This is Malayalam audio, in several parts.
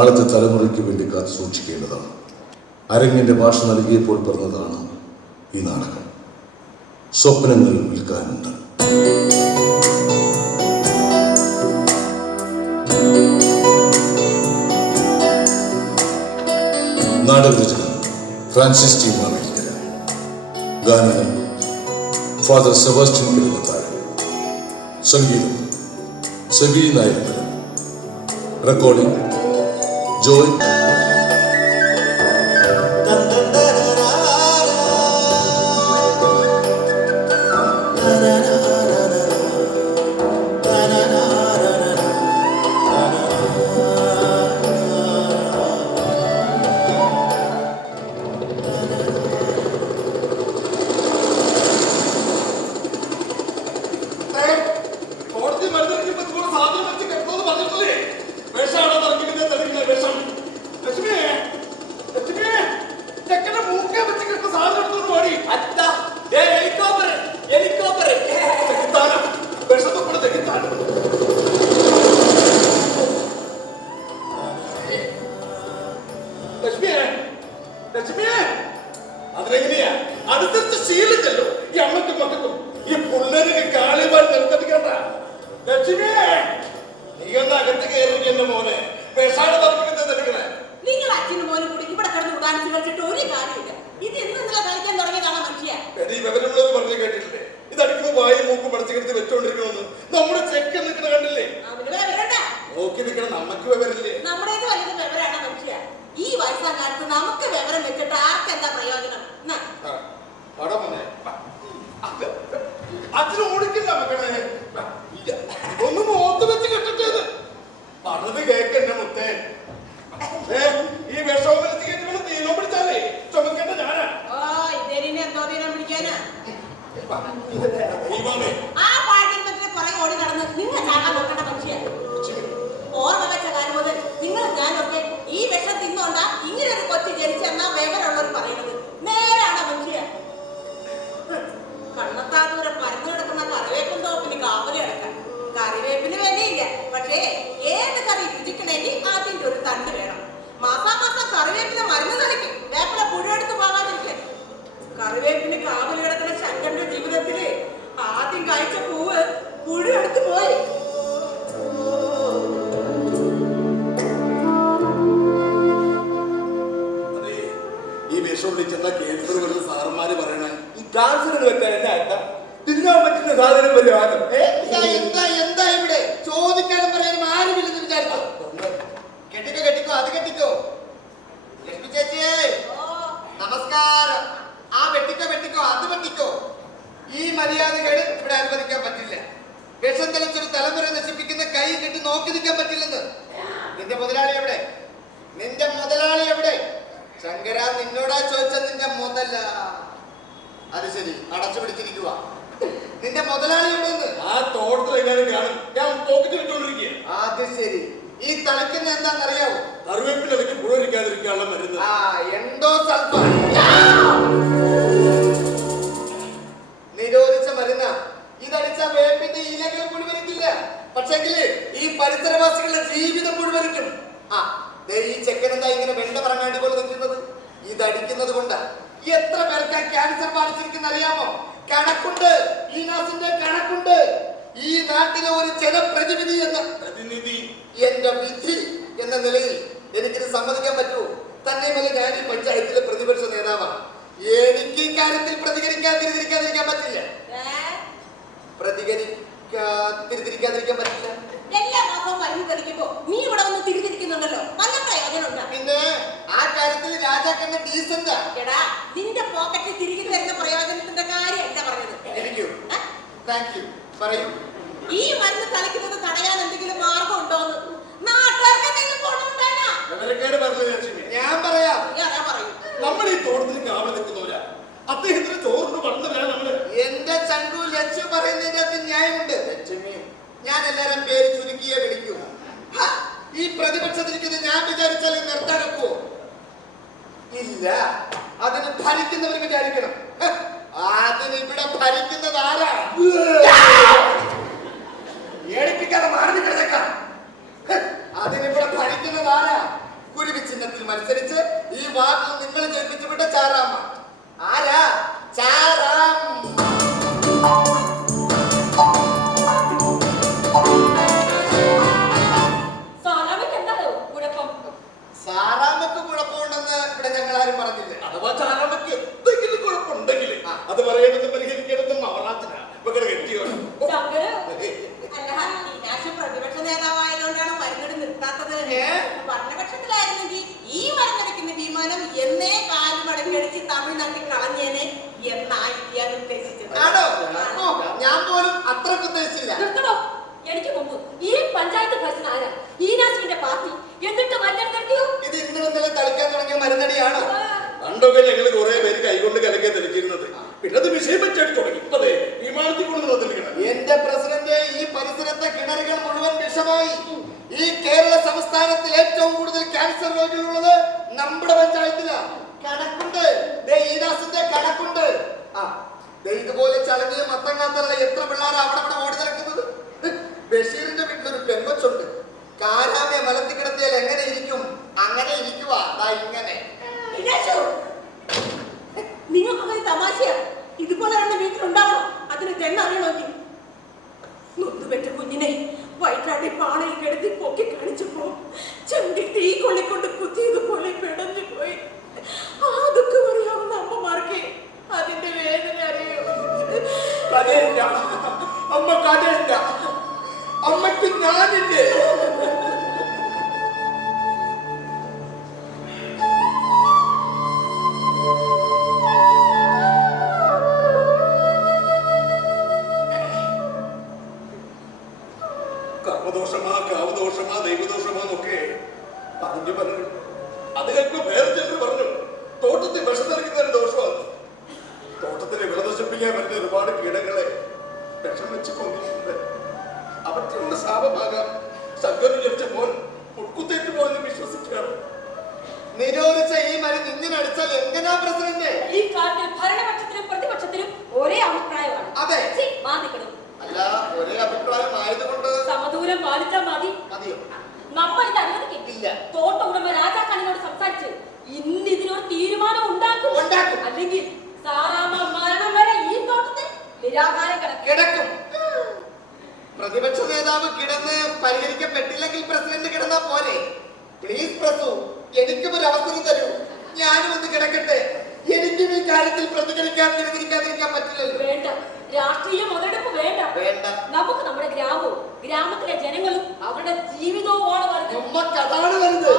നാളത്തെ തലമുറയ്ക്ക് വേണ്ടി കാത്തു സൂക്ഷിക്കേണ്ടതാണ്. അരങ്ങിന്റെ ഭാഷ നൽകിയപ്പോൾ പറഞ്ഞതാണ് ഈ നാടകം. സ്വപ്നങ്ങൾ വിൽക്കാനുണ്ട്. നാടകരചന ഫ്രാൻസിസ് ടി മാവേലിക്കര. ഗാനങ്ങൾ ഫാദർ സെബാസ്റ്റ്യൻ കിടങ്ങത്താഴ്. സംഗീതം സബി നായകര. റെക്കോർഡിംഗ് ജോയ്. കൊണ്ടിരിക്കുകയാണ്. പ്രതിപക്ഷ നേതാവായതുകൊണ്ടാണ് മരുന്നടി നിർത്താത്തത്. ഭരണപക്ഷത്തിലായിരുന്നെങ്കിൽ ഈ മരുന്നടിക്കുന്ന വിമാനം എന്നേ കാല് മടക്കടിച്ച് തമിഴ്നാട്ടിൽ കളഞ്ഞേനെ എന്നായിരിക്കാൻ ഉദ്ദേശിച്ചത്. ഞാൻ പോലും അത്രക്ക് ഉദ്ദേശിച്ചില്ല. എനിക്ക് മുമ്പ് ഈ പഞ്ചായത്ത് പ്രസിഡന്റ് ആരാ? ഈനാസിന്റെ പാർട്ടി. എന്നിട്ട് മരുന്നടി നിർത്തിയോ? ഇത് ഇന്ന് ഇന്നലെ തളിക്കാൻ തുടങ്ങിയ മരുന്നടിയാണോ? പണ്ടൊക്കെ ഞങ്ങൾ കുറെ പേര് കൈകൊണ്ട് കലക്കെ തെളിച്ചിരുന്നത്. പിന്നെ അത് വിഷയം വെച്ചടി തുടങ്ങി. അതെ, വിമാനത്തിൽ കൊണ്ട് തെളിക്കണം. എന്റെ പ്രസിഡന്റ്, ഈ പരിസരത്തെ കിണറുകൾ മുഴുവൻ വിഷമായി. ഈ കേരള സംസ്ഥാനത്തിൽ ഏറ്റവും കൂടുതൽ ക്യാൻസർ രോഗികളുള്ളത് നമ്മുടെ പഞ്ചായത്തിലാണ്. കണക്കുണ്ട്, ഈനാസിന്റെ കണക്കുണ്ട്. ഇതുപോലെ ചളങ്ങിയ മത്തങ്ങാത്തല്ല എത്ര പിള്ളേർ അവിടെ ഇവിടെ ഓടി നടക്കുന്നത്. ബഷീറിന്റെ വീട്ടിലൊരു പെങ്കൊച്ചുണ്ട്. കാരാമെ മലത്തി കിടത്തിയാൽ എങ്ങനെ ഇരിക്കും? അങ്ങനെ ഇരിക്കുക ഇങ്ങനെ. നിങ്ങൾക്കൊക്കെ തമാശയാ. ഇതുപോലെ തന്നെ വീട്ടിലുണ്ടാവണം. അതിന് തെന്നറിയണമെങ്കിൽ നൊത്തുപെറ്റ കുഞ്ഞിനെ വയറ്റാട്ടി പാണയിൽ കിടത്തി പൊക്കി കാണിച്ചപ്പോ ചണ്ടി തീ കൊള്ളിക്കൊണ്ട് കുത്തിയതുപോലെ പിടഞ്ഞു പോയി. ആ ദുഃഖം അറിയാവുന്ന അമ്മമാർക്ക് അതിന്റെ വേദന അറിയോ? കഥയില്ല അമ്മ, കഥയില്ല. അമ്മയ്ക്ക് ഞാനില്ലേ? കാവദോഷമാ ദൈവദോഷമാന്നൊക്കെ അതിന്റെ പറഞ്ഞു. അത് കേൾക്കുമ്പോ വേറെ ചിലർ പറഞ്ഞു തോട്ടത്തിൽ വിഷം തെറിക്കുന്നതിന് ദോഷമാണ്. തോട്ടത്തിലെ വിള നശിപ്പിക്കാൻ പറ്റുന്ന ഒരുപാട് കീടങ്ങളെ വിഷം വെച്ച് കൊണ്ടിരിക്കുന്നത് അവർക്ക് ശാപമാകാം. ശങ്കർ ലഭിച്ച മോൻ ഉൾക്കുത്തേറ്റ് പോയെന്ന് വിശ്വസിക്കുകയാണ്. നിരോധിച്ച ഈ മരുന്ന് ഇങ്ങനെ അടിച്ചാൽ എങ്ങനെയാ പ്രസിഡന്റ്? ഈ കാലത്തിൽ ഭരണപക്ഷത്തിലും പ്രതിപക്ഷത്തിലും ഒരേ അഭിപ്രായമാണ്. അതെ, മാനിക്കണം. അല്ല, ഒരേ അഭിപ്രായം ആയതുകൊണ്ട് സമദൂരം പാലിച്ചാൽ മതി. മതിയോ? നമ്മൾ ഇത് അനുവദിക്കില്ല. തോട്ട ഉടമ രാജാക്കാണിനോട് സംസാരിച്ച് ഇന്ന് ഇതിനൊരു തീരുമാനം ഉണ്ടാക്കും. അല്ലെങ്കിൽ സാറാമ്മ മരണം വരെ ഈ തോട്ടത്തിൽ നിരാകാരം കിടക്കും. പ്രതിപക്ഷ നേതാവ് കിടന്ന് പരിഹരിക്കപ്പെട്ടില്ലെങ്കിൽ പ്രസിഡന്റ് കിടന്നാ പോരെ? പ്ലീസ് പ്രസു, എനിക്കും ഒരു അവസരം തരൂ. ഞാനും ഒന്ന് കിടക്കട്ടെ. എനിക്കും ഈ കാര്യത്തിൽ പ്രതികരിക്കാതിരിക്കാൻ പറ്റില്ലല്ലോ. വേണ്ട, രാഷ്ട്രീയ മുതലെടുപ്പ് വേണ്ട. വേണ്ട, നമുക്ക് നമ്മുടെ ഗ്രാമവും ഗ്രാമത്തിലെ ജനങ്ങളും അവരുടെ ജീവിതവുമാണ് വലുത്. അതാണ് വലുത്.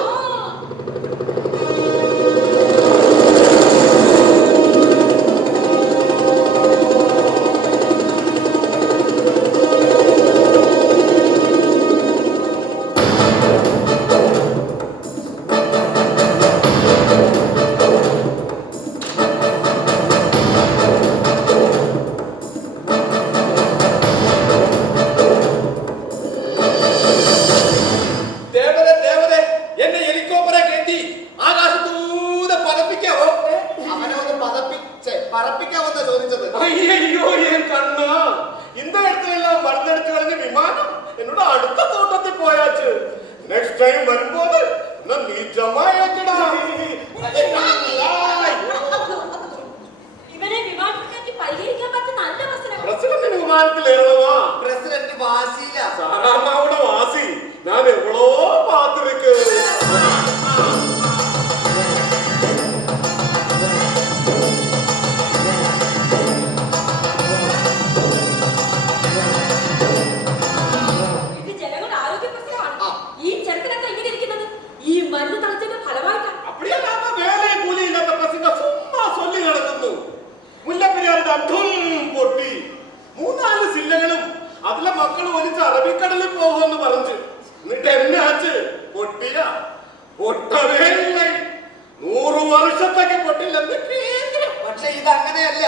പ്രസിഡന്റ് വാശിയില്ല. സാറാമ്മയുടെ വാസി ഞാൻ എവളോ പാത്തിരിക്ക്. ഇത് ജനങ്ങളുടെ ആരോഗ്യ പ്രശ്നമാണ്. ഈ ചെറുക്കനെന്താ ഇങ്ങനെ ഇരിക്കുന്നത്? ഈ മരുന്ന് തളിച്ചതിന്റെ ഫലമായിട്ടാണ്. അപ്പടിയല്ലാത്ത വേല കൂലിയില്ലാത്ത പ്രസിഡന്റ് സുമ്മാ ചൊല്ലി നടക്കുന്നു. മുല്ലപ്പെരിയാറിന്റെ അന്ധം പൊട്ടി 3-4 സില്ലകളും അതിലെ മക്കൾ ഒലിച്ച് അറബിക്കടലിൽ പോകുമെന്ന് പറഞ്ഞു. എന്നിട്ട് എന്നെ ആച്ച് പൊട്ടിയ പൊട്ടവേ 100 വർഷത്തേക്ക് പൊട്ടില്ലെന്ന്. പക്ഷെ ഇത് അങ്ങനെയല്ല.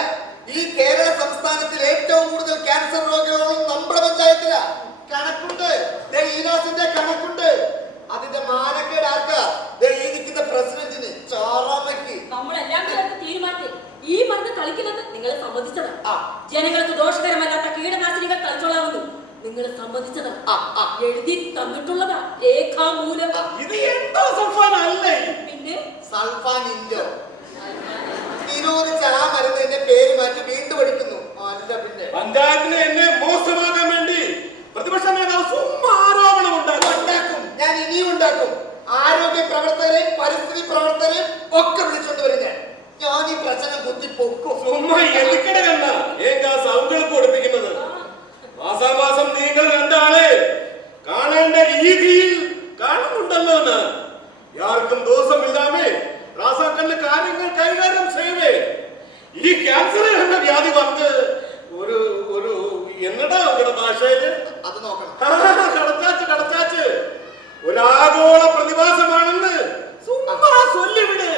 ഈ കേരള സംസ്ഥാനത്തിൽ ഏറ്റവും കൂടുതൽ ക്യാൻസർ രോഗികളും നമ്മുടെ പഞ്ചായത്തിലാ. കണക്കുണ്ട്, ഈനാസിന്റെ കണക്കുണ്ട്. അതിന്റെ മാനക്കേട് ആർക്കാ? ഈ നിൽക്കുന്ന പ്രസിഡന്റിന്, ചോറാമയ്ക്ക്. നമ്മളെല്ലാം ചേർത്ത് തീരുമാനത്തിൽ ഈ മരുന്ന് തളിക്കുന്നത് നിങ്ങൾ സമ്മതിച്ചതാണ്. ജനങ്ങൾക്ക് ദോഷകരമല്ലാത്ത കീടനാശിനികൾ തളിച്ചോളാമെന്ന് നിങ്ങൾ സമ്മതിച്ചതാണ്. എഴുതി തന്നിട്ടുള്ളതാ രേഖാമൂലം. ഇത് എന്തോ സൽഫാൻ അല്ലേ? പിന്നെ സൾഫാൻ ഇൻഡോ നിരോധിച്ച ആ മരുന്ന് എന്റെ പേര് മാറ്റി വീണ്ടും എടുക്കുന്നു. അല്ല പിന്നെ പഞ്ചായത്തിനെ എന്നെ മോശമാക്കാൻ വേണ്ടി പ്രതിപക്ഷ നേതാവ് സുമ്മാ ആരോപണം ഉണ്ടാക്കും. ഞാൻ ഇനിയും ഉണ്ടാക്കും. ആരോഗ്യ പ്രവർത്തകരെയും പരിസ്ഥിതി പ്രവർത്തകരെയും ഒക്കെ വിളിച്ചോണ്ട് വരും. ഞാൻ ഈ പ്രശ്നം കുത്തി പൊക്കും. സുമ്മാ എലിക്കട കണ്ട ഏകാ സൗണ്ടുകൾ പൊടിപ്പിക്കുന്നത്. ഭാഷയില് അത് നോക്കണം. കടച്ചാച്ച് ഒരാഗോള പ്രതിഭാസമാണെന്ന് ചുമ്മാ ചൊല്ലിവിട്.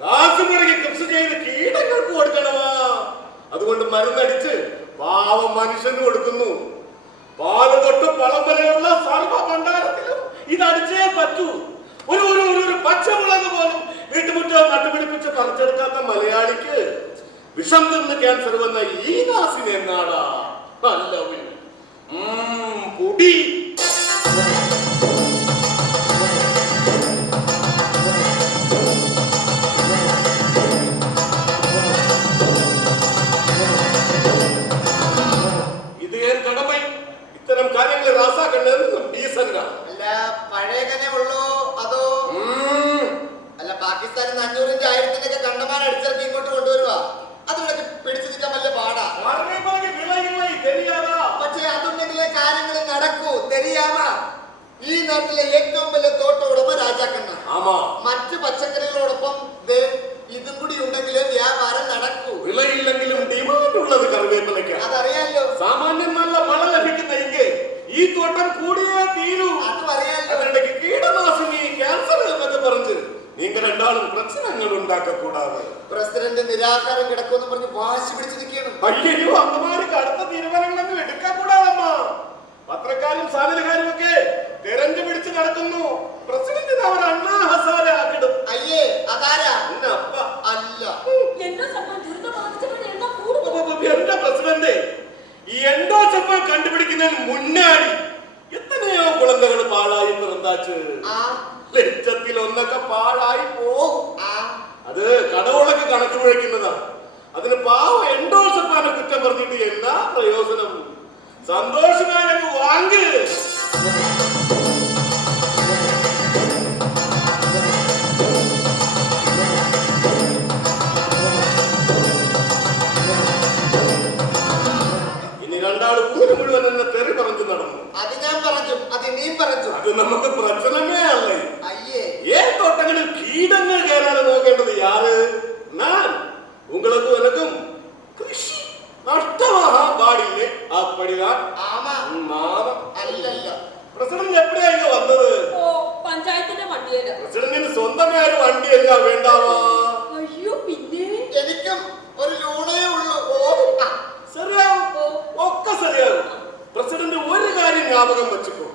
കാശ് മുടങ്ങി കൃഷി ചെയ്ത് കീടങ്ങൾക്ക് കൊടുക്കണമാ. അതുകൊണ്ട് മരുന്നടിച്ച് പാവം മനുഷ്യന് കൊടുക്കുന്നു. പാല് തൊട്ട് പളം വരെയുള്ള സർവ ഭണ്ഡാരത്തിലും ഇതടിച്ചേ പറ്റൂ. ഒരു പച്ചമുളക് പോലും വീട്ടുമുറ്റം നട്ടുപിടിപ്പിച്ച് പറിച്ചെടുക്കാത്ത മലയാളിക്ക് വിഷം തിന്ന് ക്യാൻസർ വന്ന ഈ നാസിന് എന്നാടാ നല്ല പൊടി. ഇത് ഞാൻ കടമൈ ഇത്തരം കാര്യങ്ങൾ റാസാക്കണ്ടെന്നും ഡീസന്റാ. അല്ല പഴയ കനെ ഉള്ളോ അതോ അല്ല പാകിസ്ഥാനിൽ 500ന്റെ 1000ന്റെ കണ്ടമാൻ അടിച്ചിറക്കി ഇങ്ങോട്ട് കൊണ്ടുവരുവാ? അതിവിടെ പിടിച്ചു നിൽക്കാൻ വല്ല പാടാ. പക്ഷേ അതുണ്ടെങ്കിലേ കാര്യങ്ങൾ നടക്കൂ. തെരിയാമാ ഈ നാട്ടിലെ ഏറ്റവും വലിയ തോട്ട ഉടമ രാജാക്കണ്ണ. മറ്റ് പച്ചക്കറികളോടൊപ്പം ഇതും കൂടി ഉണ്ടെങ്കിലേ വ്യാപാരം നടക്കൂ. വിലയില്ലെങ്കിലും ഡിമാൻഡ് ഉള്ളത് കറിവേപ്പിലയ്ക്ക്. അതറിയാലോ. സാമാന്യം നല്ല മഴ ലഭിക്കുന്നെങ്കിൽ ഈ തോട്ടം കൂടിയേ തീരൂ. അതും അറിയാലോ. അതിനിടയ്ക്ക് കീടനാശിനി ക്യാൻസർ എന്നൊക്കെ പറഞ്ഞ് നിങ്ങൾ രണ്ടാളും പ്രശ്നങ്ങൾ ഉണ്ടാക്കൂടാതെ. പ്രസിഡന്റ് നിരാകാരം കിടക്കുമെന്ന് പറഞ്ഞ് വാശി പിടിച്ചു നിൽക്കുകയാണ്. അയ്യോ അമ്മമാർക്ക് അടുത്ത തീരുമാനങ്ങളൊന്നും എടുക്കാൻ കൂടാതമ്മ. പത്രക്കാരും സാധനക്കാരും ഒക്കെ തെരഞ്ഞു പിടിച്ച് നടക്കുന്നു. പ്രസിഡന്റിന് അവർ അണ്ണാ ഹസാരെ ആക്കിടും. അയ്യേ അതാരാ? അപ്പ അല്ല എന്റെ സഭ ദുരിതം ബാധിച്ചവരുടെ എണ്ണം കൂടുന്നു. എന്റെ പ്രസിഡന്റ് ഈ എൻഡോസൾഫാൻ കണ്ടുപിടിക്കുന്നതിന് മുന്നാടി എത്രയോ കുളന്തകൾ പാഴായി പിറந்தாച്ച്. ലക്ഷത്തിൽ ഒന്നൊക്കെ പാഴായി പോകും. അത് കടവുളക്ക് കണക്ക് കുഴയ്ക്കുന്നതാണ്. അതിന് പാവ എൻഡോസൾഫാനെ കുറ്റം പറഞ്ഞിട്ട് എന്നാ പ്രയോജനം? സന്തോഷമായി വാങ്ങ്. ഇനി രണ്ടാൾ ഊര് മുഴുവൻ എന്നെ തെറി പറഞ്ഞു നടന്നു. അത് ഞാൻ പറഞ്ഞു, അത് നീ പറഞ്ഞു. അത് നമുക്ക് പ്രശ്നമേ അല്ലേ. അയ്യേ ഏൻ തോട്ടങ്ങളിൽ കീടങ്ങൾ കയറാതെ നോക്കേണ്ടത് യാര്? ഞാൻ ഉங்களுக்கும் எனக்கும் കൃഷി നഷ്ടമാകാൻ പാടില്ലേ? അപ്പടിதான் അല്ലല്ല. പ്രസിഡന്റ് എപ്പോഴാണ് വന്നത്? ഓ പഞ്ചായത്തിന്റെ വണ്ടിയല്ല. പ്രസിഡന്റിന് സ്വന്തമായ ഒരു വണ്ടിയല്ല വേണ്ടാവാ. അയ്യോ പിന്നെ എനിക്കും ഒരു ലൂണേ ഉള്ളൂ. ശരിയാവും, ഒക്കെ ശരിയാവും. പ്രസിഡന്റ് ഒരു കാര്യം ജ്ഞാപകം വെച്ചിക്കോ,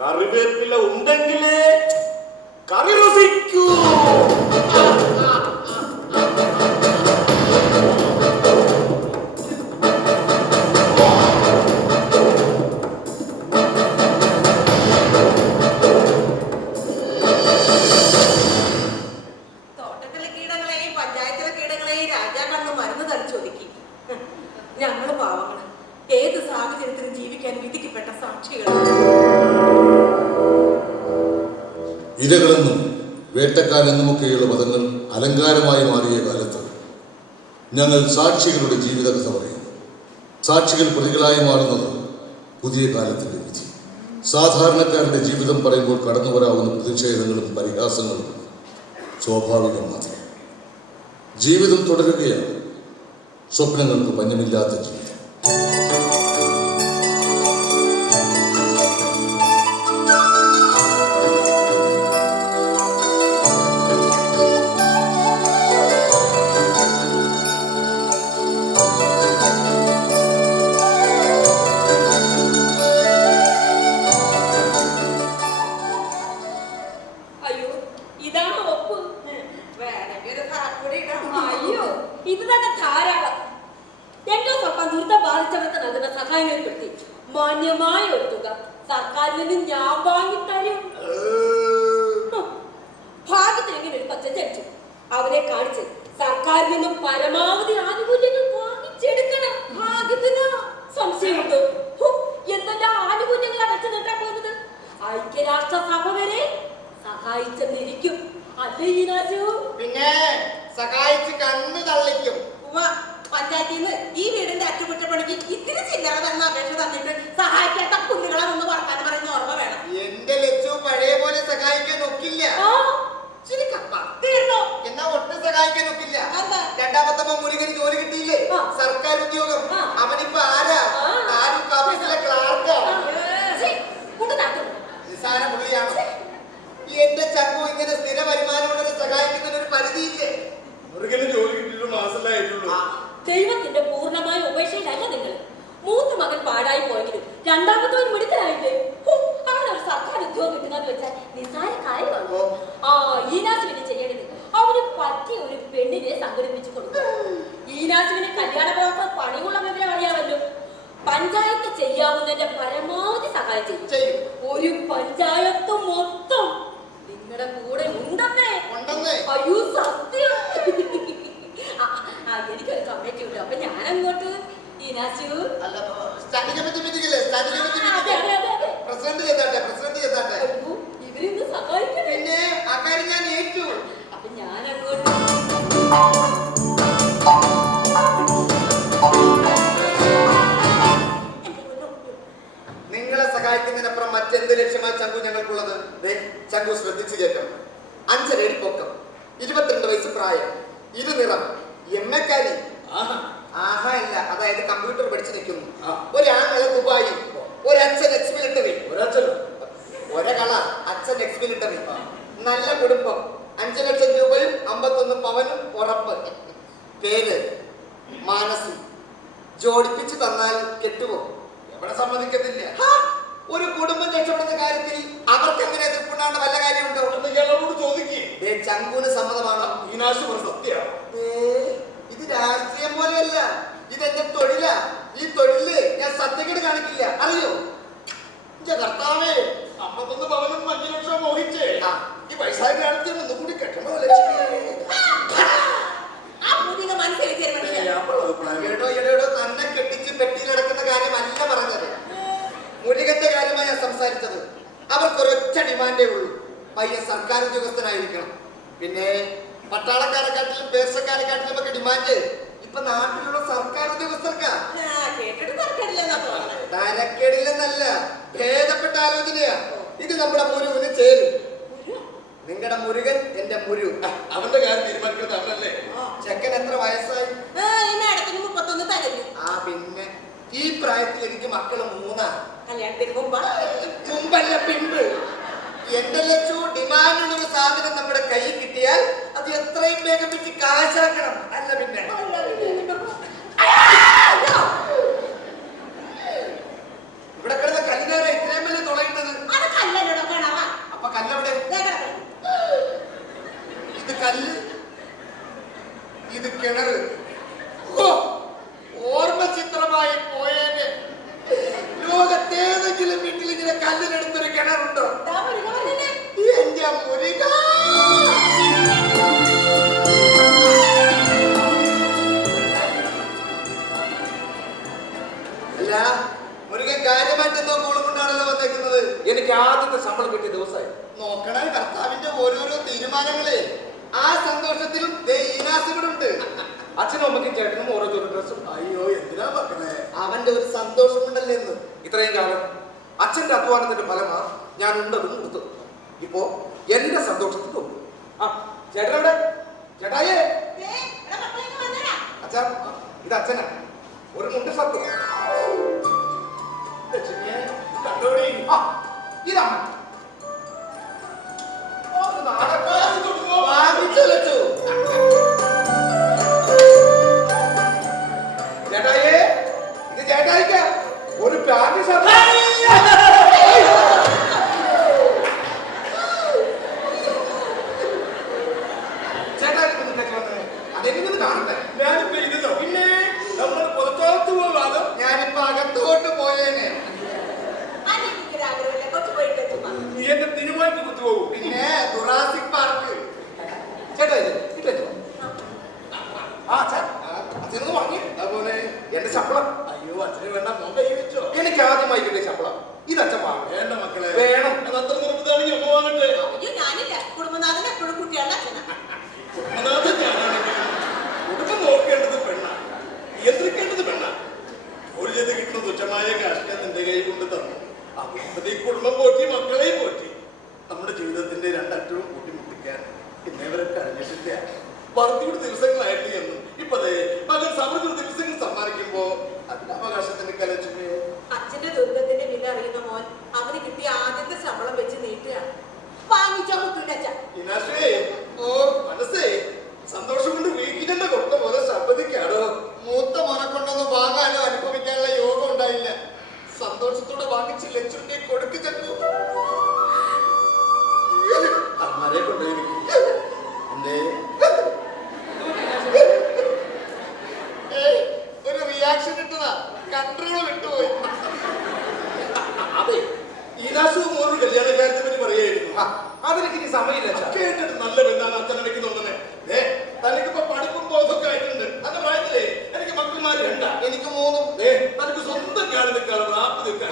കറിവേപ്പില ഉണ്ടെങ്കിലേ കറി രുചിക്കൂ. തോട്ടത്തിലെ കീടങ്ങളെയും പഞ്ചായത്തിലെ കീടങ്ങളെയും രാജാക്കണ്ണ് മരുന്ന് തളിച്ചൊതുക്കി. ഞങ്ങള് പാവങ്ങള് ഏത് സാഹചര്യത്തിലും ജീവിക്കാൻ വിധിക്കപ്പെട്ട സാക്ഷികൾ. ഇരകളെന്നും വേട്ടക്കാരെന്നുമൊക്കെയുള്ള പദങ്ങൾ അലങ്കാരമായി മാറിയ കാലത്ത് ഞങ്ങൾ സാക്ഷികളുടെ ജീവിതകഥ പറയുന്നു. സാക്ഷികൾ പ്രതികളായി മാറുന്നത് പുതിയ കാലത്തിൻ്റെ വിധി. സാധാരണക്കാരുടെ ജീവിതം പറയുമ്പോൾ കടന്നു വരാവുന്ന പ്രതിഷേധങ്ങളും പരിഹാസങ്ങളും സ്വാഭാവികം മാത്രം. ജീവിതം തുടരുകയാണ്, സ്വപ്നങ്ങൾക്ക് പഞ്ഞമില്ലാത്ത ജീവിതം. അയ്യോ ഇതാണ് ഒപ്പ്. വേണമെങ്കിൽ ഒരു കാപ്പുടി ഇടാം. അയ്യോ ഇത് തന്നെ ധാരാളം. എന്റെ സ്വന്തം ദുരിതം ബാധിച്ചവർക്ക് നൽകുന്ന സഹായങ്ങളെപ്പെടുത്തി മാന്യമായ ഒരു തുക സർക്കാരിൽ നിന്ന് ഞാൻ വാങ്ങിത്തരും. ഭാഗ്യത്തിന് ഇങ്ങനെ ഒരു പച്ച ജനിച്ചു അവരെ കാണിച്ച് സർക്കാരിൽ നിന്നും പരമാവധി ആനുകൂല്യങ്ങൾ വാങ്ങിച്ചെടുക്കണം. ഭാഗ്യത്തിന് സംശയമുണ്ടോ? എന്തെല്ലാം ആനുകൂല്യങ്ങളാ വെച്ച് നിർത്താൻ പോകുന്നത്? ഐക്യരാഷ്ട്രസഭ വരെ സഹായിച്ചെന്നിരിക്കും അല്ലേ ഈ നാശു? പിന്നെ സഹായിച്ച് കണ്ണ് തള്ളിക്കും. പഞ്ചായത്തിൽ നിന്ന് ഈ വീടിന്റെ അറ്റകുറ്റപ്പണിക്ക് ഇത്തിരി ചില്ലറ തന്ന അപേക്ഷ തന്നിട്ട് സഹായിക്കാത്ത കുഞ്ഞുങ്ങളെ ഒന്ന് വർത്താൻ പറയുന്ന ഓർമ്മ വേണം. എന്റെ ലച്ചു പഴയ പോലെ സഹായിക്കാൻ ഒക്കില്ല. തീർന്നോ? എന്നാ ഒട്ടും സഹായിക്കാൻ ഒക്കില്ല. എന്താ? രണ്ടാമത്തെ മുരുകന് ജോലി കിട്ടിയില്ലേ? സർക്കാർ ഉദ്യോഗം. അവനിപ്പോ ആരാ? താലൂക്ക് ഓഫീസിലെ രണ്ടാമത്തവൻ മിടുക്കനായില്ലേ? ഹോ, അങ്ങനെ ഒരു സർക്കാർ ഉദ്യോഗം കിട്ടുന്നത് വെച്ചാൽ നിസ്സാര കാര്യമാണോ? ആ ഈനാസിന് ചെയ്യേണ്ടത് അവന് പറ്റിയ ഒരു പെണ്ണിനെ സംഘടിപ്പിച്ചു കൊടുക്കും. ഈനാസിന് കല്യാണ പ്രവർത്തന പണിയുള്ള വിവരം അറിയാമല്ലോ. പഞ്ചായത്ത് ചെയ്യാവുന്നതിന്റെ പരമാവധി സഹായം ചെയ്യും. ഒരു പഞ്ചായത്ത് മൊത്തം നിങ്ങളുടെ കൂടെ ഉണ്ടെന്നേ. അയ്യോ സത്യം. എനിക്കൊരു കമ്മിറ്റി ഉണ്ട്. അപ്പൊ ഞാൻ അങ്ങോട്ട് ഈനാശു ഇവരിന്ന് സഹായിക്കണേ. അപ്പൊ ഞാൻ അങ്ങോട്ട് നിങ്ങളെ സഹായിക്കുന്നതിനപ്പുറം മറ്റെന്ത് ലക്ഷ്യമാണ് ചങ്കു ഞങ്ങൾക്കുള്ളത്? ചങ്കു ശ്രദ്ധിച്ചു കേൾക്കണം. 5 അടി പൊക്കം, 22 വയസ്സ് പ്രായം, ഇരുനിറം, എമ്മക്കാരി. ആഹാ ഇല്ല, അതായത് കമ്പ്യൂട്ടർ പഠിച്ചു നിൽക്കുന്നു. ഒരാങ്ങളെ ദുബായി, ഒരച്ഛൻ എക്സ് മിലിറ്ററി, ഒരകള അച്ഛൻ എക്സ് മിലിറ്ററി. നല്ല കുടുംബം, 5 ലക്ഷം രൂപയും 51 പവനും ഉറപ്പ്. പേര് മാനസി. ജോഡിപ്പിച്ചു തന്നാൽ കെട്ടുവോ? എവിടെ സമ്മതിക്കത്തില്ല. ഒരു കുടുംബം രക്ഷപ്പെടുന്ന കാര്യത്തിൽ അവർക്ക് എങ്ങനെ എതിർപ്പുണ്ടാവേണ്ട വല്ല കാര്യമുണ്ടോ? ഇയാളോട് ചോദിക്കേ. ചങ്കുവിന് സമ്മതമാണോ? ഈനാശു ഒരു സത്യമാണ്. ഇത് രാഷ്ട്രീയം പോലെയല്ല, ഇതെന്റെ തൊഴിലാ. ഈ തൊഴില് ഞാൻ സത്യക്കേട് കാണിക്കില്ല, അറിയോ? കർത്താവേ, 51 പവനും 5 ലക്ഷം മോഹിച്ചേ ഈ വയസ്സായ കാലത്ത് ഒന്നുകൂടി കെട്ടണോ? എടോ തന്നെ കെട്ടിച്ച് പെട്ടിയിലടക്കുന്ന കാര്യമല്ല പറഞ്ഞത്. മുരുകന്റെ കാര്യമായി ഞാൻ സംസാരിച്ചത്. അവർക്കൊരൊറ്റ ഡിമാൻഡേ ഉള്ളൂ, പയ്യൻ സർക്കാർ ഉദ്യോഗസ്ഥനായിരിക്കണം. പിന്നെ പട്ടാളക്കാരെക്കാട്ടിലും പേർച്ചക്കാരെക്കാട്ടിലും ഒക്കെ ഡിമാൻഡ് ഇപ്പൊ നാട്ടിലുള്ള സർക്കാർ ഉദ്യോഗസ്ഥർക്കാ. തരക്കേടില്ലെന്നല്ല, ഭേദപ്പെട്ട ആലോചനയാ. ഇത് നമ്മുടെ മുരുവിന് ചേരും. നിങ്ങളുടെ മുരുകൻ എന്റെ മുരു. അവന്റെ കാര്യം തീരുമാനിക്കുന്നത് അവനല്ലേ? ചെക്കൻ എത്ര വയസ്സായി? പിന്നെ ഈ പ്രായത്തിൽ എനിക്ക് മക്കള് 3. കല്യാണത്തിന് മുമ്പല്ല, പിമ്പ്. എന്റെ ലക്ഷ്യം ഡിമാൻഡുള്ളൊരു സാധനം നമ്മുടെ കയ്യിൽ കിട്ടിയാൽ അത് എത്രയും വേഗം വെച്ച് കാശാക്കണം, അല്ല പിന്നെ. ഇവിടെ കിടന്ന കല്ലിനാര ഇത്രയും വലിയ തുളയുന്നത്. അപ്പൊ കല്ലവിടെ? ഇത് കല്ല്, ഇത് കിണറ്. ഓർമ്മ ചിത്രമായി പോയേനെ. ലോകത്തേതെങ്കിലും വീട്ടിൽ ഇങ്ങനെ കല്ലിനെടുത്തൊരു കിണറുണ്ടോ? എന്റെ മുരുക. അല്ല, മുരുകൻ കാര്യമായിട്ട് എന്തോ കോളം കൊണ്ടാണല്ലോ വന്നേക്കുന്നത്. എനിക്ക് ആദ്യത്തെ ശമ്പളം കിട്ടിയ ദിവസമായി. നോക്കണേ കർത്താവിന്റെ ഓരോരോ തീരുമാനങ്ങളെ. ആ സന്തോഷത്തിലും ഈനാസുകളുണ്ട്. അച്ഛനും അമ്മയ്ക്കും ചേട്ടനും ഓരോ ഡ്രസ്സും. അയ്യോ, എന്തിനാ മക്കളെ? അവന്റെ ഒരു സന്തോഷം ഉണ്ടല്ലേ എന്ന്. ഇത്രയും കാലം അച്ഛന്റെ അധ്വാനത്തിന്റെ ഫലമാണ് ഞാൻ ഉണ്ടതും കൊടുത്തത്. ഇപ്പോ എന്റെ സന്തോഷത്തിൽ ഉണ്ട്. ആ ചേട്ടനെവിടെ? ചേട്ടായേ, അച്ഛാ, ഇത് അച്ഛനാ. ഒരു മുണ്ട് ഷർട്ട് കണ്ടോടി. ഇതാണ് ചേട്ടായേ, ഇത് ചേട്ടായിക്ക ഒരു പാന്റ് ഷർട്ട്. ഞാനിപ്പോ അകത്തോട്ട് പോയേനെ. എന്റെ തിരുവാറ്റി കുത്തുപോകും. പിന്നെ ജുറാസിക് പാർക്ക്. ചേട്ടാ അച്ഛനൊന്ന് വാങ്ങി. അതുപോലെ എന്റെ ശമ്പളം. അയ്യോ, അച്ഛന് വേണ്ട, മോൻ കൈ വെച്ചോ. എനിക്ക് ആദ്യമായി കിട്ടിയ ശമ്പളം ഇത് അച്ഛൻ വാങ്ങും. വേണ്ട മക്കളെ, വേണം. അതത്ര നിർബന്ധമാണെങ്കിൽ അമ്മ വാങ്ങട്ടെ. ഞാനില്ല, കുടുംബനാഥൻ എപ്പോഴും കുട്ടികളുടെ അച്ഛനാ. കുടുംബനാഥൻ ഞാനാണെങ്കിൽ കുടുംബം നോക്കേണ്ടത് പെണ്ണാ, നിയന്ത്രിക്കേണ്ടത് പെണ്ണാ. ഒരു ചെയ്ത് കിട്ടുന്ന തുച്ഛമായ കാശ് നിന്റെ കൈ കൊണ്ട് തന്നു. അതുകൊണ്ട് ഈ കുടുംബം പോറ്റി, മക്കളെയും പോറ്റി. നമ്മുടെ ജീവിതത്തിന്റെ രണ്ടറ്റവും കൂട്ടിമുട്ടിക്കാൻ ഇന്നേവരെ കഴിഞ്ഞിട്ടില്ല. വർദ്ധിയുടെ ദിവസങ്ങളായിട്ട് എന്നും ഇപ്പതേ മകൻ സമൃദ്ധിയുടെ ദിവസങ്ങൾ സമ്മാനിക്കുമ്പോ അതിന്റെ അവകാശത്തിന് കലച്ചുമേ. അച്ഛന്റെ ദുർഗത്തിന്റെ വില അറിയുന്ന മോൻ അവന് കിട്ടിയ ആദ്യത്തെ ശമ്പളം വെച്ച് നീട്ടുകയാണ്. വാങ്ങിച്ചാ മുത്തൂന്റെ അച്ഛൻ. മനസ്സേ, സന്തോഷം കൊണ്ട് വീക്കിന്റെ കൊണ്ട പോലെ ശബ്ദിക്കാടോ. മൂത്ത മോനെ കൊണ്ടൊന്നും വാങ്ങാനോ അനുഭവിക്കാനുള്ള യോഗം ഉണ്ടായില്ല. സന്തോഷത്തോടെ വാങ്ങിച്ച് ലക്ഷ്മിനെ കൊടുക്ക് ചെന്നു. അമ്മരെ കൊണ്ടുപോയി എന്തേ ഒരു റിയാക്ഷൻ ഇട്ടതാ, കൺട്രോൾ വിട്ടുപോയി. അതെ, ഈനാശുവും ഒരു കല്യാണക്കാരത്തെ പറ്റി പറയായിരുന്നു. അതിനൊക്കെ ഇനി സമയമില്ല. കേട്ടിട്ട് നല്ല ബന്ധാണ് അച്ഛനടയ്ക്ക് തോന്നുന്നത്. തനിക്കിപ്പോ പഠിപ്പും ബോധമൊക്കെ ആയിട്ടുണ്ട്. അന്റെ പ്രായത്തിലേ എനിക്ക് മക്കന്മാര് രണ്ടാ, എനിക്ക് 3. തനിക്ക് സ്വന്തം കാലം നിൽക്കാതെ റാപ്പ് നിൽക്കാൻ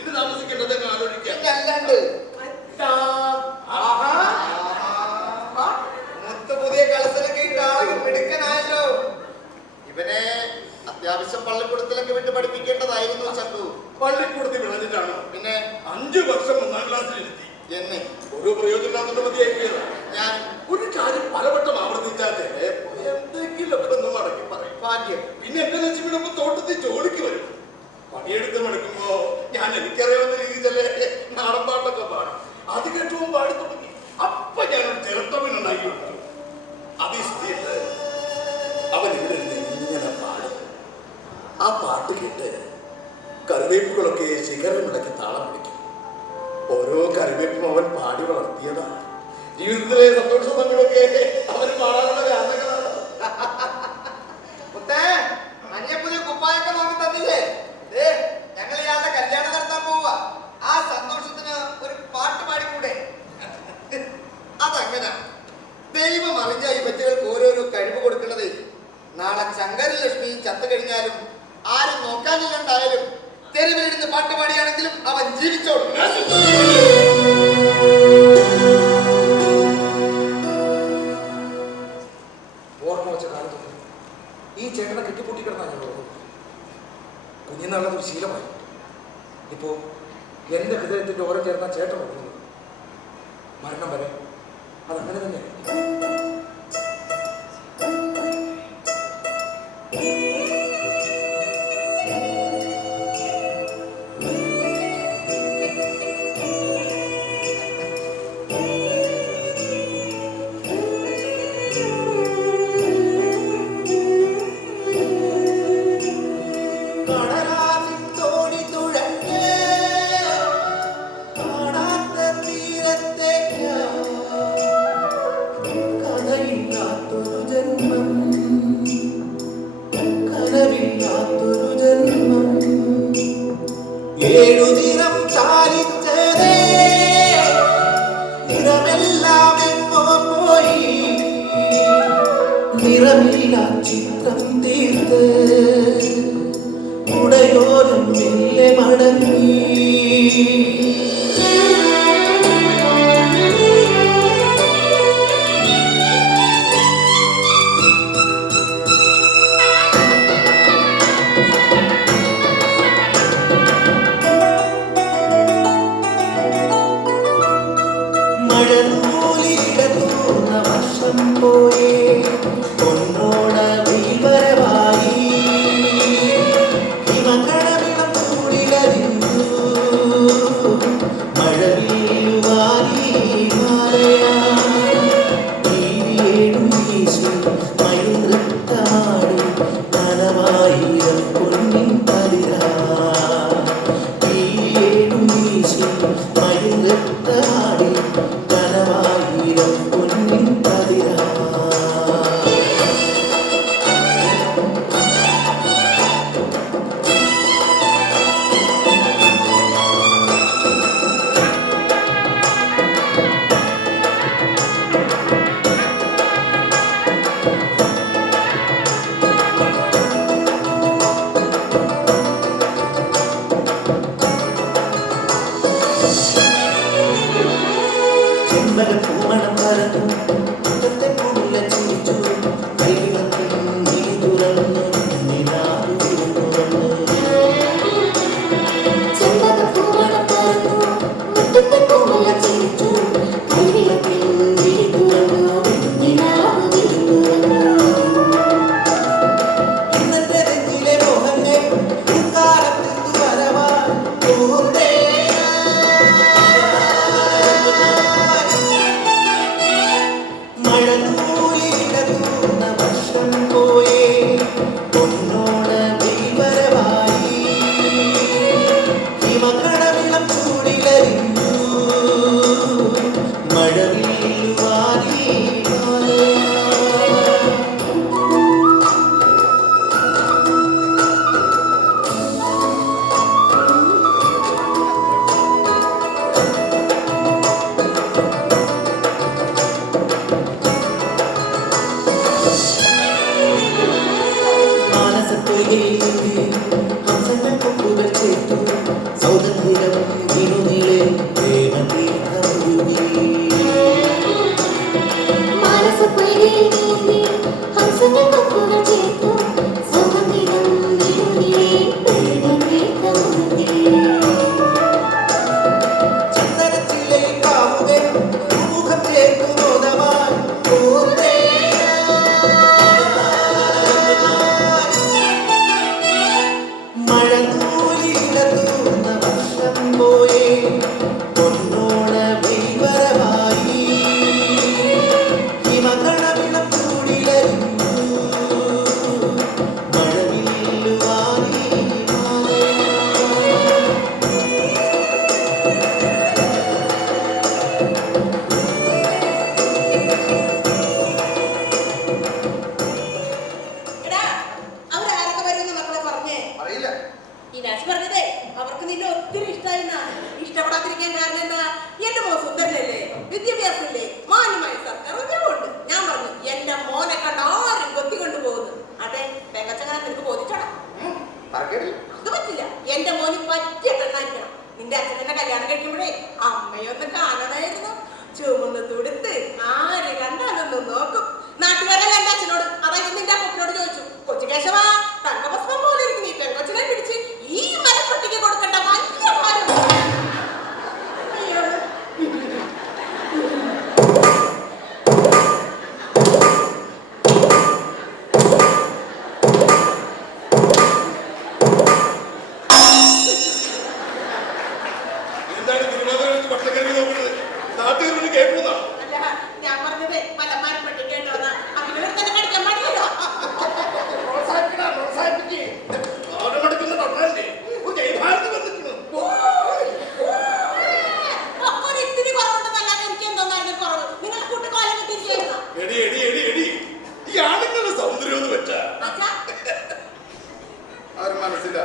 ഇത് താമസിക്കേണ്ടതൊക്കെ ആലോചിക്കാം. അല്ലാണ്ട് മുത്ത് പുതിയ കളസലൊക്കെ ആളൊക്കെ മിടുക്കനായല്ലോ. ഇവനെ അത്യാവശ്യം പള്ളിക്കൂടത്തിലൊക്കെ വിട്ട് പഠിപ്പിക്കേണ്ടതായിരുന്നു ചന്തു. പള്ളിക്കൂടത്തിൽ വിളഞ്ഞിട്ടാണോ? പിന്നെ 5 വർഷം 1ാം ക്ലാസ്സിലിരുത്തി. എന്നെ ഒരു പ്രയോജനമില്ലാത്ത മതിയാക്കിയതാ. ഞാൻ ഒരു കാര്യം പലവട്ടം ആവർത്തിച്ചാൽ എന്തെങ്കിലുമൊക്കെ ഒന്ന് മടക്കി പറയും. ഭാഗ്യം. പിന്നെ എന്റെ ലക്ഷ്മിയുടെ തോട്ടത്തിൽ ജോലിക്ക് വരും. പണിയെടുത്ത് മടക്കുമ്പോ ഞാൻ എനിക്കറിയാവുന്ന രീതിയിലല്ലേ നാടൻ പാട്ടൊക്കെ പാടും. അത് കേട്ടവും പാടി തുടങ്ങി. അപ്പൊ ഞാനൊരു ചിരട്ടവനുണ്ടാക്കി കൊടുത്തു. അത് സ്ഥിതിയിട്ട് അവൻ ഇവിടെ ഇരുന്ന് ഇങ്ങനെ പാടും. ആ പാട്ട് കേട്ട് കറിവേപ്പുകളൊക്കെ ശിഖരമിടയ്ക്ക് താളം പിടിക്കും. ഓരോ കറിവേപ്പും അവൻ പാടി വളർത്തിയതാ. ജീവിതത്തിലെ സന്തോഷങ്ങളൊക്കെ അവന് പാടാനുള്ള കാരണങ്ങളാണ്. മുത്തേ, അന്യ പുതിയ കുപ്പായൊക്കെ നോക്കി തന്നില്ലേ? ഞങ്ങൾ ഇയാളുടെ കല്യാണം നടത്താൻ പോവുക. ആ സന്തോഷത്തിന് ഒരു പാട്ട് പാടിക്കൂടെ? അതങ്ങനെ ദൈവം അറിഞ്ഞ ഈ പറ്റുകൾക്ക് ഓരോരോ കഴിവ് കൊടുക്കുന്നത്. നാളെ ശങ്കരലക്ഷ്മി ചത്തു കഴിഞ്ഞാലും ആരും നോക്കാനില്ലാണ്ടായാലും തെരുവിലിരുന്ന് പാട്ട് പാടിയാണെങ്കിലും അവൻ ജീവിച്ചോളും. ഓർമ്മ വെച്ച കാലത്ത് ഈ ചേട്ടനെ കെട്ടിപ്പൊട്ടിക്കിടന്നാണ് ഞാൻ ഓർമ്മ. കുഞ്ഞിനാളത് ഒരു ശീലമായി. ഇപ്പോ എന്റെ ഹൃദയത്തിന്റെ ഓരം ചേർന്ന ചേട്ടൻ ഓർക്കുന്നത് മരണം വരെ അതങ്ങനെ തന്നെയാണ്. ചിത്രം തീർത്ത് ഉടയോരും മെല്ലെ മടങ്ങി. മഴനൂലിടതൂർന്ന വർഷം പോയേ പൊന്നോട വിവരമായി. ഹിമകണവിളം കൂടിലറിഞ്ഞു മഴവില്ലുവാരി മാലയാ. തീയേടും വീശി മയിൽ നൃത്തമാടി നനവായിരം പൊന്നിൻ പതിരാ. തീയേടും വീശി മയിൽ നൃത്തമാടി നനവായിരം പൊന്നിൻ പതിരാ. ചെമ്പകപ്പൂമണം പരന്നു മുറ്റത്തെ പുല്ല ചിരിച്ചു. കൈവത്തിൽ നീ തുറന്നു നിലാവ് തുറന്നു. ചെമ്പകപ്പൂമണം പരന്നു മുറ്റത്തെ പുല്ല ചിരിച്ചു. കൈവത്തിൽ നീ തുറന്നു നിലാവ് തുറന്നു. ഇന്നത്തെ നെഞ്ചിലെ മോഹങ്ങൾ ഇക്കാലത്ത് വരവാ പൂർണ്ണേ. പറയാൻ കാരണം എന്താ? എന്റെ മോൻ സുന്ദരനല്ലേ, വിദ്യാഭ്യാസമില്ലേ, മാന്യമായ സർക്കാർ ഉദ്യോഗമുണ്ട്. ഞാൻ പറഞ്ഞു എന്റെ മോനെ കണ്ട ആരും കൊത്തിക്കൊണ്ടു പോകുന്നു. അതെ, പെങ്ങച്ചങ്ങനെ നിനക്ക് ബോധിച്ചോടാ. അത് പറ്റില്ല. എന്റെ മോന് പറ്റിയ പെണ്ണായിരിക്കണം. നിന്റെ അച്ഛൻ എന്നെ കല്യാണം കഴിക്കുമ്പോഴേ അമ്മയൊന്ന് കാണണമായിരുന്നു. ചുമന്ന് തുടുത്ത് ആര് കണ്ടാലൊന്നും നോക്കും. നാട്ടുകാരെല്ലാം എന്റെ അച്ഛനോട്, അതായത് നിന്റെ അപ്പനോട് ചോദിച്ചു, കൊച്ചു കേശവ തങ്കഭസ്മം പോലെ ഇരിക്കും ഈ പെൺകൊച്ചിനെ പിടിച്ച് ഈ മരപ്പട്ടിക്ക് കൊടുക്കേണ്ട വലിയ ഭാരം. അയ്യോ, എന്താണ് തിരുവാതിരക്ക് പച്ചക്കറി നോക്കുന്നത്? നാട്ടുകാരോട് കേൾക്കുന്ന അല്ല, ഞാൻ പറഞ്ഞത് പല മരപ്പട്ടി കേട്ടോന്നാ. അതിനെ തന്നെ കടിക്കാൻ പാടില്ല. ഒക്കെ ഇത്തിരി കുറവുണ്ടെന്നല്ലാതെ എനിക്ക് എന്തോന്നായിരുന്നു കുറവ്. നിങ്ങളുടെ കൂട്ടുകാലം കിട്ടിയിരിക്കുന്നു. എടി എടി എടി എടി ഈ ആണുങ്ങളുടെ സൗന്ദര്യം എന്ന് വെച്ചാ അച്ഛാ, ആരും മനസ്സില്ല.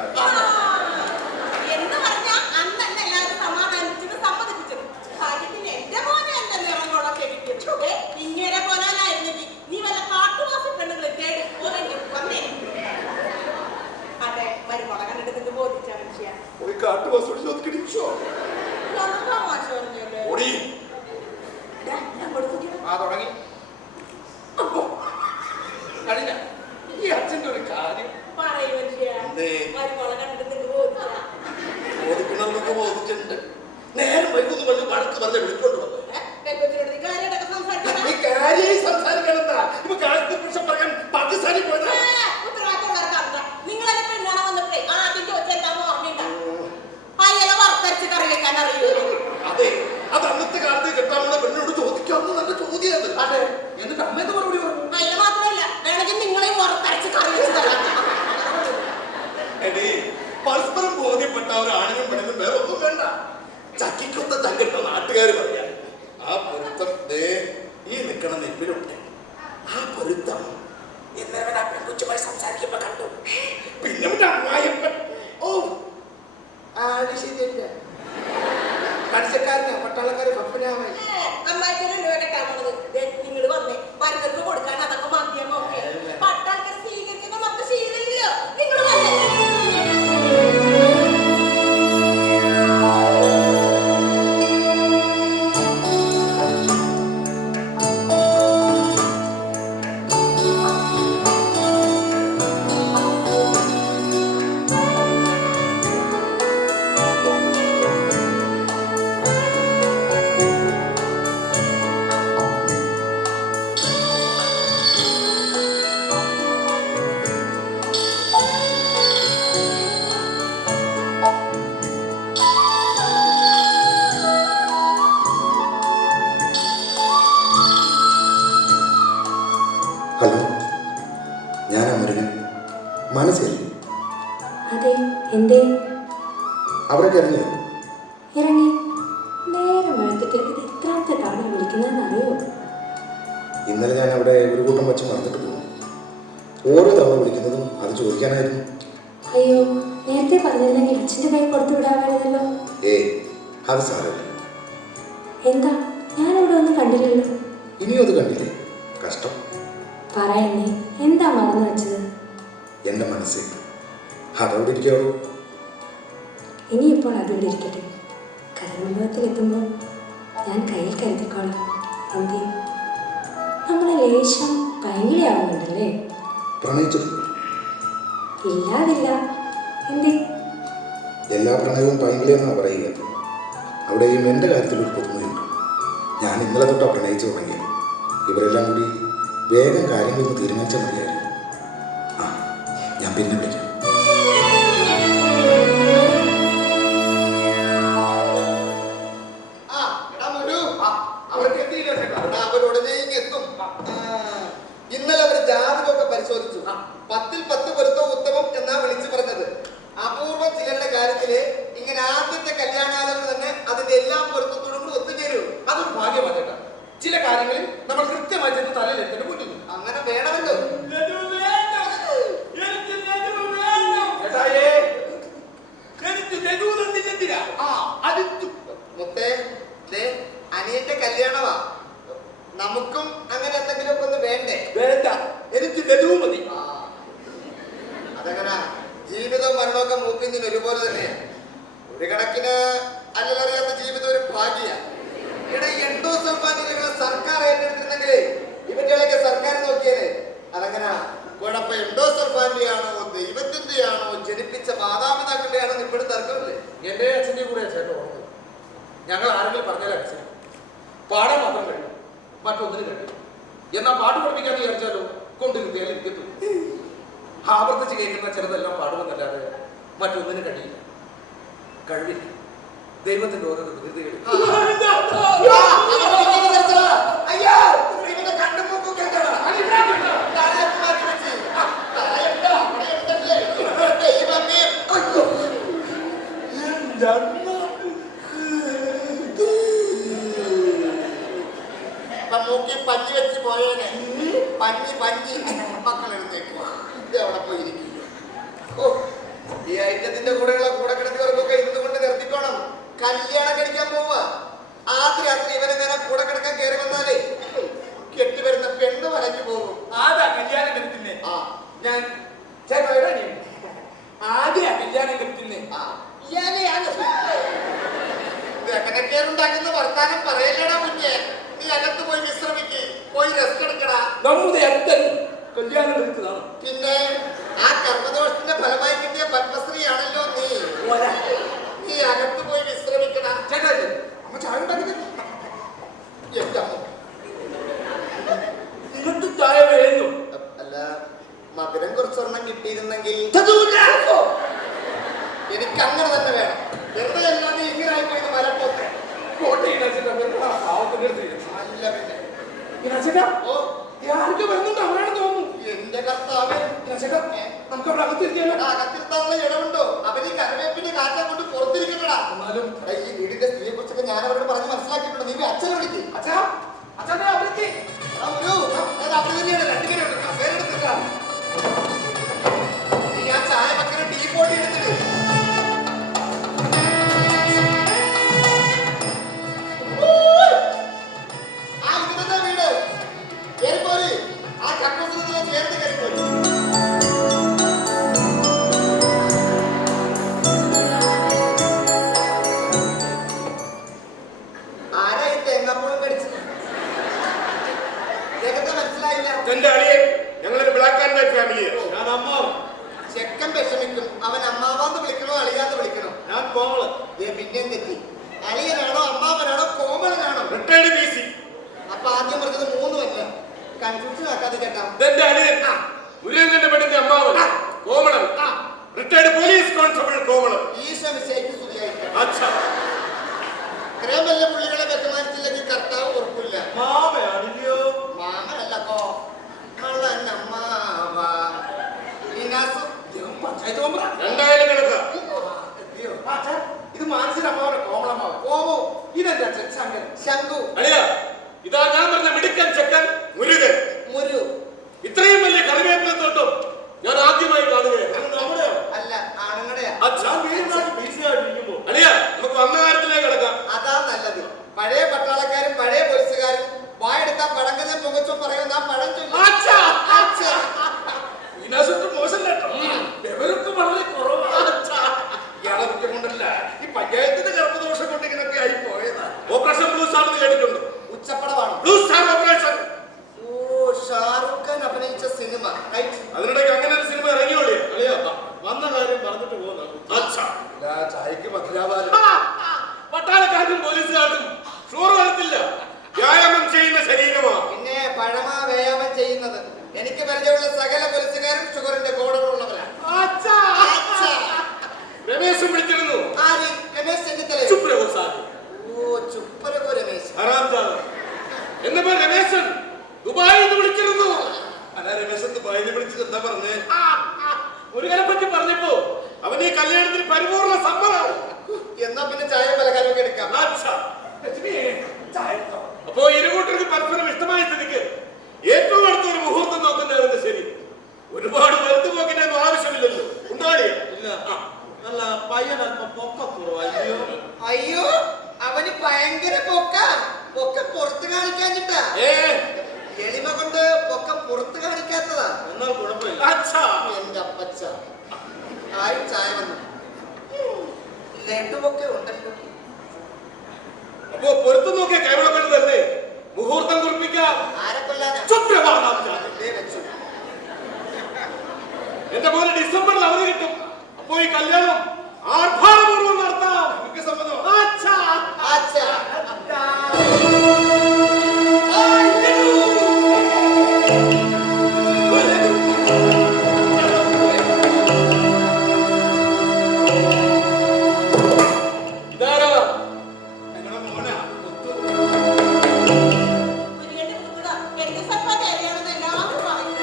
എന്ന് പറഞ്ഞാ അന്നല്ല എല്ലാവരും സമാധാനിച്ചത്, സമ്മതിപ്പിച്ചത്. കാര്യത്തിന് എന്റെ മോനെ എന്റെ നിറങ്ങളൊക്കെ കിട്ടും. ഇങ്ങനെ പോരാനായിരുന്നെങ്കിൽ നീ വല്ല കാട്ടുവാസ പെണ്ണുങ്ങളെ തേടി വന്നേ. അതെ, മരുമോളെ കണ്ടിട്ട് നിനക്ക് ബോധിച്ച മനുഷ്യ. ഒരു കാട്ടുവാസോട് ചോദിക്കടിച്ചോ തമാശ പറഞ്ഞല്ലേ. ഓടി ദാ, ഞാൻ കൊടുത്തു. തുടങ്ങി കഴിഞ്ഞ ഈ അച്ഛൻ്റെ ഒരു കാര്യം പറയൂ മനുഷ്യ. എന്തേ? മരുമോളെ കണ്ടിട്ട് നിനക്ക് ബോധിച്ച. ബോധിക്കുന്നവർക്ക് ബോധിച്ചിട്ടുണ്ട്. നേരം വൈകുന്നു പറഞ്ഞ് വഴക്ക് പറഞ്ഞ വിളിക്കൊണ്ട് വന്നു. പെൺകൊച്ചിനോട് നീ കാര്യമായിട്ടൊക്കെ സംസാരിക്കണം. ഈ കാര്യമായി സംസാരിക്കണെന്താ ഇപ്പൊ കാര്യത്തെ കുറിച്ച് പറയാൻ പാകിസ്ഥാനിൽ പോയതാ. ഉത്തരവാദിത്തമുള്ളവർക്കറിയാം. നിങ്ങളെ പെണ്ണാണ് വന്നപ്പോഴേ ആദ്യം ചോദിച്ചെന്താന്ന് ഓർമ്മയുണ്ട? അയ്യല വറുത്തരച്ച് കറി വെക്കാൻ അറിയൂ. അതെ, അത് അന്നത്തെ കാലത്ത് കിട്ടാവുന്ന പെണ്ണോട് ചോദിക്കാവുന്ന നല്ല ചോദ്യം. അതെ, എന്നിട്ട് അമ്മേന്ന് മറുപടി പറഞ്ഞു. അയ്യ മാത്രമല്ല, വേണമെങ്കിൽ നിങ്ങളെയും വറുത്തരച്ച് കറി വെച്ച് തരാം. എടീ, പരസ്പരം ബോധ്യപ്പെട്ട ഒരു ആണിനും പെണ്ണിനും വേറെ ഒന്നും വേണ്ട. ചക്കിക്കൊത്ത ചങ്കിട്ട നാട്ടുകാര് പറയാ ആ പൊരുത്തം ദേ ഈ നിക്കണ നെപ്പിലുണ്ട്. ആ പൊരുത്തം എന്നവൻ ആ പെൺകുച്ചുമായി സംസാരിക്കുമ്പോ കണ്ടു. പിന്നെ അവന്റെ അമ്മായിയപ്പൻ ശരിയല്ല, കടിച്ചക്കാരനാ, പട്ടാളക്കാര് കപ്പനാമായി. അമ്മായിക്കല്ലേ കെട്ടാൻ പോണത്. നിങ്ങൾ വന്നേ, മരുന്നർക്ക് കൊടുക്കാൻ അതൊക്കെ മദ്യം നോക്കി പട്ടാൾക്കാർ സ്വീകരിക്കുന്ന നമുക്ക് ശീലമില്ല. നിങ്ങൾ വന്നേ. ഹലോ, ഞാൻ അമരന്. മനസ്സിലായി? അതെ, എന്തേ? അവിടെ കയറിഞ്ഞോ? ഇറങ്ങി. നേരം വെളുത്തിട്ട് ഇത് ഇത്രാമത്തെ തവണ വിളിക്കുന്നതെന്ന് അറിയോ? ഇന്നലെ ഞാൻ അവിടെ ഒരു കൂട്ടം വച്ച് മറന്നിട്ട് പോകും. ഓരോ തവണ വിളിക്കുന്നതും അത് ചോദിക്കാനായിരുന്നു. അയ്യോ, നേരത്തെ പറഞ്ഞിരുന്നെങ്കിൽ അച്ഛൻ്റെ കൈ കൊടുത്തു വിടാമായിരുന്നല്ലോ. അത് സാരമില്ല. എന്താ, ഞാനിവിടെ ഒന്നും കണ്ടില്ലല്ലോ. ഇനിയും അത് കണ്ടില്ലേ? കഷ്ടം. പറയണേ, എന്താ മറന്നു വെച്ചത്? എൻ്റെ മനസ്സേ, അതവിടെ ഇരിക്കാവൂ. ഇനിയിപ്പോൾ അതിവിടെ ഇരിക്കട്ടെ. കരമണ്ഡപത്തിലെത്തുമ്പോൾ ഞാൻ കയ്യിൽ കരുതിക്കോളാം. എന്തേ, നമ്മളെ ലേശം ഭയങ്കരയാവുന്നുണ്ടല്ലേ? പ്രണയിച്ചിട്ടുണ്ട്. ഇല്ലാതില്ല. എന്തേ? എല്ലാ പ്രണയവും പൈങ്കിളിയെന്നാണ് പറയുക. അവിടെയും എൻ്റെ കാര്യത്തിലൊരു പുതുമയുണ്ട്. ഞാൻ ഇന്നലെ തൊട്ടാണ് പ്രണയിച്ചു തുടങ്ങിയത്. ഇവരെല്ലാം കൂടി വേഗം കാര്യങ്ങളൊന്ന് തീരുമാനിച്ചാൽ മതിയായിരുന്നു. ആ, ഞാൻ പിന്നെ വിളിക്കാം. ഇന്നലെ അവർ ജാതകമൊക്കെ പരിശോധിച്ചു. 10ൽ 10 പൊരുത്തം ഉത്തമം എന്നാ വിളിച്ചു പറഞ്ഞത്. അപൂർവം ചിലരുടെ കാര്യത്തില് ഇങ്ങനെ ആദ്യത്തെ കല്യാണാലോചന തന്നെ അതിന്റെ എല്ലാ പൊരുത്തത്തോടും കൂടി ഒത്തുചേരും. അതൊരു ഭാഗ്യമാണ് ചേട്ടാ. ചില കാര്യങ്ങളിൽ നമ്മൾ കൃത്യമായി ചെന്ന് തലയിലെത്തേണ്ട പറ്റുന്നു. അങ്ങനെ വേണമല്ലോ. എനിക്ക് നമുക്കും അങ്ങനെ എന്തെങ്കിലുമൊക്കെ ഒന്ന് വേണ്ടേ? വേണ്ട, എനിക്ക് ലഡു മതി. അതങ്ങനെ ജീവിതവും മരണമൊക്കെ മൂക്കിന് ഒരുപോലെ തന്നെയാണ്. ഒരു കണക്കിന് അല്ലറിയാത്ത ജീവിതം ഒരു ഭാഗ്യ. ഇവിടെ എൻഡോസൾഫാനുകൾ സർക്കാർ ഏറ്റെടുത്തിരുന്നെങ്കിലേ ഇവറ്റകളൊക്കെ സർക്കാർ നോക്കിയത്. അതങ്ങനെ കുഴപ്പം എൻഡോസൾഫാന്റെ ആണോ ദൈവത്തിന്റെ ആണോ ജനിപ്പിച്ച മാതാപിതാക്കളുടെ ആണോ ഇപ്പോഴും തർക്കമില്ലേ? എൻ്റെ അച്ഛൻ്റെ കൂടെ ചേട്ടൻ ഓർമ്മ. ഞങ്ങൾ ആരെങ്കിലും പറഞ്ഞാൽ അച്ഛൻ പാടാൻ മാത്രം കഴിയും, മറ്റൊന്നിനും കഴിയും. എന്നാൽ പാട്ട് പഠിപ്പിക്കാന്ന് വിചാരിച്ചാലോ കൊണ്ടിരുത്തിയാലും ഇരിക്കത്തു. ആവർത്തിച്ച് കേൾക്കുന്ന ചിലതെല്ലാം പാടുമെന്നല്ലാതെ മറ്റൊന്നിനും കഴിയില്ല. കഴിവില്ല. ദൈവത്തിന്റെ ഓരോ വികൃതികൾ. അയ്യോ, ഇവന്റെ കണ്ണും മൂക്കും കേൾക്കണം. മൂക്കി പഞ്ഞി വെച്ച് പോയേനെ. പഞ്ഞി മക്കൾ എഴുന്നേക്കുക. ഇത് അവിടെ പോയിരിക്കില്ല. ഓ, ഈ ഐറ്റത്തിന്റെ കൂടെയുള്ള കൂടെ കിടക്കുന്നവർക്കൊക്കെ ഇരുന്നുകൊണ്ട് നിർത്തിക്കോണം. കല്യാണം കഴിക്കാൻ പോവുക. ആദ്യ രാത്രി ഇവനെങ്ങനെ കൂടെ കിടക്കാൻ കയറി വന്നാലേ കെട്ടിവരുന്ന പെണ്ണ് വലഞ്ഞു പോകും. ആദ്യ കല്യാണം കഴിക്കുന്നേ ഞാൻ ചേട്ടാ ആദ്യ കല്യാണം കഴിക്കുന്നേ ഉണ്ടാക്കുന്ന വർത്താനം പറയലടാ കുഞ്ഞെ. നീ അകത്ത് പോയി വിശ്രമിക്ക്, പോയി റെസ്റ്റ് എടുക്കടാ. നമ്മുടെ അച്ഛൻ കല്യാണം കഴിച്ചതാണ്. പിന്നെ ആ കർമ്മദോഷത്തിന്റെ ഫലമായി കിട്ടിയ പത്മശ്രീ ആണല്ലോ നീ. നീ അകത്ത് പോയി വിശ്രമിക്കടാ. ചേട്ടാ അമ്മ ചായ ഉണ്ടാക്കി എന്റെ അമ്മ. നിങ്ങൾക്ക് ചായ വേണു? അല്ല, മധുരം കുറച്ചൊരെണ്ണം കിട്ടിയിരുന്നെങ്കിൽ എനിക്ക് അങ്ങനെ തന്നെ വേണം. വെറുതെ അല്ലാതെ ഇങ്ങനായി പോയി മരപ്പോത്തെ. അല്ല പിന്നെ ഓ ആർക്ക് വരുന്നുണ്ട് അവരാണ് തോന്നുന്നു. എന്റെ കർത്താവേ, നമുക്ക് അവിടെ അകത്തിരിക്കാനോ? അകത്തിരുത്താനുള്ള ഇടമുണ്ടോ? അവര് ഈ കരവേപ്പിന്റെ കാറ്റാൻ കൊണ്ട് പുറത്തിരിക്കണ്ടടാ. എന്നാലും ഈ വീടിന്റെ സ്ത്രീയെ കുറിച്ചൊക്കെ ഞാൻ അവരോട് പറഞ്ഞ് മനസ്സിലാക്കിയിട്ടുണ്ട്. നീ അച്ഛനെ വിളിക്ക്. അച്ഛാ അച്ഛനെ അവിടേക്ക് അവിടെ തന്നെയാണ് രണ്ടുപേരും കസേരയെടുത്തിട്ടാ. നീ ആ ചായ പക്കര ടീ പോട്ടി എടുത്തിട്ട് ആ ഇതിന്റെ വീട് കയറിപ്പോരി. ആ കക്കൂസിനെ ചേർത്ത് കയറിപ്പോയി. ആരാ ഈ തേങ്ങാപ്പൂളും കടിച്ചത്? ഇദ്ദേഹത്തെ മനസ്സിലായില്ല. എന്റെ അളിയൻ, ഞങ്ങളൊരു ബ്ലാക്ക് ആൻഡ് വൈറ്റ് ഫാമിലിയാണ്. ഞാൻ അമ്മാവൻ. ചെക്കൻ വിഷമിക്കും. അവൻ അമ്മാവാന്ന് വിളിക്കണോ അളിയാന്ന് വിളിക്കണോ? ഞാൻ കോമള്. പിന്നെ തെറ്റി. അളിയനാണോ അമ്മാവനാണോ കോമളനാണോ? Retired PC. അപ്പൊ ആദ്യം പറഞ്ഞത് മൂന്നുമല്ല. കൺഫ്യൂഷൻ ആക്കാതെ കേട്ടാ. ഇതെന്റെ അളിയൻ മുരുകന്റെ പെണ്ണിന്റെ അമ്മാവൻ Komalan. Retired police constable Komalan. Isho മിശിഹായ്ക്ക് സ്തുതിയായിരിക്കട്ടെ. അച്ഛാ, ഇത്രയും വലിയ പുള്ളികളെ ബഹുമാനിച്ചില്ലെങ്കിൽ കർത്താവ് ഉറപ്പില്ല. മാമയാണില്ലയോ? മാമനല്ല കോമളനമ്മാവ. ഈനാസും പഞ്ചായത്ത് മെമ്പറാ. രണ്ടായാലും കിടക്ക. എത്തിയോ? ഇത് മാനസിക അമ്മാവനെ കോമളമ്മാവൻ. ഓമോ ഇതെന്റെ അച്ഛൻ ശങ്കരൻ. ശംഖു അളിയ, ഇതാ ഞാൻ പറഞ്ഞ മിടുക്കൻ ചെക്കൻ മുരുകൻ. മുരു. ഇത്രയും വലിയ കറിവേപ്പില തോട്ടം ഞാൻ ആദ്യമായി കാണുകയാണ്. അല്ല, ആണുങ്ങളുടെയാ. അച്ഛാ, അളിയ, നമുക്ക് വന്ന കാര്യത്തിലേക്ക് കിടക്കാം. അതാ നല്ലത്. പഴയ പട്ടാളക്കാരും പഴയ പോലീസുകാരും വായെടുത്താ പടങ്കജം പുകച്ചും പറയുന്ന ആ പഴം ചൊല്ലി. അച്ഛാ, അച്ഛാ. വിനാശത്ത് മോശം കേട്ടോ. എവരൊക്കെ വളരെ കുറവാണ്. ഇയാളെ കുറ്റമുണ്ടല്ല, ഈ പഞ്ചായത്തിന്റെ ഗർഭദോഷം കൊണ്ട് ഇങ്ങനൊക്കെ ആയി പോയതാ. ഓപ്പറേഷൻ ബ്ലൂ സ്റ്റാർ എന്ന് കേട്ടിട്ടുണ്ട്? ഉച്ചപ്പടവാണ്. Blue star operation. ഓ, ഷാറൂഖ് ഖാൻ അഭിനയിച്ച സിനിമ. അതിനിടയ്ക്ക് അങ്ങനെ ഒരു സിനിമ ഇറങ്ങിയോളിയ. അളിയ, വന്ന കാര്യം പറഞ്ഞിട്ട് പോകുന്നു. അച്ഛാ, ചായക്ക് ഭദ്രാപാലം. പട്ടാളക്കാർക്കും പോലീസുകാർക്കും ഷുഗർ വരത്തില്ല. വ്യായാമം ചെയ്യുന്ന ശരീരമാണ്. പിന്നെ പഴമ വ്യായാമം ചെയ്യുന്നത്. എനിക്ക് പരിചയമുള്ള സകല പോലീസുകാരും ഷുഗറിന്റെ ഗോഡറുള്ളവരാണ്. അച്ഛാ, രമേശും വിളിച്ചിരുന്നു. ആര്? രമേശ് ചെന്നിത്തല. ചുപ്രഭു സാർ. ഓ, ചുപ്പരകോ രമേശ്. എന്നപ്പോ രമേശൻ ദുബായിൽ നിന്ന് വിളിച്ചിരുന്നു. അല്ല, രമേശൻ ദുബായിൽ നിന്ന് വിളിച്ചത് എന്താ പറഞ്ഞേ? മുരുകനെ പറ്റി പറഞ്ഞപ്പോ അവന് ഈ കല്യാണത്തിന് പരിപൂർണ സമ്മതം. എന്നാ പിന്നെ ചായ പലഹാരമൊക്കെ എടുക്കാം. അപ്പോ ഇരുകൂട്ടർക്ക് പരസ്പരം ഇഷ്ടമായ സ്ഥിതിക്ക് ഏറ്റവും അടുത്തൊരു മുഹൂർത്തം നോക്കുന്നതാണ് ശരി. ഒരുപാട് വെറുത്തു പോക്കിന്റെ ഒന്നും ആവശ്യമില്ലല്ലോ. ഉണ്ടാടിയ ഇല്ല. അയ്യോ, അവന് ഭയങ്കര പൊക്ക. പൊക്കം പുറത്ത് കാണിക്കാഞ്ഞിട്ടാ. എളിമ കൊണ്ട് പൊക്കം പുറത്ത് കാണിക്കാത്തതാ. എന്നാൽ കുഴപ്പമില്ല. എന്റെ അപ്പച്ച ആയി ചായ വന്നു. ലഡുവൊക്കെ ഉണ്ടല്ലോ. അപ്പോ പൊരുത്തം നോക്കിയ കേരളപ്പെട്ട് തന്നെ മുഹൂർത്തം കുറിപ്പിക്കാം. ആരെ കൊല്ലാനാ? ദേ വെച്ചു. എന്റെ മോനെ ഡിസംബറിൽ അവധി കിട്ടും. അപ്പോ ഈ കല്യാണം ആർഭാടപൂർവ്വം നടത്താം. എനിക്ക് സമ്മതം. ആച്ചാ. ഇതാരാ? നിങ്ങളുടെ മോനാ. കുഞ്ഞിന്റെ മുത്തതാ എന്റെ സപ്പാത്തി അറിയാണെന്ന് എല്ലാവരും പറയുന്നു.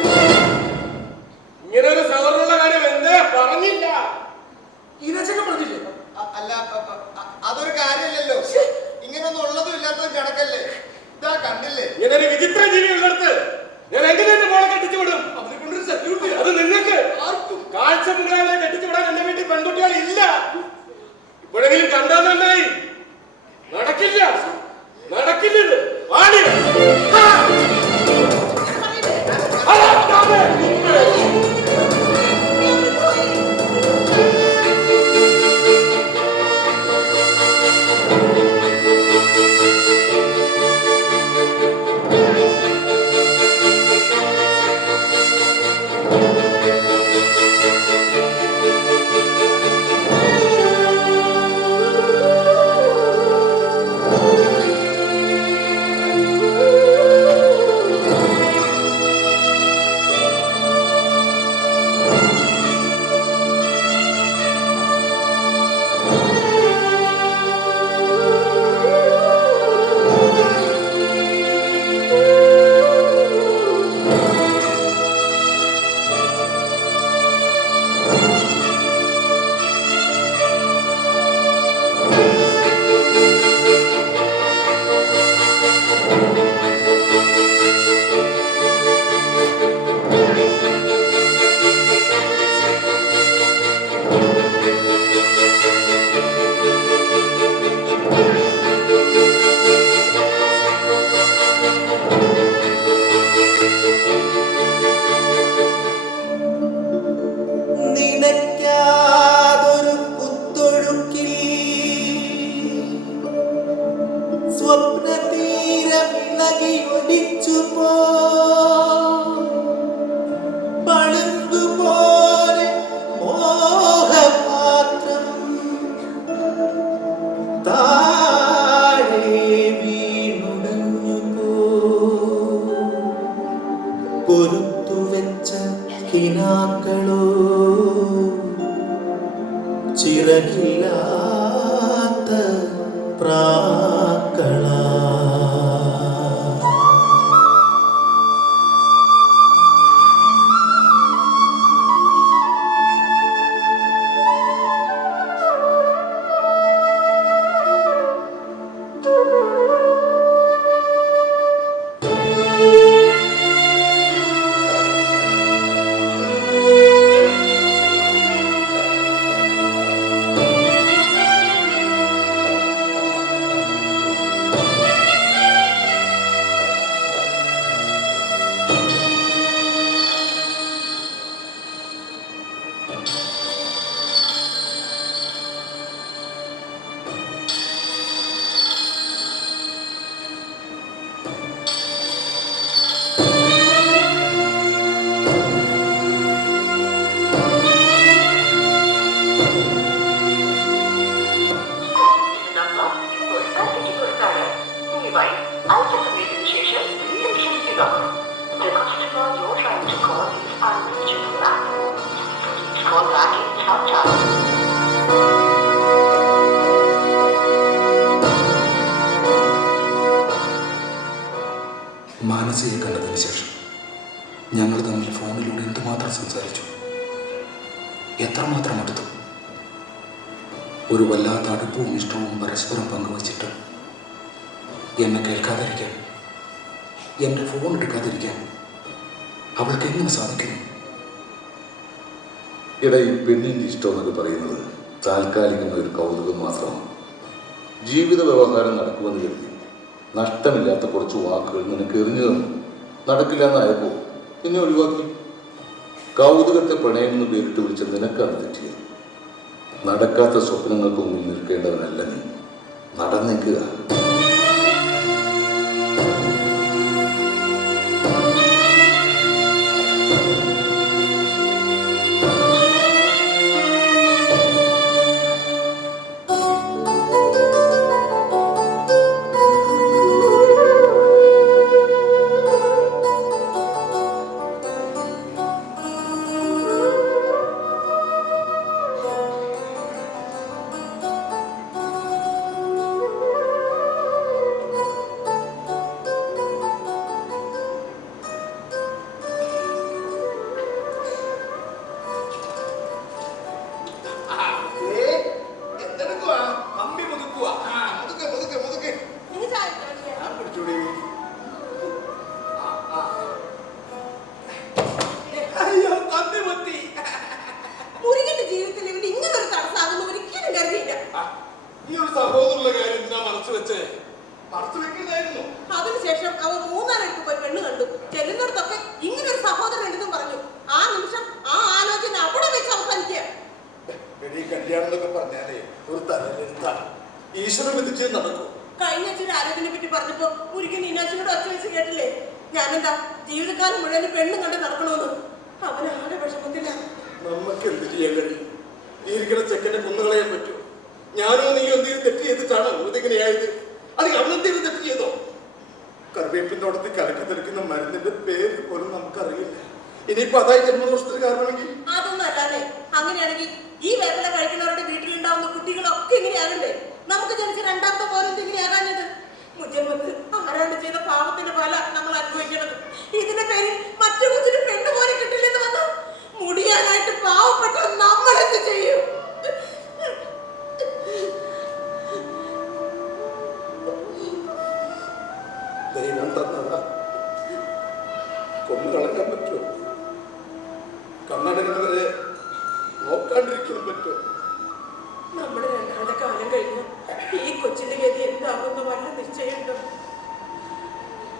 ഇങ്ങനെ ഒരു സഹോദരനുള്ള കാര്യം എന്തേ പറഞ്ഞില്ല? ഈനാശൊക്കെ പറഞ്ഞില്ലേ? അല്ല അതൊരു കാര്യമല്ലല്ലോ. ഇങ്ങനൊന്നും ഉള്ളതും ഇല്ലാത്തതും കണക്കല്ലേ. ഇതാ കണ്ടില്ലേ? ഇങ്ങനെ ഒരു വിചിത്ര ജീവി ഉള്ളിടത്ത് ഞാൻ എങ്ങനെ എന്റെ മോളെ കെട്ടിച്ചു വിടും? അവനെ കൊണ്ടൊരു സെക്യൂരിറ്റി. അത് നിങ്ങൾക്ക് ആർക്കും കാഴ്ച മുകളെ കെട്ടിച്ചു വിടാൻ എന്റെ വീട്ടിൽ പെൺകുട്ടികൾ ഇല്ല. ഇപ്പോഴെങ്കിലും കണ്ടാൽ നന്നായി. നടക്കില്ല, നടക്കില്ലത്. വാടി. നിനയ്ക്കാതൊരു കുത്തൊഴുക്കിൽ സ്വപ്നതീരമിളകി ഒലിച്ചു പോ പളുങ്കുപോലെ മോഹപാത്രം താഴെ വീണുടഞ്ഞു പോ പൊരുത്തുവെച്ച കിനാക്കളോ ചിറകില്ലാത്ത പ്രാക്കളാ. മാനസിയെ കണ്ടതിന് ശേഷം ഞങ്ങൾ തമ്മിൽ ഫോണിലൂടെ എന്തുമാത്രം സംസാരിച്ചു, എത്രമാത്രം അടുത്തു. ഒരു വല്ലാത്ത അടുപ്പവും ഇഷ്ടവും പരസ്പരം പങ്കുവച്ചിട്ട് എന്നെ കേൾക്കാതിരിക്കാൻ, എൻ്റെ ഫോൺ എടുക്കാതിരിക്കാൻ അവൾക്ക് എങ്ങനെ സാധിക്കുന്നു? ഇട ഈ പെണ്ണിൻ്റെ ഇഷ്ടം എന്നൊക്കെ പറയുന്നത് താൽക്കാലികമായ ഒരു കൗതുകം മാത്രമാണ്. ജീവിത വ്യവഹാരം നടക്കുമെന്ന് കരുതി നഷ്ടമില്ലാത്ത കുറച്ച് വാക്കുകൾ നിനക്ക് എറിഞ്ഞു തന്നു. നടക്കില്ല എന്നായപ്പോൾ നിന്നെ ഒഴിവാക്കി. കൗതുകത്തെ പ്രണയമെന്ന് പേരിട്ട് വിളിച്ച നിനക്കാണ് തെറ്റിയത്. നടക്കാത്ത സ്വപ്നങ്ങൾക്ക് മുന്നിൽ നിൽക്കേണ്ടവനല്ല നീ. നടന്നേക്കുക. എന്തെടുക്കുവാ? കമ്പി മുതുക്കുവാ. മുതുക്കെ മുതുക്കെ മുതുക്കെ. നിങ്ങൾ ചായ കുടിച്ചോ? ഞാൻ പിടിച്ചോടി. അയ്യോ, കമ്പി പൊട്ടി. മുരുകന്റെ ജീവിതത്തിൽ ഇവന് ഇങ്ങനെ ഒരു തടസ്സാകുന്ന ഒരിക്കലും കരുതിയില്ല. ഈ ഒരു സഹോദരനുള്ള കാര്യം എന്തിനാ മറച്ചു വെച്ചേ? മറച്ചു വെക്കുന്നതായിരുന്നു. അതിനുശേഷം അവൻ മൂന്നാലടുത്ത് പോയി പെണ്ണ് കണ്ടു. ചെല്ലുന്നിടത്തൊക്കെ ഇങ്ങനെ ഒരു സഹോദരൻ ഉണ്ടെന്നും പറഞ്ഞു. ആ നിമിഷം ആ ആലോചന അവിടെ വെച്ച് അവസാനിക്കുക. എടീ, കല്യാണം എന്നൊക്കെ പറഞ്ഞാലേ ഒരു തലവെടുത്താണ്. ഈശ്വരൻ വിധിച്ച് നടക്കും. കഴിഞ്ഞ ഒരു ആലോചനയെ പറ്റി പറഞ്ഞപ്പോ മുരുകൻ ഈനാശിനോട് ഒച്ച വെച്ച് കേട്ടില്ലേ? ഞാനെന്താ ജീവിതകാലം മുഴുവൻ പെണ്ണും കണ്ട് നടക്കണമെന്ന്. അവനാകെ വിഷമത്തില്ല. നമുക്ക് എന്ത് ചെയ്യാൻ കഴിയും? ഈ ഇരിക്കുന്ന ചെക്കനെ കൊന്നുകളയാൻ പറ്റുമോ? ഞാനോ നീയോ എന്തെങ്കിലും തെറ്റ് ചെയ്തിട്ടാണോ ഇതിങ്ങനെയായത്? അല്ലെങ്കിൽ അവനെന്തെങ്കിലും തെറ്റ് ചെയ്തോ? കറിവേപ്പിന്റെ ഓടത്തിൽ കലക്കി തെളിക്കുന്ന മരുന്നിന്റെ പേര് പോലും നമുക്കറിയില്ല. ഇനിയിപ്പോ അതായി ജന്മദോഷത്തിന് കാരണമെങ്കിൽ അതൊന്നും അല്ലാതെ. അങ്ങനെയാണെങ്കിൽ ഈ വേദന കഴിക്കുന്നവരുടെ വീട്ടിലുണ്ടാവുന്ന കുട്ടികളൊക്കെ ഇങ്ങനെയാകണ്ടേ? നമുക്ക് ജനിച്ച രണ്ടാമത്തെ പോലെ ഇങ്ങനെയാകാഞ്ഞത്? മുജന്മത്ത് ആരാണ്ട് ചെയ്ത പാവത്തിന്റെ പോലെ നമ്മൾ അനുഭവിക്കണത്. ഇതിന്റെ പേരിൽ മറ്റു കൊച്ചിന് പെണ്ണുപോലെ കിട്ടില്ലെന്ന് വന്ന മുടിയാനായിട്ട് പാവപ്പെട്ട നമ്മൾ എന്ത് ചെയ്യും? ദൈവം തന്നതാ. കൊന്നു കളയാൻ പറ്റുമോ? കണ്ണടങ്ങുന്നവരെ നോക്കാണ്ടിരിക്കാൻ പറ്റുമോ? നമ്മുടെ രണ്ടാളുടെ കാലം കഴിഞ്ഞു ഈ കൊച്ചിന്റെ ഗതി എന്താകുന്ന വല്ല നിശ്ചയമുണ്ടോ?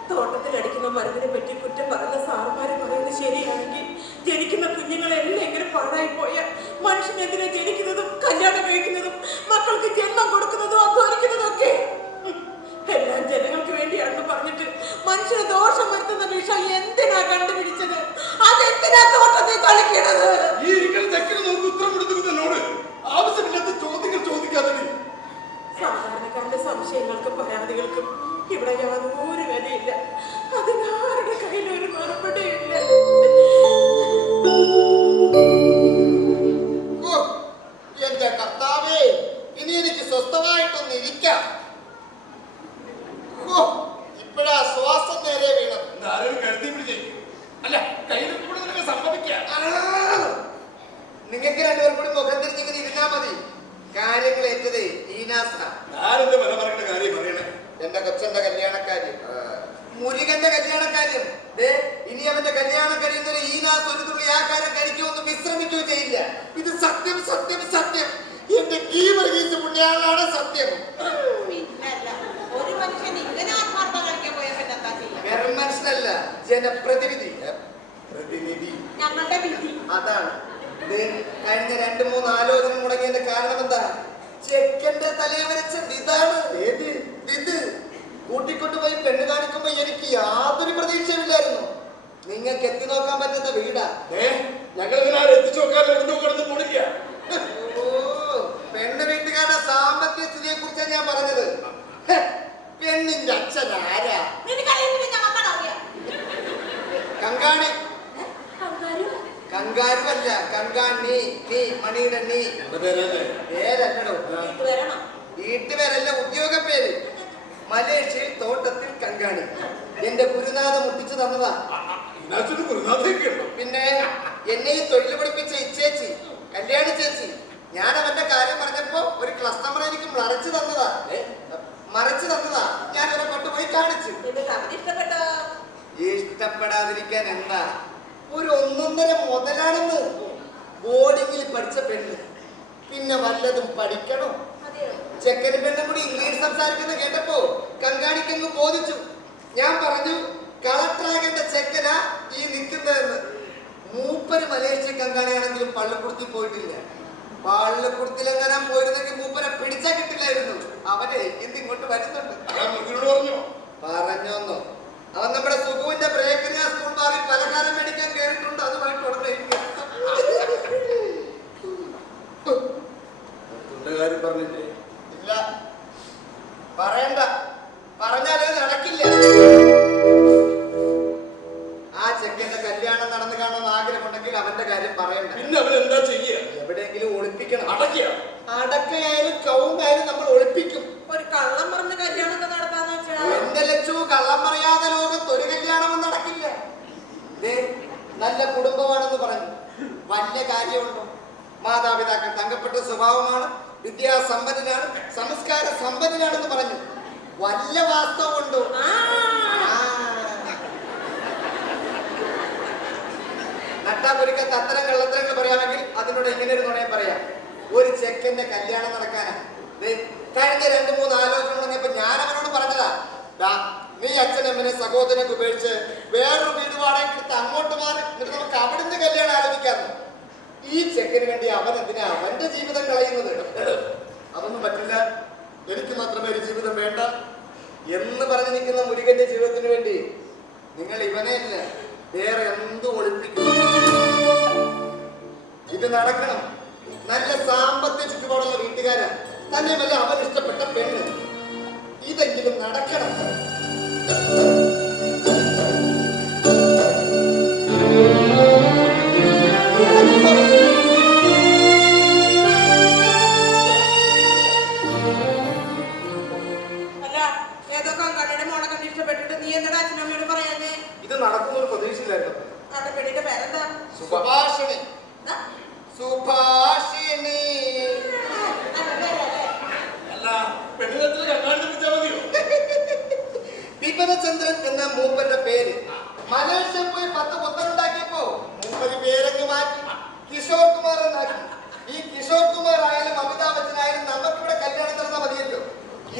തോട്ടത്തിൽ അടിക്കുന്ന മരുന്നിനെ പറ്റി കുറ്റം പറയുന്ന സാറുമാര് പറയുന്നത് ശരിയാണെങ്കിൽ ജനിക്കുന്ന കുഞ്ഞുങ്ങളെല്ലാം എങ്ങനെ പാഴായി പോയ മനുഷ്യനെതിരെ ജനിക്കുന്നതും കല്യാണം കഴിക്കുന്നതും മക്കൾക്ക് ജന്മം കൊടുക്കുന്നതും അധ്വാനിക്കുന്നതും ഒക്കെ എല്ലാം ജനങ്ങൾക്ക് വേണ്ടിയാണെന്ന് പറഞ്ഞിട്ട് മനുഷ്യന് ദോഷം വരുത്തുന്ന വിഷം എന്തിനാ കണ്ടുപിടിച്ചത്? അതെന്തിനാ തോട്ടത്തിൽ കളിക്കണത്? ഈ ഇരിക്കുന്ന ചെക്കിന് നോക്കി ഉത്തരം കൊടുക്കുന്നതിനോട് ആവശ്യമില്ലാത്ത ചോദ്യങ്ങൾ ചോദിക്കാതെ നീ. സാധാരണക്കാരുടെ സംശയങ്ങൾക്കും പരാതികൾക്കും ഇവിടെ യാതൊരു വിലയില്ല. അതിനാരുടെ കയ്യിലൊരു മറുപടിയില്ല. എന്റെ കർത്താവേ, ഇനി എനിക്ക് സ്വസ്ഥമായിട്ടൊന്ന് ഇരിക്കാം. ഇപ്പഴാ ശ്വാസം നേരെ വീണം. ആരും കരുതി പിടിച്ചേക്കും. അല്ല, കയ്യിൽ കൂടെ നിനക്ക് സംഭവിക്കാം. നിങ്ങൾക്ക് രണ്ടുപേരും കൂടി മുഖം തിരിച്ചിങ്ങനെ ഇരുന്നാ മതി. കാര്യങ്ങൾ ഏറ്റത് ഈനാസ. ആരെന്റെ വില പറയേണ്ട കാര്യം പറയണേ? എന്റെ കൊച്ചന്റെ കല്യാണക്കാര്യം, മുരുകന്റെ കല്യാണക്കാര്യം. ഇനി അവന്റെ കല്യാണം കഴിയുന്നൊരു ഈനാസ് ഒരു തുള്ളി ആഹാരം കഴിക്കുമെന്ന് വിശ്രമിക്കുകയോ ചെയ്യില്ല. ഇത് സത്യം സത്യം സത്യം. എന്റെ ഗീവർഗീസ് പുണ്യാളാണ് സത്യം. ഒരു മനുഷ്യൻ ഇങ്ങനെ ആത്മാർത്ഥം കഴിക്കാൻ പോയാൽ എന്താ ചെയ്യാം? വെറും മനുഷ്യനല്ല, ജനപ്രതിനിധി. പ്രതിനിധി ഞങ്ങളുടെ വിധി അതാണ്. കഴിഞ്ഞ 2-3 ആലോചന മുടങ്ങിയതിന്റെ കാരണം എന്താ? ചെക്കന്റെ തലയിൽ വരച്ച ഇതാണ്. ഇത് കൂട്ടിക്കൊണ്ടുപോയി പെണ്ണ് കാണിക്കുമ്പോ എനിക്ക് യാതൊരു പ്രതീക്ഷയില്ലായിരുന്നു. നിങ്ങൾക്ക് എത്തി നോക്കാൻ പറ്റുന്ന വീടാ. ഞങ്ങൾ എത്തിച്ചു നോക്കാൻ പോണില്ല. ഓ, പെണ്ണ് വീട്ടുകാരുടെ സാമ്പത്തിക സ്ഥിതിയെ കുറിച്ചാണ് ഞാൻ പറഞ്ഞത്. പെണ്ണിന്റെ അച്ഛൻ ആരാ? കങ്കാണി. കങ്കാരുവല്ല, കങ്കാണി. നീ മണിയുടെ നീ പേരല്ലോ. വീട്ടുപേരല്ല, ഉദ്യോഗ പേര്. മലേഷ്യയിൽ തോട്ടത്തിൽ കങ്കാണി. എന്റെ ഗുരുനാഥം മുട്ടിച്ചു തന്നതാ. പിന്നെ എന്നെ ഈ തൊഴിൽ പഠിപ്പിച്ച ഇച്ചേച്ചി, കല്യാണി ചേച്ചി. ഞാൻ അവന്റെ കാര്യം പറഞ്ഞപ്പോ ഒരു കസ്റ്റമർ എനിക്ക് മറച്ചു തന്നതാ. ഞാൻ അവരെ കൊണ്ടുപോയി കാണിച്ചു. ഇഷ്ടപ്പെടാതിരിക്കാൻ എന്താ? ഒരു 1.5 മുതലാണെന്ന്. ബോർഡിങ്ങിൽ പഠിച്ച പെണ്ണ്, പിന്നെ വല്ലതും പഠിക്കണോ? ചെക്കനും പെണ്ണും കൂടി ഇംഗ്ലീഷ് സംസാരിക്കുന്ന കേട്ടപ്പോ കങ്കാണിക്കങ്ങ് ബോധിച്ചു. ഞാൻ പറഞ്ഞു കളക്ടറാകേണ്ട ചെക്കനാ ഈ നിൽക്കുന്നതെന്ന്. മൂപ്പര് മലേഷ്യ കങ്കാണിയാണെങ്കിലും പള്ളിക്കുടത്തിൽ പോയിട്ടില്ല. പള്ളിക്കുടത്തിലെങ്ങാനും പോയിരുന്നെങ്കിൽ മൂപ്പരെ പിടിച്ചാ കിട്ടില്ലായിരുന്നു. അവനെ ഇന്നിങ്ങോട്ട് വരുന്നുണ്ട്. പറഞ്ഞോന്നോ? അവൻ നമ്മുടെ സുഖുവിന്റെ ബ്രേക്കറിയ സ്കൂൾ ബാറിൽ പലഹാരം മേടിക്കാൻ കയറിയിട്ടുണ്ട്. അതുമായിട്ട് ഉടനെ കാര്യം പറഞ്ഞില്ലേ? ഇല്ല, പറയണ്ട. പറഞ്ഞാലേ നടക്കില്ല. ആ ചെക്കന്റെ കല്യാണം നടന്നു കാണുന്ന ആഗ്രഹമുണ്ടെങ്കിൽ അവന്റെ കാര്യം പറയണ്ട. പിന്നെ അവൻ എന്താ ചെയ്യുക? എവിടെയെങ്കിലും ഒളിപ്പിക്കണം. അടക്കയായാലും കവുങ്ങായാലും നമ്മൾ ഒളിപ്പിക്കും. ഒരു കള്ളം പറഞ്ഞ് കല്യാണമൊക്കെ നടത്താന്ന് വെച്ചാ എന്റെ ലച്ചു, കള്ളം പറയാതെ ലോകത്ത് ഒരു കല്യാണവും നടക്കില്ല. നല്ല കുടുംബമാണെന്ന് പറഞ്ഞു, വലിയ കാര്യമുണ്ടോ? മാതാപിതാക്കൾ തങ്കപ്പെട്ട സ്വഭാവമാണ്, വിദ്യാസമ്പന്നനാണ്, സംസ്കാര സമ്പന്നനാണെന്ന് പറഞ്ഞു. വല്ല വാസ്തവമുണ്ടോ? നട്ടാപൊരിക്കത്ത് അത്തരം കള്ളത്തരങ്ങൾ പറയാമെങ്കിൽ അതിനോട് ഇങ്ങനെ ഒരു നുണയും പറയാം. ഒരു ചെക്കന്റെ കല്യാണം നടക്കാനാ കഴിഞ്ഞ 2-3 ആലോചന തുടങ്ങിയപ്പോ ഞാൻ അവനോട് പറഞ്ഞതാ, നീ അച്ഛനമ്മനെ സഹോദരനെ ഉപേക്ഷിച്ച് വേറൊരു വീട് വാടകയ്ക്ക് എടുത്ത് അങ്ങോട്ട് മാറി, എന്നിട്ട് നമുക്ക് അവിടുന്ന് കല്യാണം ആലോചിക്കാന്ന്. ഈ ചെക്കന് വേണ്ടി അവൻ എന്തിനാ അവന്റെ ജീവിതം കളയുന്നത്? അതൊന്നും പറ്റില്ല. എനിക്ക് മാത്രമേ ഒരു ജീവിതം വേണ്ട എന്ന് പറഞ്ഞു നിൽക്കുന്ന മുരുകന്റെ ജീവിതത്തിന് വേണ്ടി നിങ്ങൾ ഇവനെയല്ല വേറെ എന്തും ഒളിപ്പിക്കും. ഇത് നടക്കണം. നല്ല സാമ്പത്തിക ചുറ്റുപാടുള്ള വീട്ടുകാരാ, തന്നെയുമല്ല അവൻ ഇഷ്ടപ്പെട്ട പെണ്ണ്. ഇതെങ്കിലും നടക്കണം. ഇത് നടക്കുന്ന ഒരു പ്രതീക്ഷയിലായിരുന്നു. പേരെന്താ? സുഭാഷിണി. സുഭാഷിണി. അല്ല, പെണ്ണുകത്തിൽ കണ്ണാടി നിർമ്മിച്ചാൽ മതിയോ? വിപനചന്ദ്രൻ എന്ന മൂപ്പന്റെ പേര്. മലേഷ്യയിൽ പോയി 10 പുത്തനുണ്ടാക്കിയപ്പോ മൂപ്പര് പേരങ്ങ് മാറ്റി കിഷോർ കുമാർ എന്നാക്കി. ഈ കിഷോർ കുമാർ ആയാലും അമിതാഭ് ബച്ചനായാലും നമുക്കിവിടെ കല്യാണം നടന്നാൽ മതിയല്ലോ.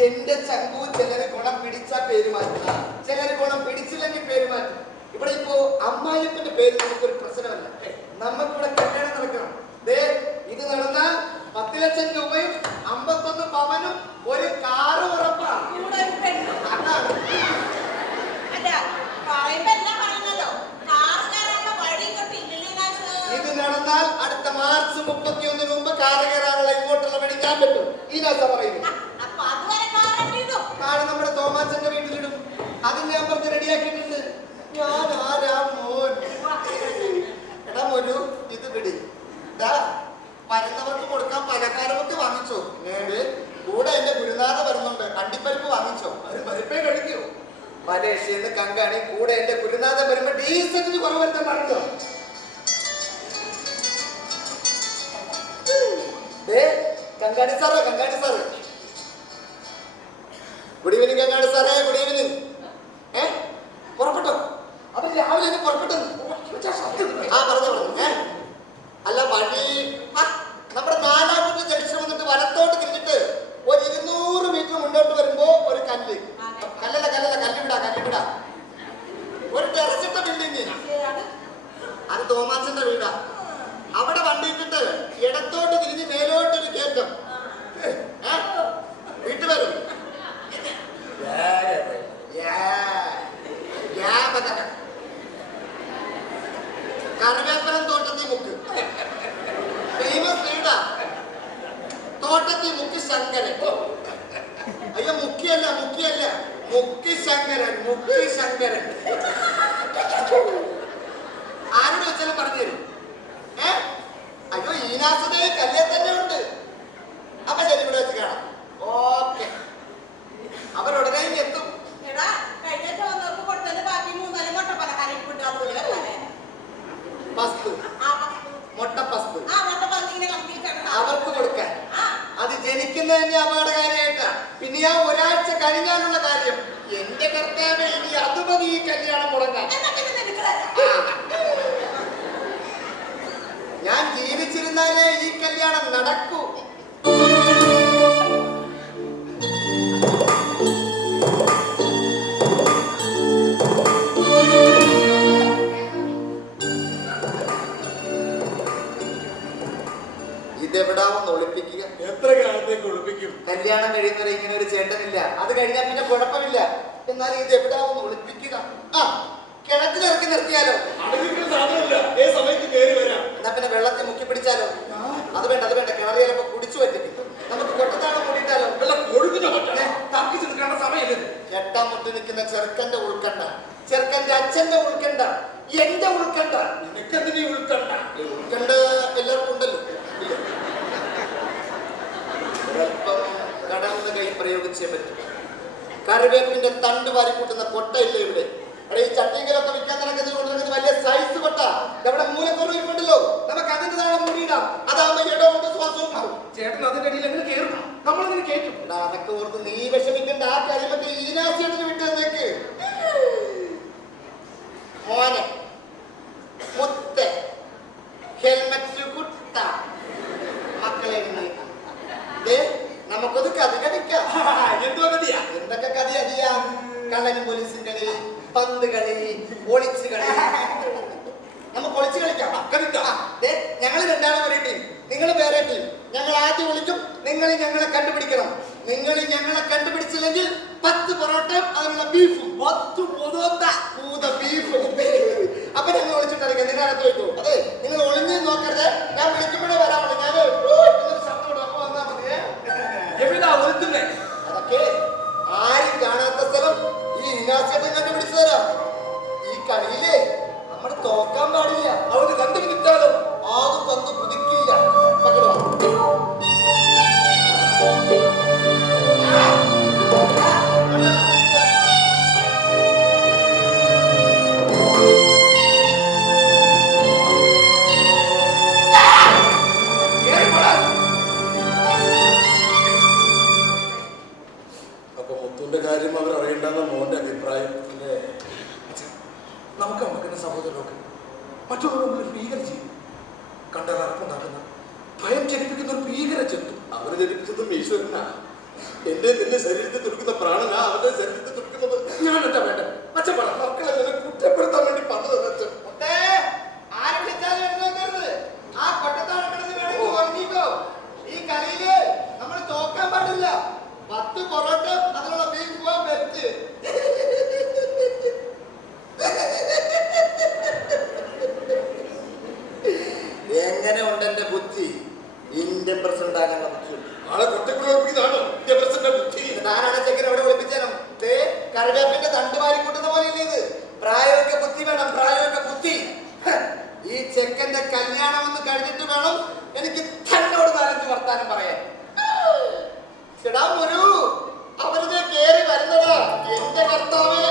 എന്റെ ചങ്കു ചിലര് ഗുണം പിടിച്ച പേര് മാറ്റി, ചിലര് ഗുണം പിടിച്ചില്ലെങ്കിൽ പേര് മാറ്റി. ഇവിടെ ഇപ്പോ അമ്മായിപ്പന്റെ പേര് നമുക്കൊരു പ്രശ്നമല്ല. നമുക്കിവിടെ കല്യാണം നടക്കണം. ഇത് നടന്നാൽ 10 ലക്ഷം രൂപയും 51 പവനും ഒരു കാറ് ഉറപ്പാണ്. ഇത് നടന്നാൽ അടുത്ത മാർച്ച് 31 മുമ്പ് കാറ് കയറാനുള്ള ഇങ്ങോട്ടുള്ള വഴി ഞാൻ പറ്റും. ഈ നാസ പറയുന്നു. കാറ് നമ്മുടെ തോമാച്ചന്റെ വീട്ടിലിടും. അത് ഞാൻ പറഞ്ഞ് റെഡിയാക്കിയിട്ടുണ്ട്. ഞാൻ ആരാ മോൻ? എടാ മോനു, ഇത് പിടി. വരുന്നവർക്ക് കൊടുക്കാൻ പലഹാരമൊക്കെ വാങ്ങിച്ചോ. കൂടെ എന്റെ ഗുരുനാഥ വരുന്നുണ്ട്, അണ്ടിപ്പരിപ്പ് വാങ്ങിച്ചോ. അത് പരിപ്പേ കഴിക്കോ? മലേഷ്യന്ന് കങ്കാണി കൂടെ എന്റെ ഗുരുനാഥൻ വരുമ്പോ ഡീസന്റിന് കുറവ് വരുത്താൻ പറഞ്ഞോ. കങ്കാണി സാറേ, കങ്കാണി സാറ്. ഗുഡ് ഈവനിങ് കങ്കാണി സാറേ, ഗുഡ് ഈവനിങ്. പുറപ്പെട്ടോ? അവൻ രാവിലെ തന്നെ പുറപ്പെട്ടു. പറഞ്ഞു. അല്ല വഴി നമ്മുടെ 4-ാമത്തെ ജംഗ്ഷൻ വന്നിട്ട് വലത്തോട്ട് തിരിഞ്ഞിട്ട് ഒരു 200 മീറ്റർ മുന്നോട്ട് വരുമ്പോ ഒരു കല്ലുവിടാ ഒരു ടെറസിട്ട ബിൽഡിങ്. അത് തോമാച്ചന്റെ വീടാ. അവിടെ വണ്ടി ഇട്ടിട്ട് ഇടത്തോട്ട് തിരിഞ്ഞ് മേലോട്ടൊരു കയറ്റം. വീട്ടിൽ വരും. കറിവേപ്പലം തോട്ടത്തിൽ മുക്ക്. ഫേമസ് വീടാ. തോട്ടത്തിൽ മുക്ക് ശങ്കരൻ. അയ്യോ, മുക്കിയല്ല മുക്കി ശങ്കരൻ. ആരോട് വെച്ചാലും പറഞ്ഞു തരും. അയ്യോ, ഈനാസതേ കല്ലേ തന്നെ ഉണ്ട്. അപ്പൊ ശരി, ഇവിടെ വെച്ച് കാണാം. ഓക്കെ, അവരുടനെ എത്തും. മുട്ടപ്പസ്തു അവർക്ക് കൊടുക്കാൻ. അത് ജനിക്കുന്നതിന്റെ അപകടകാരിയായിട്ടാ. പിന്നെ ആ ഒരാഴ്ച കഴിഞ്ഞാലുള്ള കാര്യം. എന്റെ കർത്താവ്, ഇനി അത് മതി ഈ കല്യാണം മുടങ്ങാൻ. ഞാൻ ജീവിച്ചിരുന്നാലേ ഈ കല്യാണം നടക്കൂ. ഒരു ചേട്ടനില്ല. അത് കഴിഞ്ഞാൽ പിന്നെ കുഴപ്പമില്ല. എന്നാൽ ഇത് എവിടെ ഒന്ന് ഒളിപ്പിക്കുക. ആ, കിണറ്റിലിറക്കി നിർത്തിയാലോ? സാധനമില്ല, ഏ സമയത്ത് കയറി വരാം. എന്നാ പിന്നെ വെള്ളത്തിൽ മുക്കി പിടിച്ചാലോ? അത് വേണ്ട, അത് വേണ്ട. കിണറിയാലപ്പോ കുടിച്ചു പറ്റിക്കും. നമുക്ക് കൊട്ടത്താഴം കൂടിയിട്ടാലോ? തർക്കിച്ച് നിൽക്കേണ്ട സമയമില്ല. കെട്ടാൻ മുട്ടി നിൽക്കുന്ന ചെറുക്കന്റെ ഉൾക്കണ്ട, ചെറുക്കന്റെ അച്ഛന്റെ ഉൾക്കണ്ട, എന്റെ ഉൾക്കണ്ട. നിനക്കെന്തിനീ ഉൾക്കണ്ട? ഉൾക്കണ്ട എല്ലാവർക്കും ഉണ്ടല്ലോ. ഒരല്പം കടന്ന് കൈ പ്രയോഗിച്ചേ പറ്റും. കറിവേപ്പിന്റെ തണ്ട് വാരിക്കൂട്ടുന്ന കൊട്ടയില്ലേ ഇവിടെ? അവിടെ ഈ ചട്ടികളൊക്കെ വിൽക്കാൻ നടക്കുന്നത് വലിയ സൈസ് കൊട്ട. നമ്മുടെ മൂലക്കുറവ് ഇരിപ്പുണ്ടല്ലോ, നമുക്ക് അതിന്റെ താഴെ മുടിയിടാം. അതാകുമ്പോ ഇട കൊണ്ട് ശ്വാസവും മാറും. ചേട്ടൻ അതിന്റെ അടിയിൽ എങ്ങനെ കയറും? നമ്മളിങ്ങനെ കേട്ടു. അതൊക്കെ ഓർത്ത് നീ വിഷമിക്കേണ്ട. ആ കാര്യം മറ്റേ ഈനാശിയേട്ടന് വിട്ടു തന്നേക്ക്. മോനെ മുത്ത് ഹെൽമെറ്റ് കുട്ട മക്കളെ നമുക്കൊരു കഥ കളിക്കാം. എന്തോ കഥയാ? എന്തൊക്കെ കഥ അറിയാം? കള്ളനും പോലീസും കളി, പന്ത് കളി, ഒളിച്ച് കളി. നമുക്ക് ഒളിച്ച് കളിക്കാം. ഞങ്ങൾ രണ്ടാളും ഒരേ ടീം, നിങ്ങൾ വേറെ ടീം. ഞങ്ങൾ ആദ്യം വിളിക്കും, നിങ്ങൾ ഞങ്ങളെ കണ്ടുപിടിക്കണം. നിങ്ങൾ ഞങ്ങളെ കണ്ടുപിടിച്ചില്ലെങ്കിൽ 10 പൊറോട്ടയും അതിനുള്ള ബീഫും 10 പൂത ബീഫും. അപ്പൊ ഞങ്ങൾ ഒളിച്ചിട്ടിരിക്കാം. നിങ്ങൾ അകത്ത് വയ്ക്കൂ. അതെ, നിങ്ങൾ ഒളിഞ്ഞു നോക്കരുത്. ഞാൻ വിളിക്കുമ്പോഴേ വരാവുള്ളൂ. ഞാൻ ശബ്ദം ഇടും. അപ്പൊ വന്നാൽ മതിയേ. അതൊക്കെ ആരും കാണാത്ത സ്ഥലം ഈ ഇനാശേട്ടൻ കണ്ടുപിടിച്ചു തരാം. ഈ കളിയിലേ നമ്മൾ തോക്കാൻ പാടില്ല. അവര് കണ്ടുപിടിച്ചാലോ ആദ്യം തന്നു കുതിക്കില്ല. അപ്പൊ മുത്തുവിന്റെ കാര്യം അവർ അറിയണ്ടെന്ന മോന്റെ അഭിപ്രായം. നമുക്ക് നമുക്കെന്ന സഹോദരനൊക്കെ മറ്റുള്ളവർ നമ്മൾ ഭീകര ചെയ്യും. കണ്ടാൽ അറപ്പുണ്ടാക്കുന്ന ഭയം ജനിപ്പിക്കുന്ന ഒരു ഭീകര ജന്തു. അവര് ജനിപ്പിച്ചതും ഈശ്വരനാ. നിന്റെ ശരീരത്തിൽ തുറക്കുന്ന പ്രാണനാ അവരുടെ ശരീരത്തിൽ തുറക്കുന്നത്. ഞാൻ എന്താ വേണ്ട അച്ഛൻ പറ. മക്കളെ നിന്നെ കുറ്റപ്പെടുത്താൻ വേണ്ടി പറഞ്ഞത് അച്ഛൻ. ആരും വിളിച്ചാലും എഴുന്നേൽക്കരുത്. ആ കൊട്ടത്താഴം കിടന്ന് വേണമെങ്കിൽ ഉറങ്ങിക്കോ. ഈ കളിയില് നമ്മൾ തോക്കാൻ പാടില്ല. 10 പൊറോട്ട അതിനുള്ള ബീഫ് വെച്ച്. എങ്ങനെ ഉണ്ട് എന്റെ ബുദ്ധി? ഇന്ത്യൻ പ്രസിഡന്റ് ആകാനുള്ള ബുദ്ധിയുണ്ട്. ആളെ കൊട്ടക്കുള്ള ഒളിപ്പിക്കുന്നതാണോ ഇന്ത്യ പ്രസിഡന്റ് ബുദ്ധി? താനാണ് ചെക്കൻ എവിടെ ഒളിപ്പിച്ചാലും കറിവേപ്പിന്റെ തണ്ട് വാരി കൂട്ടുന്ന പോലെ ഇല്ലേ ഇത്? പ്രായോഗിക ബുദ്ധി വേണം, പ്രായോഗിക ബുദ്ധി. ഈ ചെക്കന്റെ കല്യാണം ഒന്ന് കഴിഞ്ഞിട്ട് വേണം എനിക്ക് തന്നോട് 4 വർത്താനം പറയാൻ. എടാ മുരു, അവരുടെ കേറി വരുന്നതാ എന്റെ കർത്താവ്.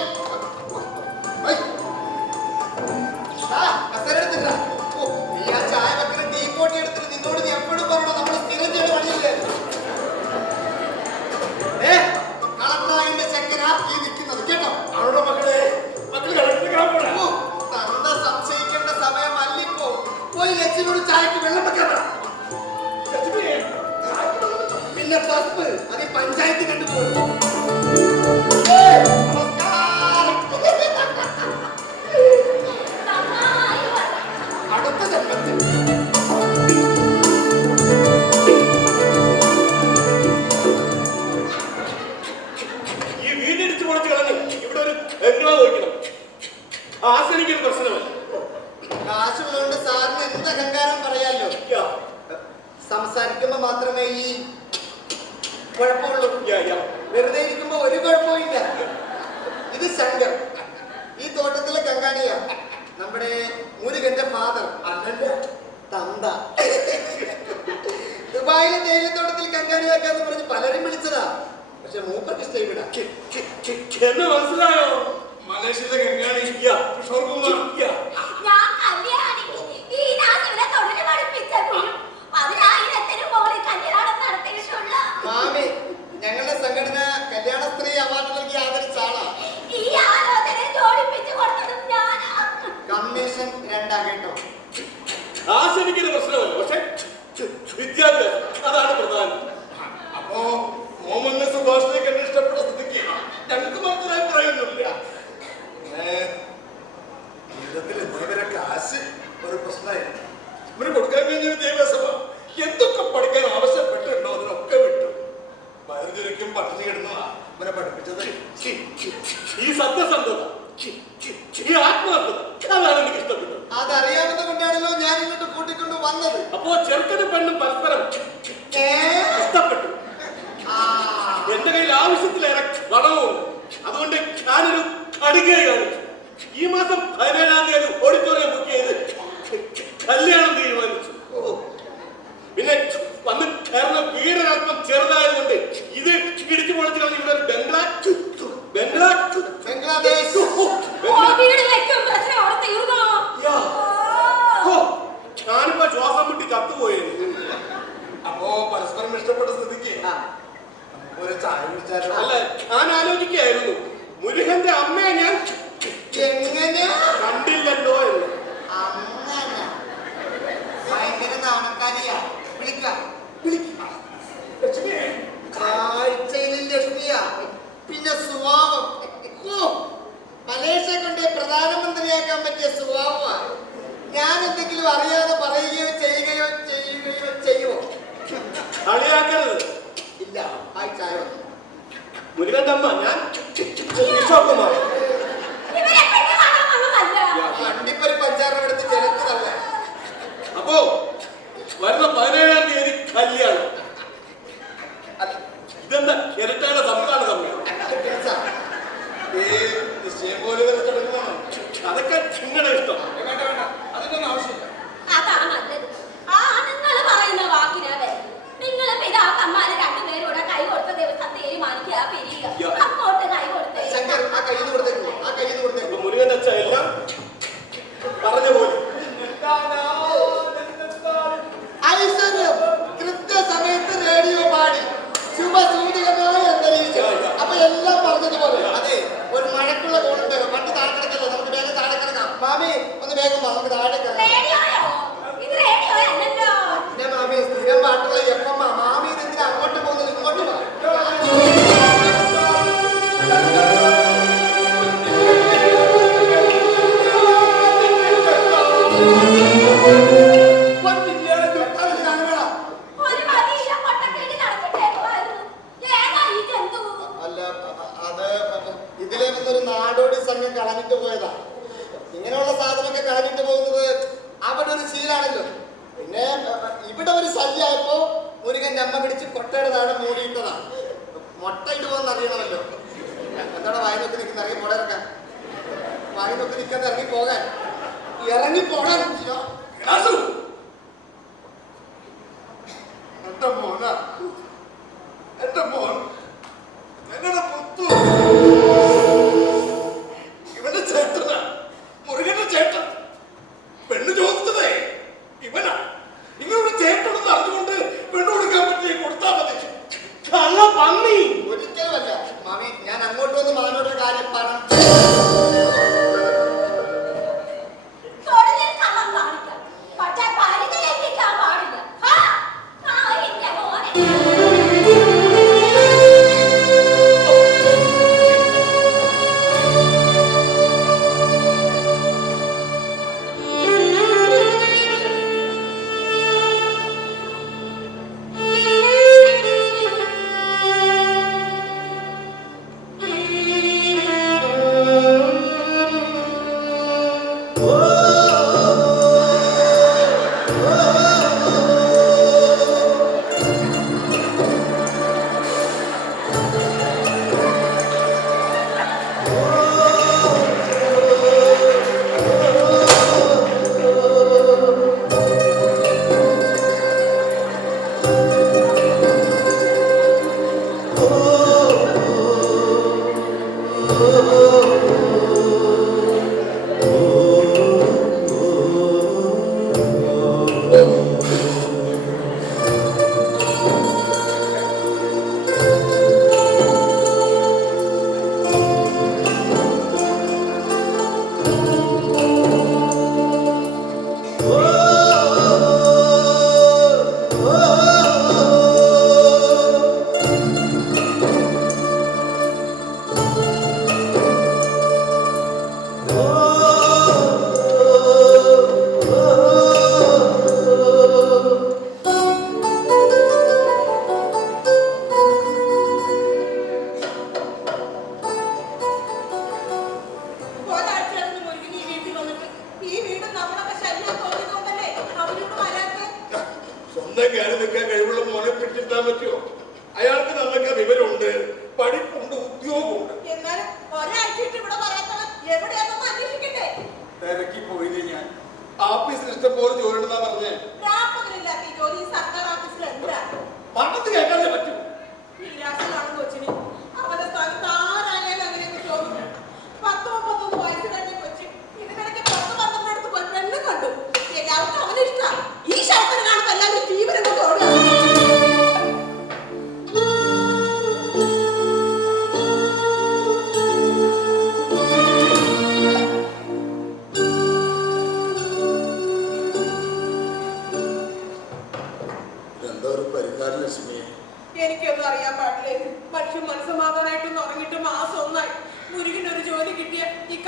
കസരെടുത്തിട്ടാ നീ ആ ചായ വെക്കുന്ന ടീപ്പോട്ടി എടുത്തിട്ട് നിന്നോട് നീ എപ്പോഴും പറയണം നമ്മൾ സ്ഥിരം ചെയ്ത പണിയില്ലേ? കളക്ടറായതിന്റെ ചെക്കനാ ഈ നിൽക്കുന്നത് കേട്ടോ. അവരുടെ മക്കളെ തന്ത സംശയിക്കേണ്ട സമയമല്ലിപ്പോ. പോയി ലക്ഷ്മിയോട് ചായക്ക് വെള്ളം വെക്കാൻ. പിന്നെ ബസ് അത് ഈ പഞ്ചായത്ത് കണ്ടുപോകും. അടുത്ത ജന്മത്തിൽ ഈ വീടിടിച്ച് പൊളിച്ച് കളഞ്ഞു ഇവിടെ ഒരു ബംഗ്ലാവ് വയ്ക്കണം. ആശനിക്കൊരു പ്രശ്നമല്ല. കാശുള്ളതുകൊണ്ട് സാറിന് എന്ത് അഹങ്കാരം പറയാലോ. സംസാരിക്കുമ്പോ മാത്രമേ ഈ കുഴപ്പമുള്ളൂ. വെറുതെ ഇരിക്കുമ്പോ ഒരു കുഴപ്പവും ഇല്ല. ഇത് ശങ്കർ, ഈ തോട്ടത്തിലെ കങ്കാണിയ നമ്മുടെ മുരുകന്റെ ഫാദർ. അല്ലല്ല, തന്ത. ദുബായിലെ തേയിലത്തോട്ടത്തിൽ കങ്കാണിയാക്കാന്ന് പറഞ്ഞ് പലരും വിളിച്ചതാ. പക്ഷെ മൂപ്പർക്ക് ഇഷ്ടമില്ല. എന്നെ മനസ്സിലായോ? മലേഷ്യയിലെ ഗംഗാണി കിഷോർ കുമാർ. മാമി ഞങ്ങളുടെ സംഘടന കല്യാണ സ്ത്രീ അവാർഡ് നൽകി ആദരിച്ച ആളാ. കമ്മീഷൻ 2 കേട്ടോ. ആശനിക്കൊരു പ്രശ്നമല്ല, പക്ഷെ വിദ്യാഭ്യാസം അതാണ് പ്രധാനം. അപ്പോ മോമന്റെ സുഭാഷിനെ കണ്ട് ഇഷ്ടപ്പെട്ട സ്ഥിതിക്ക് ഞങ്ങൾക്ക് മാത്രം അഭിപ്രായമൊന്നുമില്ല. ജീവിതത്തിൽ ഇന്നേവരെ കാശ് ഒരു പ്രശ്നമായിരുന്നു. ഇവര് കൊടുക്കാൻ കഴിഞ്ഞ വിദ്യാഭ്യാസമാണ്. എന്തൊക്കെ പഠിക്കാൻ ആവശ്യപ്പെട്ടിട്ടുണ്ടോ അതിനൊക്കെ വിട്ടു. വയറുചുരുക്കും പട്ടിണി കിടന്ന അവനെ പഠിപ്പിച്ചത് ഈ സത്യസന്ധത, ഈ ആത്മാർത്ഥത, അതാണ് എനിക്ക് ഇഷ്ടപ്പെട്ടത്. അതറിയാവുന്നത് കൊണ്ടാണല്ലോ ഞാൻ ഇങ്ങോട്ട് കൂട്ടിക്കൊണ്ട് വന്നത്. അപ്പോ ചെറുക്കനും പെണ്ണും പരസ്പരം ഇഷ്ടപ്പെട്ടു. എന്റെ കയ്യിൽ ആവശ്യത്തിലേറെ പണവും, അതുകൊണ്ട് ഞാനൊരു കടികയാണ്. ഈ മാസം 17-ാം തീയതി ഓഡിറ്റോറിയം ബുക്ക് ചെയ്ത് കല്യാണം തീരുമാനിച്ചു. പിന്നെ വന്ന് കയറുന്ന വീടിനൊപ്പം ചെറുതായതുകൊണ്ട് ഇത് ഇടിച്ചു പൊളിച്ചു കളഞ്ഞ് ഇവിടെ ഒരു ബംഗ്ലാദേശ് ഞാനിപ്പോ ശ്വാസം മുട്ടി ചത്തുപോയത്. അപ്പോ പരസ്പരം ഇഷ്ടപ്പെട്ട സ്ഥിതിക്ക് ഒരു ചായ കുടിച്ചാലോ? അല്ല, ഞാൻ ആലോചിക്കായിരുന്നു മുരുകന്റെ അമ്മയെ ഞാൻ എങ്ങനെ കണ്ടില്ലല്ലോ എന്ന്. അങ്ങനെ ഭയങ്കര നാണക്കാരിയാ. കാഴ്ചയിൽ ലക്ഷ്മിയാ, പിന്നെ സ്വഭാവം. മലേഷ്യ കൊണ്ട് പ്രധാനമന്ത്രിയാക്കാൻ പറ്റിയ സ്വഭാവമാണ്. ഞാൻ എന്തെങ്കിലും അറിയാതെ പറയുകയോ ചെയ്യുകയോ ചെയ്യുമോ? കളിയാക്കരുത്. ഇല്ല. ചായ മുരുകന്റെ അമ്മ ഞാൻ വണ്ടിപ്പൊരു പഞ്ചാരം എടുത്ത് ചെലുത്തതല്ല. അപ്പോ വരുന്ന 17-ാം തീയതി കല്യാണം. ഇതെന്താ ഇരട്ടയുടെ സംസ്ഥാന സമ്മേളനം? അതൊക്കെ നിങ്ങളുടെ ഇഷ്ടം. അതിന്റെ ആവശ്യമില്ല. അതാ നല്ലത്. നിങ്ങൾ പറയുന്ന വാക്കിനാവേ നിങ്ങൾ പിതാക്കന്മാര് രണ്ടുപേരൂടെ കൈ കൊടുത്ത ദിവസം തീരുമാനിക്കുക, പിരിയുക. അങ്ങോട്ട് കൈ കൊടുത്തേ. ആ കയ്യിൽ കൊടുത്തേക്കോ, ആ കയ്യിൽ കൊടുത്തേക്കോ. അപ്പൊ മുരുകൻ അച്ഛ എല്ലാം പറഞ്ഞ പോലെ ഐശ്വര്യം കൃത്യസമയത്ത് റേഡിയോ പാടി ശുഭസൂചകമായ അന്തരീക്ഷം. അപ്പൊ എല്ലാം പറഞ്ഞതുപോലെ. അതെ, ഒരു മഴക്കുള്ള കോളുണ്ട്. വണ്ടി താഴെ കിടക്കല്ലേ, നമുക്ക് വേഗം താഴെ കിടക്കാം. മാമി ഒന്ന് വേഗം വാ, നമുക്ക് താഴെ കിടക്കാം. പിന്നെ മാമി സ്ഥിരം പാട്ടുള്ള FM ആ. മാമി ഇതിന് അങ്ങോട്ട് പോകുന്നത്, ഇങ്ങോട്ട് വാ. അല്ല, അത് ഇതിലെ വന്നൊരു നാടോടി സംഘം കളഞ്ഞിട്ട് പോയതാ. ഇങ്ങനെയുള്ള സാധനമൊക്കെ കളഞ്ഞിട്ട് പോകുന്നത് അവിടെ ഒരു ശീലാണല്ലോ. പിന്നെ ഇവിടെ ഒരു ശല്യമായപ്പോ മുരുകന്റെ അമ്മ പിടിച്ച് കൊട്ടയുടെ താഴെ മൂടിയിട്ടതാണ്. മുട്ട ഇടുവോന്ന് അറിയണമല്ലോ. എന്താണ് വായി നോക്കി നിൽക്കുന്ന? ഇറങ്ങി പോടാ, ഇറക്കാൻ വായി നോക്കി നിൽക്കാൻ, ഇറങ്ങി പോകാൻ, ഇറങ്ങി പോകാൻ. എന്റെ മോനാ, എന്റെ മോൻ, എങ്ങനെ മുത്തു, ഇവന്റെ ചേട്ടനാ, മുരുകന്റെ ചേട്ടൻ. പെണ്ണ് ചോദിച്ചതേ ഇവനാ. നിങ്ങളുടെ ചേട്ടനെന്ന് അറിഞ്ഞുകൊണ്ട് പെണ്ണ് കൊടുക്കാൻ പറ്റിയ കൊടുത്താൽ മതി. കള്ള പന്നി. ഒരിക്കലുമല്ല മാമി, ഞാൻ അങ്ങോട്ട് വന്ന് മാമിയോട് കാര്യം പറഞ്ഞു. തൊഴിലിൽ കള്ളം കാണിക്കാം, പക്ഷേ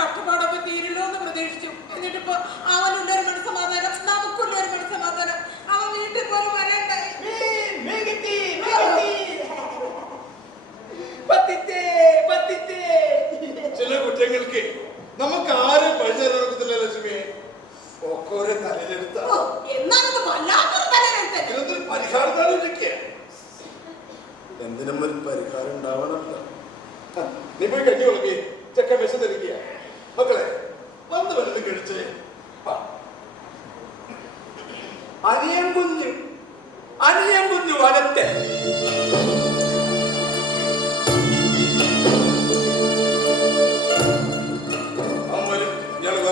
കഷ്ടപ്പാടൊക്കെ തീരുള്ളൂ എന്ന് പ്രതീക്ഷിച്ചു. എന്നിട്ടിപ്പോ അവനുള്ളൊരു മനസ്സമാധാനം, നമുക്കുള്ളൊരു മനസ്സമാധാനം. അവൻ വീട്ടിൽ പോലും വരണ്ടായി. ചില കുറ്റങ്ങൾക്ക് നമുക്ക് ആരും പഴിഞ്ഞിറക്കത്തില്ല ലക്ഷ്മിയെ. ഒക്കെ ഒരു തലയിലെടുത്ത എന്നാലത് വല്ലാത്തൊരു തലയിലെടുത്ത്. ഇതിനൊരു പരിഹാരം കാണിക്കുക. എന്തിനും ഒരു പരിഹാരം ഉണ്ടാവണമല്ലോ. നീ പോയി കഞ്ഞി കൊടുക്കേ, ചെക്കൻ വിശന്നിരിക്കുക. മക്കളെ വന്ന് വെള്ളം കഴിച്ചേ. അനിയൻ കുഞ്ഞു വനത്തെ അമ്മരും ഞങ്ങൾ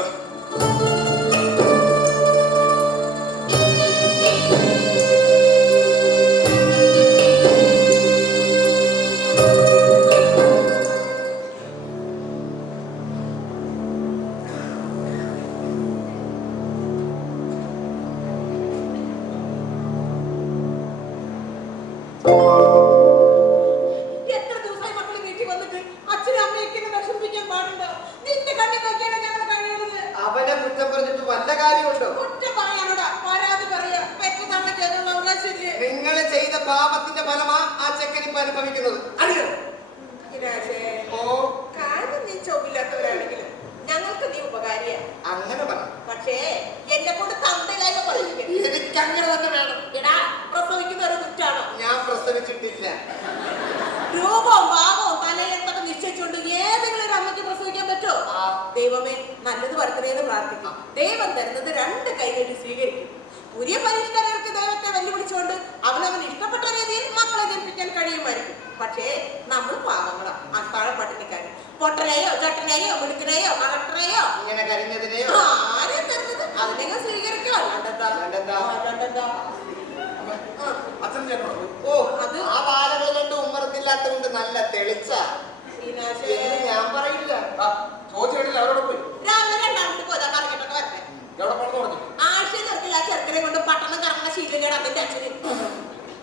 എത്ര ദിവസമായി മക്കള് വീട്ടിൽ വന്നിട്ട് അച്ഛനും അമ്മയൊക്കെ വിഷമിപ്പിക്കാൻ പാടുണ്ടോ? നിന്റെ കണ്ണി നോക്കിയാണ് ഞങ്ങൾ കഴിയുന്നത്. അവനെ കുറ്റം പറഞ്ഞിട്ട് വല്ല കാര്യമുണ്ടോ? കുറ്റം പറയാനോടാ, പരാതി പറയാ. പെട്ടെന്ന് ചെയ്തുള്ള അവകാശമില്ലേ? നിങ്ങൾ ചെയ്ത പാപത്തിന്റെ ഫലമാ ആ ചെക്കൻ ഇപ്പൊ അനുഭവിക്കുന്നത്. അറിയോ? ഇരാശേ, ഓ, കാര്യം നീ ചൊവ്വില്ലാത്തവരാണെങ്കിലും ഞങ്ങൾക്ക് നീ ഉപകാരിയാ. അങ്ങനെ പറ. പക്ഷേ എന്നെ കൊണ്ട് തന്തയിലായി പറയിപ്പിക്കരുത്. എനിക്ക് അങ്ങനെ തന്നെ വേണം. എടാ, പ്രസവിക്കുന്ന ഒരു കുറ്റാണോ? ഞാൻ പ്രസവിച്ചിട്ടില്ല. രൂപവും ഭാവവും തലയെത്തൊക്കെ നിശ്ചയിച്ചുകൊണ്ട് ഏതെങ്കിലും ഒരു അമ്മയ്ക്ക് പ്രസവിക്കാൻ പറ്റുമോ? ദൈവമേ, നല്ലത് വരുത്തണേന്ന് പ്രാർത്ഥിക്കും. ദൈവം തരുന്നത് രണ്ട് കൈകണ്ടി സ്വീകരിക്കും. പുതിയ പരിഷ്കാരങ്ങൾക്ക് ദൈവത്തെ വെല്ലുവിളിച്ചുകൊണ്ട് അവനവൻ ഇഷ്ടപ്പെട്ട രീതിയിൽ മക്കളെ ജനിപ്പിക്കാൻ കഴിയുമായിരിക്കും. പക്ഷേ നമ്മൾ പാവങ്ങളാ, അത്താഴ പട്ടിണിക്കാരൻ. പൊട്ടനെയോ ചട്ടനെയോ മിടുക്കനെയോ കളക്ടറെയോ ഇങ്ങനെ കരഞ്ഞതിനെയോ ആരെയും തരുന്നത് അതിനെ സ്വീകരിക്കുക. അല്ലാണ്ടെന്താ? അച്ഛൻ ചേട്ടനോ? ഓ, അത് ആ ബാലകൾ രണ്ട് ഉമ്മറത്തില്ലാത്തത് കൊണ്ട് നല്ല തെളിച്ച ഞാൻ പറയില്ല. ചോദിച്ചിട്ടില്ല, അവരോട് പോയി രാവിലെ രണ്ടാമത് പോതാ കറങ്ങിട്ടൊക്കെ വരട്ടെ. എവിടെ പോണെന്ന് പറഞ്ഞു. ആശയം നിർത്തില്ല. ആ ചെറുക്കനെ കൊണ്ട് പട്ടണം കറങ്ങുന്ന ശീലം അതിന്റെ അച്ഛന്.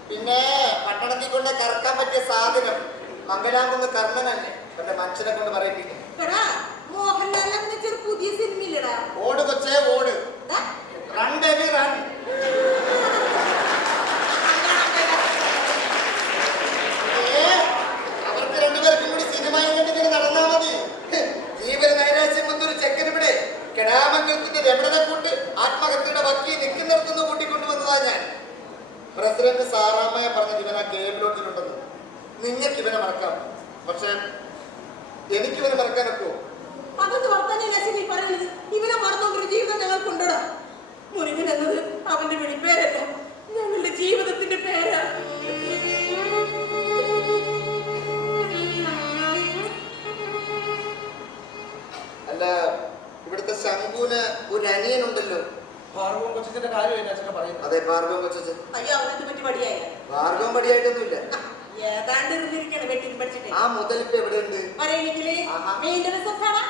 പിന്നെ പട്ടണത്തിൽ കൊണ്ട് കറക്കാൻ പറ്റിയ സാധനം മംഗലാകുന്ന കർണനല്ലേ. എന്റെ മനുഷ്യനെ കൊണ്ട് പറയിപ്പിക്കും. എടാ, മോഹൻലാൽ അഭിനയിച്ചൊരു പുതിയ സിനിമയില്ലടാ. ഓട് കൊച്ചേ ഓട്, റൺ ബേബി റൺ. അവർക്ക് രണ്ടുപേർക്കും കൂടി സിനിമ കണ്ടിങ്ങനെ നടന്നാ മതി. ജീവന നൈരാശ്യം വന്നൊരു ചെക്കൻ ഇവിടെ കെടാമംഗലത്തിന്റെ രമണനെ കൊണ്ട് ആത്മഹത്യയുടെ വക്കി നിൽക്കുന്നിടത്തുനിന്ന് കൂട്ടിക്കൊണ്ടുവന്നതാ ഞാൻ. പ്രസിഡന്റ് സാറാമ്മയെ പറഞ്ഞത് ഇവൻ ആ കേബിലോട്ടിലുണ്ടെന്ന്. നിങ്ങൾക്ക് ഇവനെ മറക്കാം, പക്ഷെ എനിക്ക് ഇവനെ മറക്കാനൊക്കെ. അതൊന്ന് വർത്താനല്ല നീ പറയുന്നത്. ഇവനെ മറന്നോണ്ടൊരു ജീവിതം ഞങ്ങൾക്കുണ്ടോടാ. മുരുകൻ എന്നത് അവന്റെ വിളിപ്പേരല്ല, ഞങ്ങളുടെ ജീവിതത്തിന്റെ പേരാ. അല്ല, ഇവിടുത്തെ ശംഖുവിന് ഒരു അനിയനുണ്ടല്ലോ. ഭാർഗവൻ കൊച്ചിന്റെ കാര്യം അച്ഛനെ പറയുന്നത്. അതെ, ഭാർഗവൻ കൊച്ചൻ. അയ്യോ, അവനെ പറ്റി മടിയായ ഭാർഗവൻ മടിയായിട്ടൊന്നുമില്ല. ഏതാണ്ട് ഇരുന്നിരിക്കണം വെട്ടിന് പഠിച്ചിട്ട്. ആ മുതലിപ്പ് എവിടെയുണ്ട്?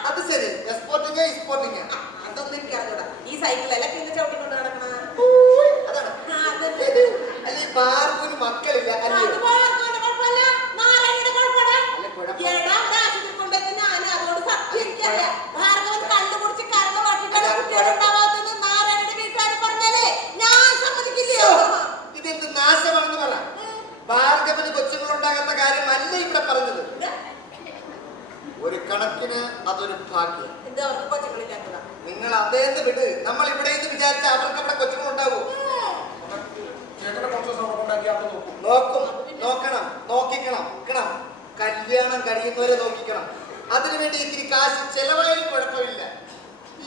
അത് ശരി. എക്സ്പോർട്ടിങ് ഇക്സ്പോർട്ടിങ് അതൊന്നും എനിക്ക് അറിഞ്ഞൂടാ. ഈ സൈക്കിളല്ല പിന്നെ ചവിട്ടിക്കൊണ്ട് നടക്കണ അതാണ്. അല്ല, ഈ ഭാർഗവന് മക്കളില്ല അല്ലേ? ഇതെന്ത് നാശമാണെന്ന് പറ. ഭാർഗവന് കൊച്ചുങ്ങളുണ്ടാകാത്ത കാര്യമല്ല ഇവിടെ പറഞ്ഞത്. ഒരു കണക്കിന് അതൊരു ഭാഗ്യം. നിങ്ങൾ അതേന്ന് വിട്. നമ്മൾ ഇവിടെ വിചാരിച്ച അവർക്ക് അവിടെ കൊച്ചുങ്ങളുണ്ടാവൂ. ചേട്ടനെ കുറച്ച് ദിവസം അവിടെ കൊണ്ടാക്കി അവിടെ നോക്കും. നോക്കണം, നോക്കിക്കണം. കല്യാണം കഴിയുന്നവരെ നോക്കിക്കണം. അതിനുവേണ്ടി ഇത്തിരി കാശ് ചെലവായാലും കുഴപ്പമില്ല.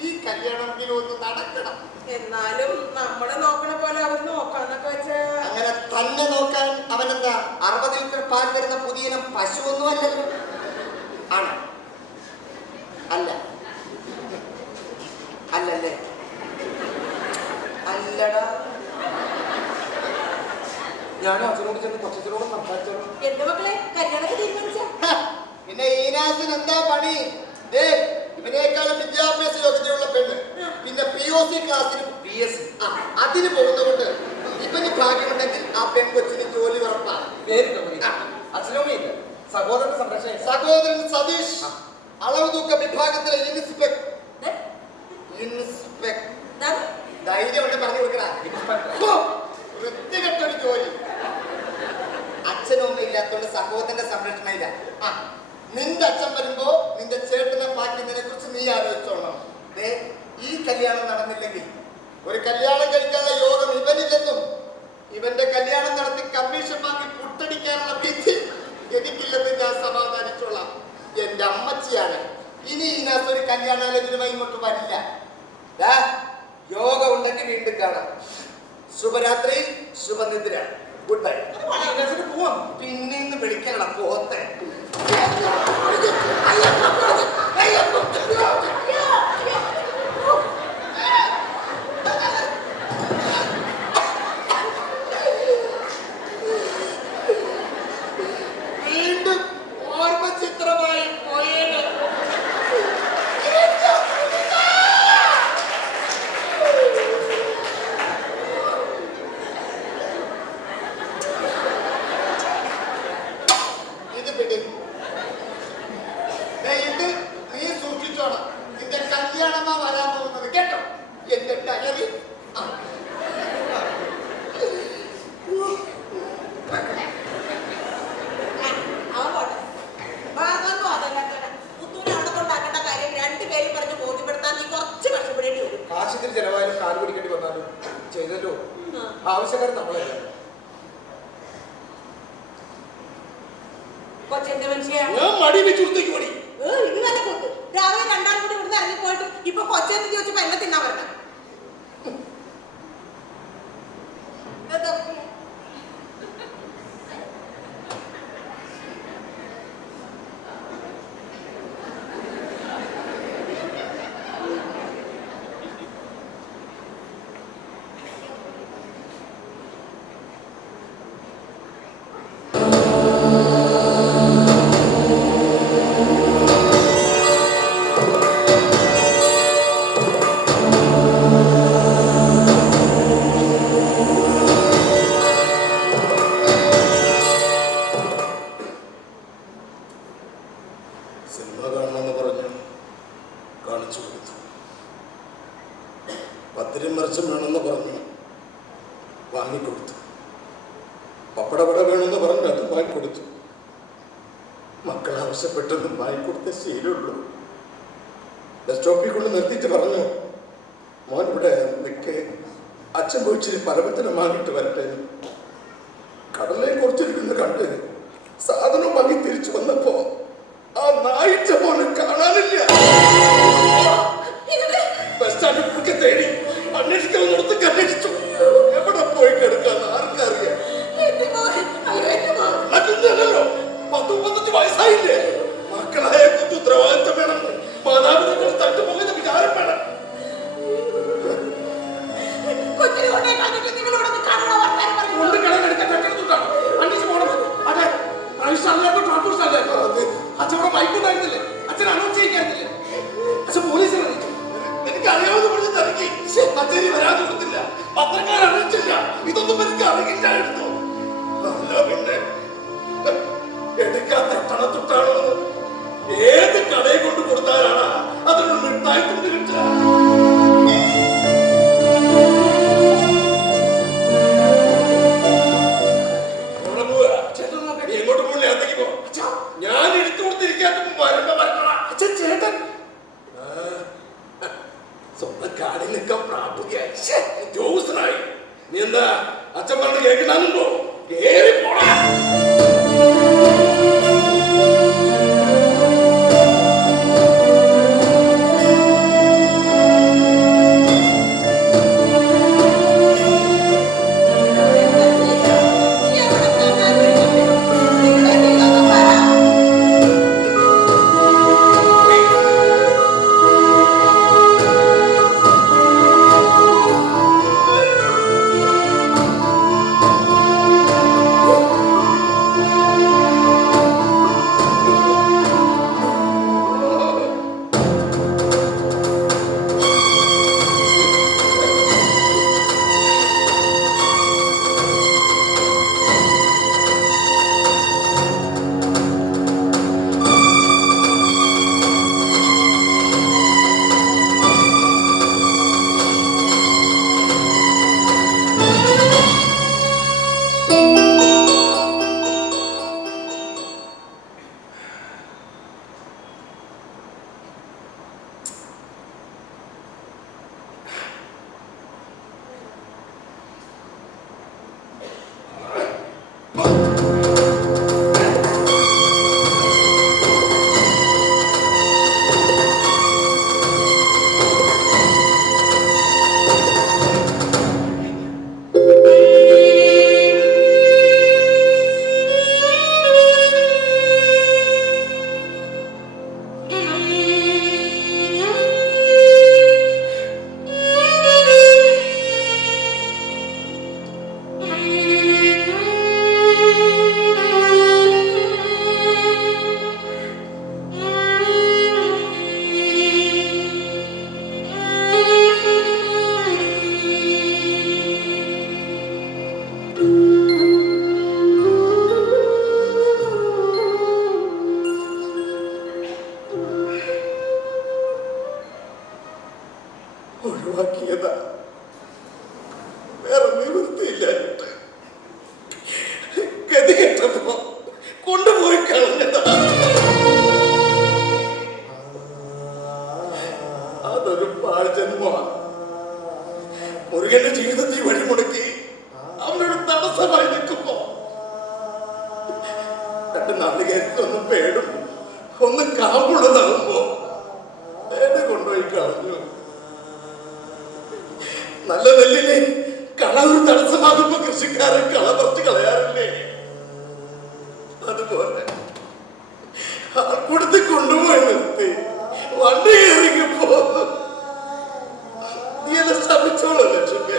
ഈ കല്യാണമെങ്കിലും ഒന്ന് നടക്കണം. എന്നാലും നമ്മള് നോക്കണ പോലെ അവർ നോക്കാന്നൊക്കെ വെച്ചാ അങ്ങനെ തന്നെ നോക്കാൻ അവനെന്താ 60 ലിറ്റർ പാൽ തരുന്ന പുതിയ ഇനം പശുവൊന്നും അല്ലല്ലോ. ആണ്? അല്ല. അല്ലല്ലേ? അല്ലടാ. ഞാനും അച്ഛനോട് ചെന്ന് കൊച്ചനോട് സംസാരിച്ചോ. എന്റെ മക്കളെ കല്യാണമൊക്കെ തീരുമാനിച്ച പിന്നെ ഈനാസിന് എന്താ പണി? ഇവനേക്കാളും വിദ്യാഭ്യാസ യോഗ്യതയുള്ള പെണ്ണ്. പിന്നെ POC ക്ലാസ്സിന് PSC അതിന് പോകുന്നതുകൊണ്ട് ഇവന് ഭാഗ്യമുണ്ടെങ്കിൽ ആ പെൺകൊച്ചിന് ജോലി ഉറപ്പാണ്. പേര് അച്ഛനമ്മയില്ല, സഹോദരൻ സംരക്ഷണ. സഹോദരൻ സതീഷ് അളവ് തൂക്ക വിഭാഗത്തിലെ ദേ, എന്താണ്? ധൈര്യം കൊണ്ട് പറഞ്ഞു കൊടുക്കണ വൃത്തികെട്ടൊരു ജോലി. അച്ഛനും അമ്മ ഇല്ലാത്തോണ്ട് സഹോദരന്റെ സംരക്ഷണ ഇല്ല. നിന്റെ അച്ഛൻ വരുമ്പോ നിന്റെ ചേട്ടനെ പാക്കുന്നതിനെ കുറിച്ച് നീ ആലോചിച്ചോണം. ഈ കല്യാണം നടന്നില്ലെങ്കിൽ ഒരു കല്യാണം കഴിക്കാനുള്ള യോഗം ഇവനില്ലെന്നും ഇവന്റെ കല്യാണം നടത്തി കമ്മീഷൻ വാങ്ങി പുട്ടടിക്കാനുള്ള വിധി എനിക്കില്ലെന്ന് ഞാൻ സമാധാനിച്ചോളാം. എന്റെ അമ്മച്ചിയാണ്. ഇനി ഇതിനകത്ത് ഒരു കല്യാണാലോചനയുമായി ഇങ്ങോട്ട് വരില്ല. യോഗ ഉണ്ടെങ്കിൽ വീണ്ടും കാണാം. ശുഭരാത്രി, ശുഭനിദ്ര. Good night. പോവാം. പിന്നീന്ന് വിളിക്കണ പോത്തെ. വീണ്ടും ഓർമ്മ ചിത്രമായി പോയേനെ. ഇത് പിടി. ഇത് നീ സൂക്ഷിച്ചോണം. നിന്റെ കല്യാണമാ വരാൻ പോകുന്നത് കേട്ടോ. എന്റെ ഡയറി. അവൻ പോട്ടെ. ഭാഗമൊന്നും അതല്ല കേട്ടോ. മുത്തൂനെ അവിടെ കൊണ്ടാക്കേണ്ട കാര്യം രണ്ടുപേരും പറഞ്ഞ് ബോധ്യപ്പെടുത്താൻ നീ കുറച്ച് കഷ്ടപ്പെടേണ്ടി വരും. കാശിത്തിൽ ചെലവായാലും കാല് പിടിക്കേണ്ടി വന്നാലും ചെയ്തല്ലോ. ആവശ്യക്കാരൻ നമ്മളല്ല. കൊച്ചെന്റെ മനുഷ്യാണ്. ഞാൻ മടി വെച്ചുകൊടുത്തേക്ക് മടി. ഇത് തന്നെ കൊടുത്തു. രാവിലെ രണ്ടാളും കൂടി ഇവിടുന്ന് ഇറങ്ങിപ്പോയിട്ട് ഇപ്പൊ കൊച്ചെന്ന് ചോദിച്ചപ്പോ എന്നെ തിന്നാൻ വരണം. സിനിമ കാണണമെന്ന് പറഞ്ഞു കാണിച്ചു കൊടുത്തു. പത്തിരും മറിച്ചും വേണമെന്ന് പറഞ്ഞു വാങ്ങിക്കൊടുത്തു. പപ്പടവട വേണമെന്ന് പറഞ്ഞു അത് വാങ്ങിക്കൊടുത്തു. മക്കൾ ആവശ്യപ്പെട്ടെന്നും വാങ്ങിക്കൊടുത്ത ശീലമുള്ളൂ. ബസ് സ്റ്റോപ്പിൽ കൊണ്ട് നിർത്തിയിട്ട് പറഞ്ഞു, മോൻ ഇവിടെ നിൽക്കെ, അച്ഛൻ പോയിച്ചിരി പരമത്തിനെ വാങ്ങിയിട്ട് വരട്ടെ. കടലേ കുറച്ചിരിക്കുന്നു കണ്ട് സാധനം വാങ്ങി തിരിച്ചു വന്നപ്പോ ആ നായിച്ച പോലെ കാണാനില്ല. ബസ് സ്റ്റാൻഡിൽ തേടി അന്വേഷിക്കാവുന്നിടത്ത് അന്വേഷിച്ചു. എവിടെ പോയി കിടക്കാന്ന് ആർക്കറിയാം. അല്ലല്ലോ, 10-15 വയസ്സായില്ലേ. മക്കളായ കുറിച്ച് ഉത്തരവാദിത്തം വേണം. മാതാപിതാക്കൾ തട്ടുപോകുന്ന വിചാരം വേണം. കൊണ്ട് കിടന്നെടുക്കാൻ തട്ടെടുത്തിട്ടാണ് അന്വേഷിച്ച് പോകണം. അതെ, അച്ഛനോട് ബൈക്കുണ്ടായിരുന്നില്ലേ? അച്ഛൻ അനൗൺസ് ചെയ്യിക്കായിരുന്നില്ലേ? അച്ഛൻ പോലീസിനെ അറിയിച്ചു. എനിക്ക് അറിയാവുന്ന പറഞ്ഞ് തിരക്കി. അച്ഛന് വരാതെ കൊടുത്തില്ല. പത്രക്കാർ അറിയിച്ചില്ല. ഇതൊന്നും എനിക്ക് അറിയില്ലായിരുന്നു. അല്ല പിന്നെ എടുക്കാത്ത തണുത്തിട്ടാണോ? ഏത് കടയെ കൊണ്ട് കൊടുത്താലാണ് അതിനൊരു മിഠായി കൊണ്ട് കിട്ടുക? എങ്ങോട്ട് പോകില്ല, എന്തെങ്കിലും പോ. ഞാൻ എടുത്തു കൊടുത്തിരിക്കാത്ത അച്ഛൻ ചേട്ടൻ സ്വന്തം കാടിൽ നിൽക്കാൻ പ്രാപ്തിയായി ഉദ്യോഗസ്ഥനായി. നീ എന്താ അച്ഛൻ പറഞ്ഞ് കേൾക്കണമെന്നുണ്ടോ? കേറി പോടാ. ഒഴിവാക്കിയതാ. വേറെ നിവൃത്തിയില്ല. ഗതി കെട്ടപ്പോ കൊണ്ടുപോയി കളഞ്ഞതാ. അതൊരു പാഴ്ജന്മമാണ്. മുരുകന്റെ ജീവിതത്തിൽ വഴിമുടക്കി അവനൊരു തടസ്സമായി നിൽക്കുമ്പോ രണ്ട് നാളികേരത്തിൽ ഒന്ന് പേടും ഒന്ന് കാമ്പുള്ളതാകുമ്പോ പേട് കൊണ്ടുപോയി കളഞ്ഞു. നല്ല നെല്ലിനെ കളവ് തടസ്സമാകുമ്പോ കൃഷിക്കാരൻ കള പറിച്ച് കളയാറില്ലേ? അതുപോലെ ആൾക്കൂടത്തിൽ കൊണ്ടുപോയി നിർത്തി വണ്ടി കയറിപ്പോ നീ ശപിച്ചോളൂ ലക്ഷ്മി.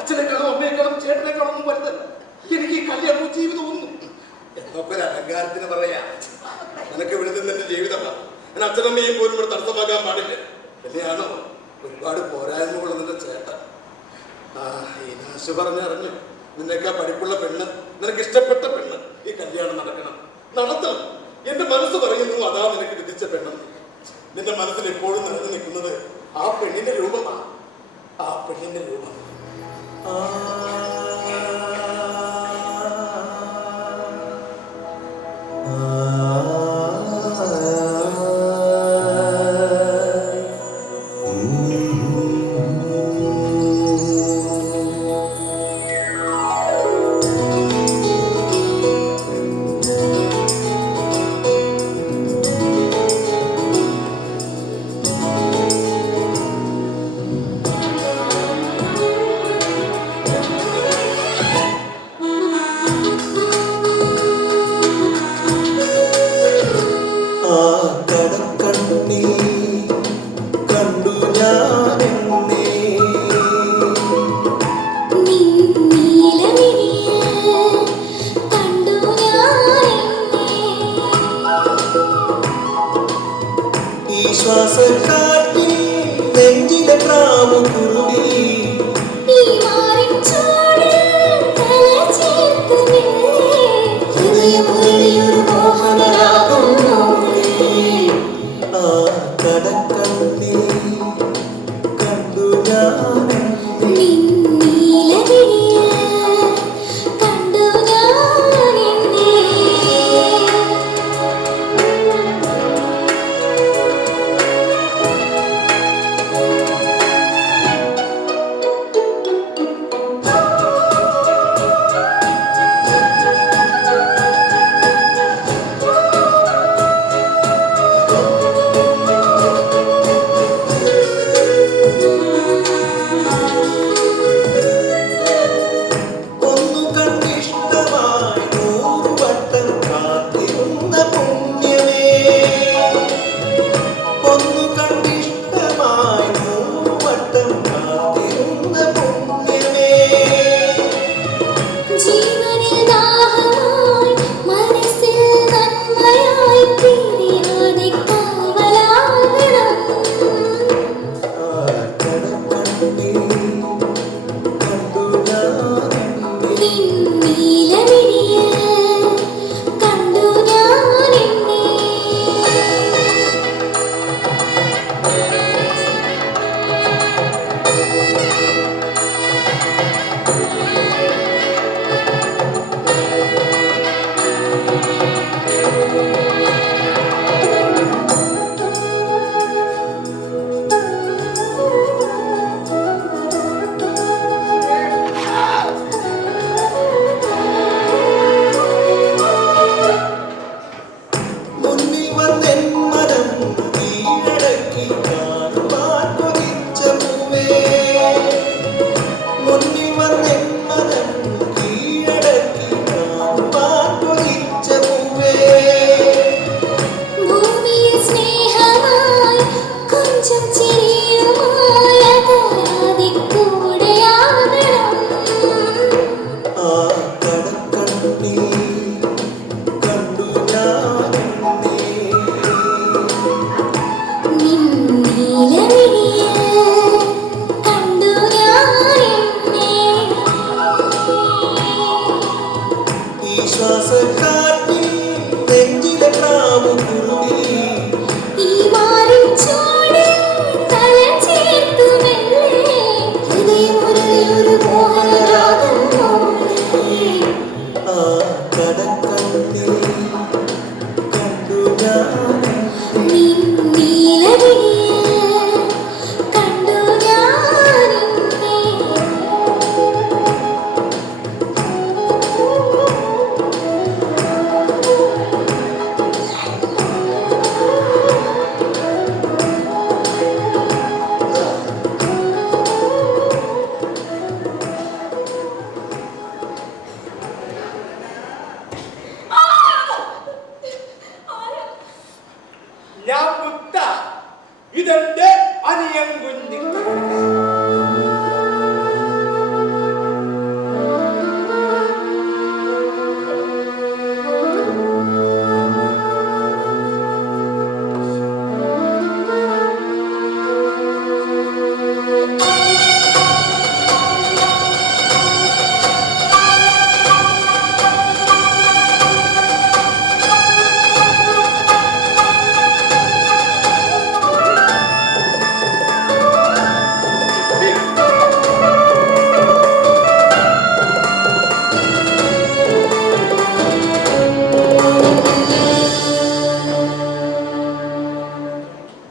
അച്ഛനെക്കാളും അമ്മയെക്കാളും ചേട്ടനെക്കാളും ഒന്നും വരുന്നല്ല. എനിക്ക് ഈ കല്യാണവും ജീവിതവും എന്നൊക്കെ ഒരു അലങ്കാരത്തിന് പറയാ. നിനക്ക് ഇവിടെ നിന്ന് എന്റെ ജീവിതമാണ്. ഞാൻ അച്ഛനമ്മയും പോലും ഇവിടെ തടസ്സമാക്കാൻ പാടില്ല. എന്നെയാണോ ഒരുപാട് പോരായ്മകൾ നിന്റെ ചേട്ടൻ. ഈനാശു പറഞ്ഞറിഞ്ഞു നിന്നേക്കാ പഠിപ്പുള്ള പെണ്ണ്, നിനക്ക് ഇഷ്ടപ്പെട്ട പെണ്ണ് ഈ കല്യാണം നടക്കണം, നടത്തണം. എന്റെ മനസ്സ് പറയുന്നു അതാ നിനക്ക് വിധിച്ച പെണ്ണ്. നിന്റെ മനസ്സിൽ എപ്പോഴും നിറഞ്ഞു നിൽക്കുന്നത് ആ പെണ്ണിന്റെ രൂപമാണ്. ആ പെണ്ണിന്റെ രൂപം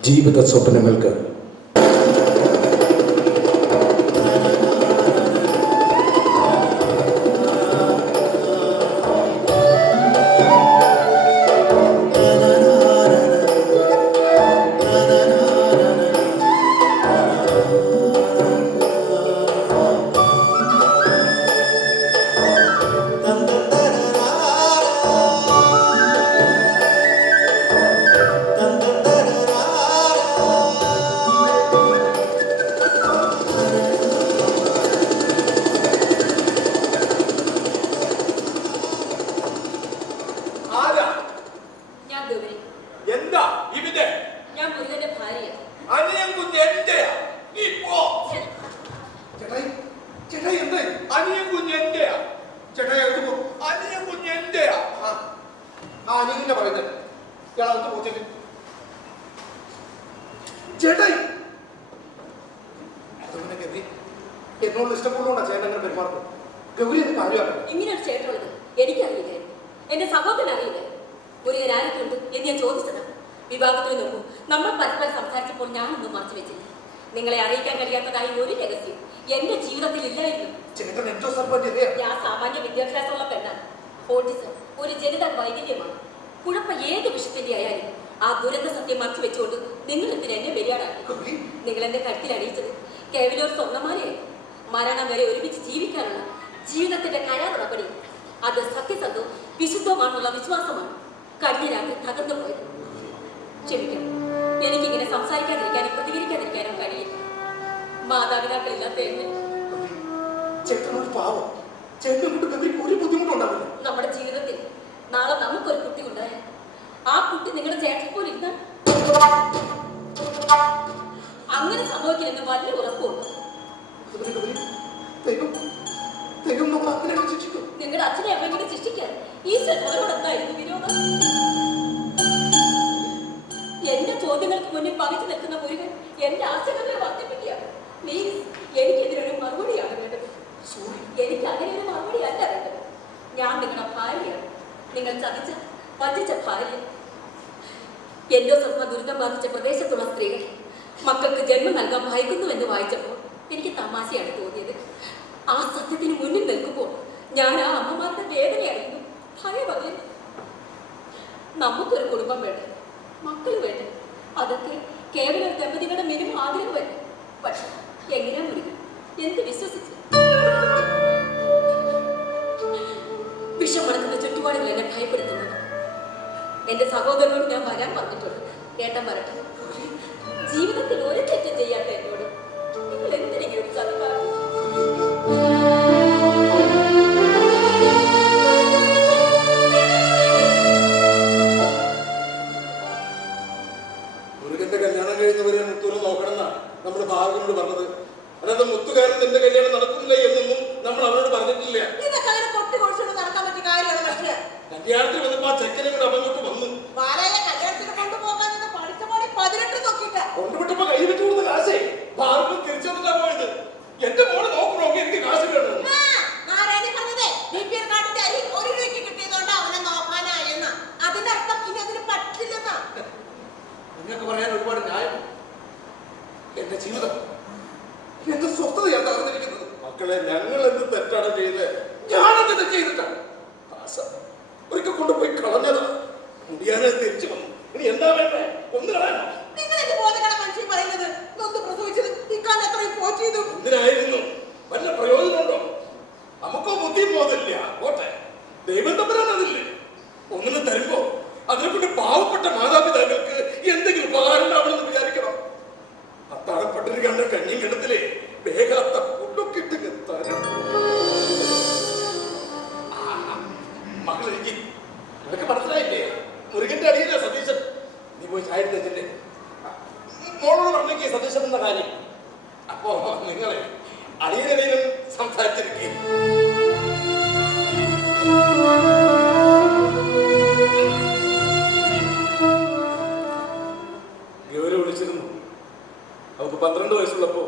ജീവിത സ്വപ്നങ്ങൾക്ക് എന്നോട് ഇഷ്ടപ്പെടുന്നോണ്ടാ ചേട്ടൻ അങ്ങനെ പെരുമാറുന്നത്. ഗൗരി എന്ന് കാര്യമാണ്. ഇങ്ങനെയൊരു ചേട്ടനുള്ളത് എനിക്കറിയില്ലായിരുന്നു, എന്റെ സഹോദരൻ അറിയില്ലായിരുന്നു. മുരുകൻ ആരൊക്കെയുണ്ട് എന്ന് ഞാൻ ചോദിച്ചതാണ്. വിവാഹത്തിന് മുമ്പ് നമ്മൾ പരസ്പരം സംസാരിച്ചപ്പോൾ ഞാനൊന്നും മറച്ചു വെച്ചില്ല. നിങ്ങളെ അറിയിക്കാൻ കഴിയാത്തതായി ഒരു രഹസ്യം എന്റെ ജീവിതത്തിൽ ഇല്ലായിരുന്നു. ചേട്ടൻ എന്തോ സർവ്വ ഞാൻ സാമാന്യ വിദ്യാഭ്യാസമുള്ള പെണ്ണാണ്. ഓട്ടിസം ഒരു ജനിതക വൈകല്യമാണ്. കുഴപ്പം ഏത് വിഷയത്തിന്റെ ആയാലും ആ ദുരന്ത സത്യം മറച്ചു വെച്ചുകൊണ്ട് നിങ്ങൾ എന്തിന് എന്നെ ബലിയാടാക്കി? നിങ്ങൾ എന്നെ കഴുത്തിൽ അണിയിച്ചത് കേവലം ഒരു സ്വർണ്ണമാലയായി. മരണം വരെ ഒരുമിച്ച് ജീവിക്കാനുള്ള ജീവിതത്തിന്റെ കരാറുടപടി. അത് സത്യസന്ധവും വിശുദ്ധവുമാണുള്ള വിശ്വാസമാണ് കഴിഞ്ഞ രാത്രി തകർന്നു പോയത്. ക്ഷമിക്കണം, എനിക്കിങ്ങനെ സംസാരിക്കാതിരിക്കാനും പ്രതികരിക്കാതിരിക്കാനും കഴിയില്ല. മാതാപിതാക്കളില്ലാത്ത എന്നെ ചേട്ടനൊരു പാവം. ചേട്ടനെ കൊണ്ട് ഗൗരിക്ക് ഒരു ബുദ്ധിമുട്ടുണ്ടാവില്ല. നമ്മുടെ ജീവിതത്തിൽ നാളെ നമുക്കൊരു കുട്ടി ഉണ്ടായാൽ ആ കുട്ടി നിങ്ങളുടെ ചേട്ടൻ പോലെ ഇരുന്നാൽ അങ്ങനെ സംഭവിക്കില്ലെന്ന് വലിയ ഉറപ്പുണ്ട്. ദൈവം നമ്മൾ അങ്ങനെ ശിക്ഷിക്കും. നിങ്ങളുടെ അച്ഛനെ അമ്മയും കൂടെ ശിക്ഷിക്കാൻ ഈ സഹോദരോട് എന്തായിരുന്നു വിരോധം? എന്റെ ചോദ്യങ്ങൾക്ക് മുന്നിൽ പകച്ചു നിൽക്കുന്ന മുരുകൻ എന്റെ ആശങ്കകളെ വർദ്ധിപ്പിക്കുക. പ്ലീസ്, എനിക്കെതിരൊരു മറുപടിയാണ് വേണ്ടത്. എനിക്ക് അങ്ങനെ ഒരു മറുപടി അല്ല വേണ്ടത്. ഞാൻ നിങ്ങളുടെ ഭാര്യയാണ്. നിങ്ങൾ ചതിച്ച വഞ്ചിച്ച ഭാര്യ. എന്റെ സ്വപ്ന ദുരിതം ബാധിച്ച പ്രദേശത്തുള്ള സ്ത്രീകൾ മക്കൾക്ക് ജന്മം നൽകാൻ ഭയക്കുന്നുവെന്ന് വായിച്ചപ്പോൾ എനിക്ക് തമാശയാണ് തോന്നിയത്. ആ സത്യത്തിന് മുന്നിൽ നിൽക്കുമ്പോൾ ഞാൻ ആ അമ്മമാരുടെ വേദനയായിരുന്നു, ഭയമറിയുന്നു. നമുക്കൊരു കുടുംബം വേണ്ടേ, മക്കൾ വേണ്ടേ? അതൊക്കെ കേവലം ദമ്പതികളുടെ മിനിമം ആഗ്രഹമല്ല. പക്ഷെ എങ്ങനെയാ മുരുകൻ എന്ത് വിശ്വസിച്ചു? വിഷം മണക്കുന്ന ചുറ്റുപാടുകൾ എന്നെ ഭയപ്പെടുത്തുന്നത്. എന്റെ സഹോദരനോട് ഞാൻ വരാൻ പറഞ്ഞിട്ടുണ്ട്. ഏട്ടൻ വരട്ടെ. ജീവിതത്തിൽ ഒരു തെറ്റും ചെയ്യാത്ത എന്നോട് നിങ്ങൾ എന്തിനെങ്കിലും ഒരു ചതിക്കാണ്. മുരുകന്റെ കല്യാണം കഴിയുന്നവരെ മുത്തൂര് നോക്കണമെന്നാണ് നമ്മുടെ ഭാഗനോട് പറഞ്ഞത്. അല്ലാതെ മുത്തുകാരൻ നിന്റെ കല്യാണം നടക്കുന്നില്ല എന്നൊന്നും നമ്മൾ അവരോട് പറഞ്ഞിട്ടില്ല. ഇതൊക്കെ അങ്ങനെ കൊട്ടി കൊടിച്ചോണ്ട് നടക്കാൻ പറ്റിയ കാര്യമാണ്. പക്ഷേ കല്യാണത്തിന് വന്നപ്പോ ആ ചെക്കനെ കൂടെ അവങ്ങോട്ട് വന്നു. ബാലയെ കല്യാണത്തിന് കൊണ്ടുപോകാൻ പഠിച്ച പണി 18 നോക്കിയിട്ട് കൊണ്ടുവിട്ടപ്പോ കൈ വെച്ചു കൊടുത്ത കാശേ ഭാർഗവൻ തിരിച്ചു തന്നിട്ടാ പോയത്. എന്റെ മോളെ നോക്കണോ, എനിക്ക് കാശ് വേണം. നാരായണി പറഞ്ഞതേ ബിപിഎൽ കാർഡിന്റെ അരി 1 രൂപയ്ക്ക് കിട്ടിയതുകൊണ്ട് അവനെ നോക്കാനായെന്ന. അതിന്റെ അർത്ഥം ഇനി അതിന് പറ്റില്ലെന്നാ. നിങ്ങൾക്ക് പറയാൻ ഒരുപാട് ന്യായം. എന്റെ ജീവിതം, എന്റെ സ്വസ്ഥതയാണ് തകർന്നിരിക്കുന്നത്. മക്കളെ, ഞങ്ങൾ എന്ത് തെറ്റാണ് ചെയ്തത്? ഞാനെന്ത് തെറ്റ് ചെയ്തിട്ടാണ്? ഒരിക്കൽ കൊണ്ടുപോയി കളഞ്ഞതാ. മുടിയാനെ തിരിച്ചു വന്നു. ഇനി എന്താ വേണ്ടേ? ഒന്ന് കളയാനോ? നിങ്ങൾ എന്ത് ബോധങ്ങളാണ് മനുഷ്യൻ പറയുന്നത്? നൊന്ന് പ്രസവിച്ചത് ഇക്കാൻ എത്രയും പോറ്റിയതു. എന്തിനായിരുന്നു? വല്ല പ്രയോജനമുണ്ടോ? നമുക്കോ ബുദ്ധിയും ബോധമില്ല. പോട്ടെ, ദൈവം തമ്പരാനതില്ലേ. ഒന്നിനും തരുമ്പോ അതിനെക്കൊണ്ട് പാവപ്പെട്ട മാതാപിതാക്കൾക്ക് എന്തെങ്കിലും ഉപകാരം ഉണ്ടാവണമെന്ന് വിചാരിക്കണം. അത്താഴപ്പട്ടിന് കണ്ട കഞ്ഞിയും കിടത്തിലെ വേഗാത്ത ഫുഡൊക്കെ ഇട്ട് തരും. മകളെനിക്ക് നിനക്ക് മനസ്സിലായില്ലേ? മുരുകന്റെ അടിയില്ല സതീശൻ. നീ പോയി ചായ തെറ്റില്ലേ? മോളോട് പറഞ്ഞേക്കേ സതീശൻ എന്ന കാര്യം. അപ്പോ നിങ്ങളെ അടിയനെയും സംസാരിച്ചിരിക്കേ. ഗൗരി വിളിച്ചിരുന്നു. അവൾക്ക് 12 വയസ്സുള്ളപ്പോ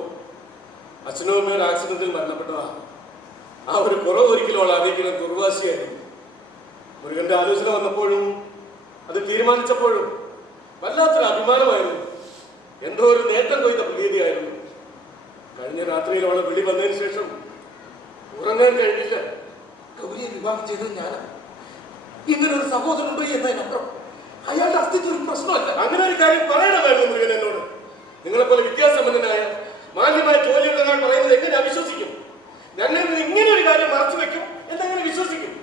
അച്ഛനും അമ്മയുടെ ആക്സിഡന്റിൽ മരണപ്പെട്ടതാ. ആ ഒരു കുറവ് ഒരിക്കലും അവൾ അറിയിക്കുന്ന ദുർവാശിയായിരുന്നു. മുരുകന്റെ ആലോചന വന്നപ്പോഴും അത് തീരുമാനിച്ചപ്പോഴും വല്ലാത്തൊരു അഭിമാനമായിരുന്നു. എന്തോ ഒരു നേട്ടം കൊയ്ത പ്രതീതിയായിരുന്നു. കഴിഞ്ഞ രാത്രിയിൽ അവളെ വിളി വന്നതിന് ശേഷം ഉറങ്ങാൻ കഴിഞ്ഞില്ല. ഗൗരിയെ വിവാഹം ചെയ്തത് ഞാനാണ്. ഇങ്ങനെ ഒരു സഹോദരനുണ്ടോ എന്നതിനപ്പുറം അയാളുടെ അസ്തിത്വം ഒരു പ്രശ്നമല്ല. അങ്ങനെ ഒരു കാര്യം പറയണമായിരുന്നു മുരുകൻ എന്നോട്. നിങ്ങളെപ്പോലെ വിദ്യാസമ്പന്നനായ മാന്യമായ ജോലിയുള്ള ഞാൻ പറയുന്നത് എങ്ങനെ അവിശ്വസിക്കും? ഞങ്ങൾ ഇങ്ങനെ ഒരു കാര്യം മറച്ചു വെക്കും എന്നെങ്ങനെ വിശ്വസിക്കും?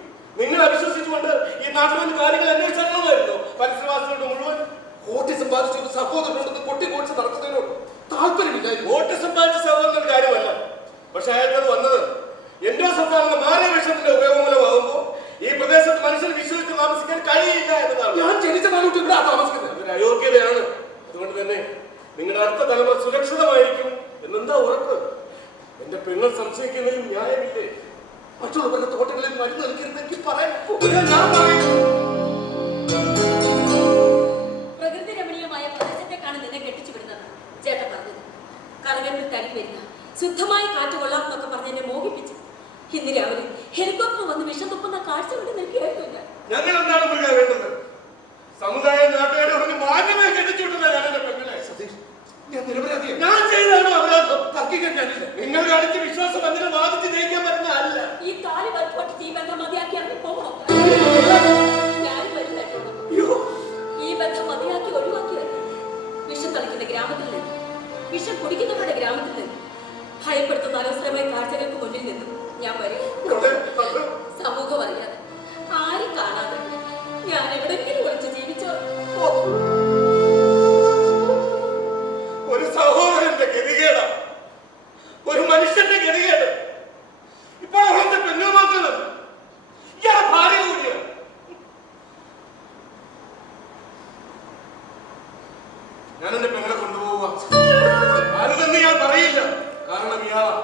നിങ്ങൾ അവിശ്വസിച്ചുകൊണ്ട് ഈ നാട്ടിൽ വന്ന് കാര്യങ്ങൾ അന്വേഷിച്ചായിരുന്നു. പരിസരവാസികളുടെ മുഴുവൻ ഓട്ടിസം ബാധിച്ച ഒരു സഹോദരനോട് കൊട്ടിക്കൊഴിച്ച് നടത്തുന്നതിനോട് താല്പര്യമില്ലായിരുന്നു. ഓട്ടിസം ബാധിച്ച സഹോദരന്റെ കാര്യമല്ല. പക്ഷെ അയാൾക്കത് വന്നത് എന്റെ സംസ്ഥാനത്ത് മാറിയ വിഷയത്തിന്റെ ഉപയോഗം മൂലമാകുമ്പോൾ ഈ പ്രദേശത്ത് മനുഷ്യന് വിശ്വസിച്ച് താമസിക്കാൻ കഴിയില്ല എന്നതാണ്. ഞാൻ ജനിച്ച നാളോട്ട് ഇവിടെ താമസിക്കുന്നത്. അതൊരു അയോഗ്യതയാണ്. അതുകൊണ്ട് തന്നെ നിങ്ങളുടെ അടുത്ത തലമുറ സുരക്ഷിതമായിരിക്കും എന്നെന്താ ഉറപ്പ്? എന്റെ പെങ്ങൾ സംശയിക്കുന്നതിൽ ന്യായമില്ലേ? മറ്റുള്ളവരുടെ തോട്ടങ്ങളിൽ മരുന്ന് നൽകരുതെങ്കിൽ പറയാൻ പ്രകൃതി രമണീയമായ പ്രദേശത്തേക്കാണ് നിന്നെ കെട്ടിച്ചു വിടുന്നത് ചേട്ടൻ പറഞ്ഞത്. കറകത്തിൽ തരി വരുന്ന ശുദ്ധമായ കാറ്റ് കൊള്ളാമെന്നൊക്കെ പറഞ്ഞ് എന്നെ മോഹിപ്പിച്ചു. ഇന്ന് രാവിലെ ഹെലികോപ്റ്റർ വന്ന് വിഷം തുപ്പുന്ന കാഴ്ച കൊണ്ട് നിൽക്കുകയായിരുന്നു ഞാൻ. ഞങ്ങൾ എന്താണ് വേണ്ടത്? സമുദായ നാട്ടുകാരെ ഒരു മാന്യമായി കെട്ടിച്ചുവിട്ടുന്ന ഞാനെന്റെ പെങ്ങളെ. സതീഷ്, ഞാൻ നിരപരാധിയാണ്. ഞാൻ ചെയ്തതാണ് അപരാധം. തർക്കിക്കാൻ ഞാനില്ല. നിങ്ങൾ കാണിച്ച വിശ്വാസം അതിനെ വാദിച്ച് ജയിക്കാൻ പറ്റുന്ന അല്ല. ഈ താലി വലിപ്പോട്ട് ഈ ബന്ധം മതിയാക്കി ഇറങ്ങി പോകണം. ഞാൻ വരുന്നേക്കണം. ഈ ബന്ധം മതിയാക്കി ഒഴിവാക്കി വരണം. വിഷം കളിക്കുന്ന ഗ്രാമത്തിൽ നിന്ന്, വിഷം കുടിക്കുന്നവരുടെ ഗ്രാമത്തിൽ നിന്ന്, ഭയപ്പെടുത്തുന്ന അനവസരമായ കാഴ്ചകൾക്ക് മുന്നിൽ നിന്നും ഞാൻ വരും. സമൂഹം അറിയാതെ, ആരും കാണാതെ ഞാൻ എവിടെയെങ്കിലും ഒളിച്ച് ജീവിച്ചോ. ഒരു സഹോദരന്റെ ഗതികേടാ, ഒരു മനുഷ്യന്റെ ഗതികേട്. ഇപ്പോൾ അവളെന്റെ പെണ്ണു മാത്രമല്ല, ഇയാളെ ഭാര്യ കൂടിയാണ്. ഞാൻ എന്റെ പെങ്ങളെ കൊണ്ടുപോവുക. ആര് തന്നെ ഞാൻ പറയില്ല, കാരണം ഇയാളാ.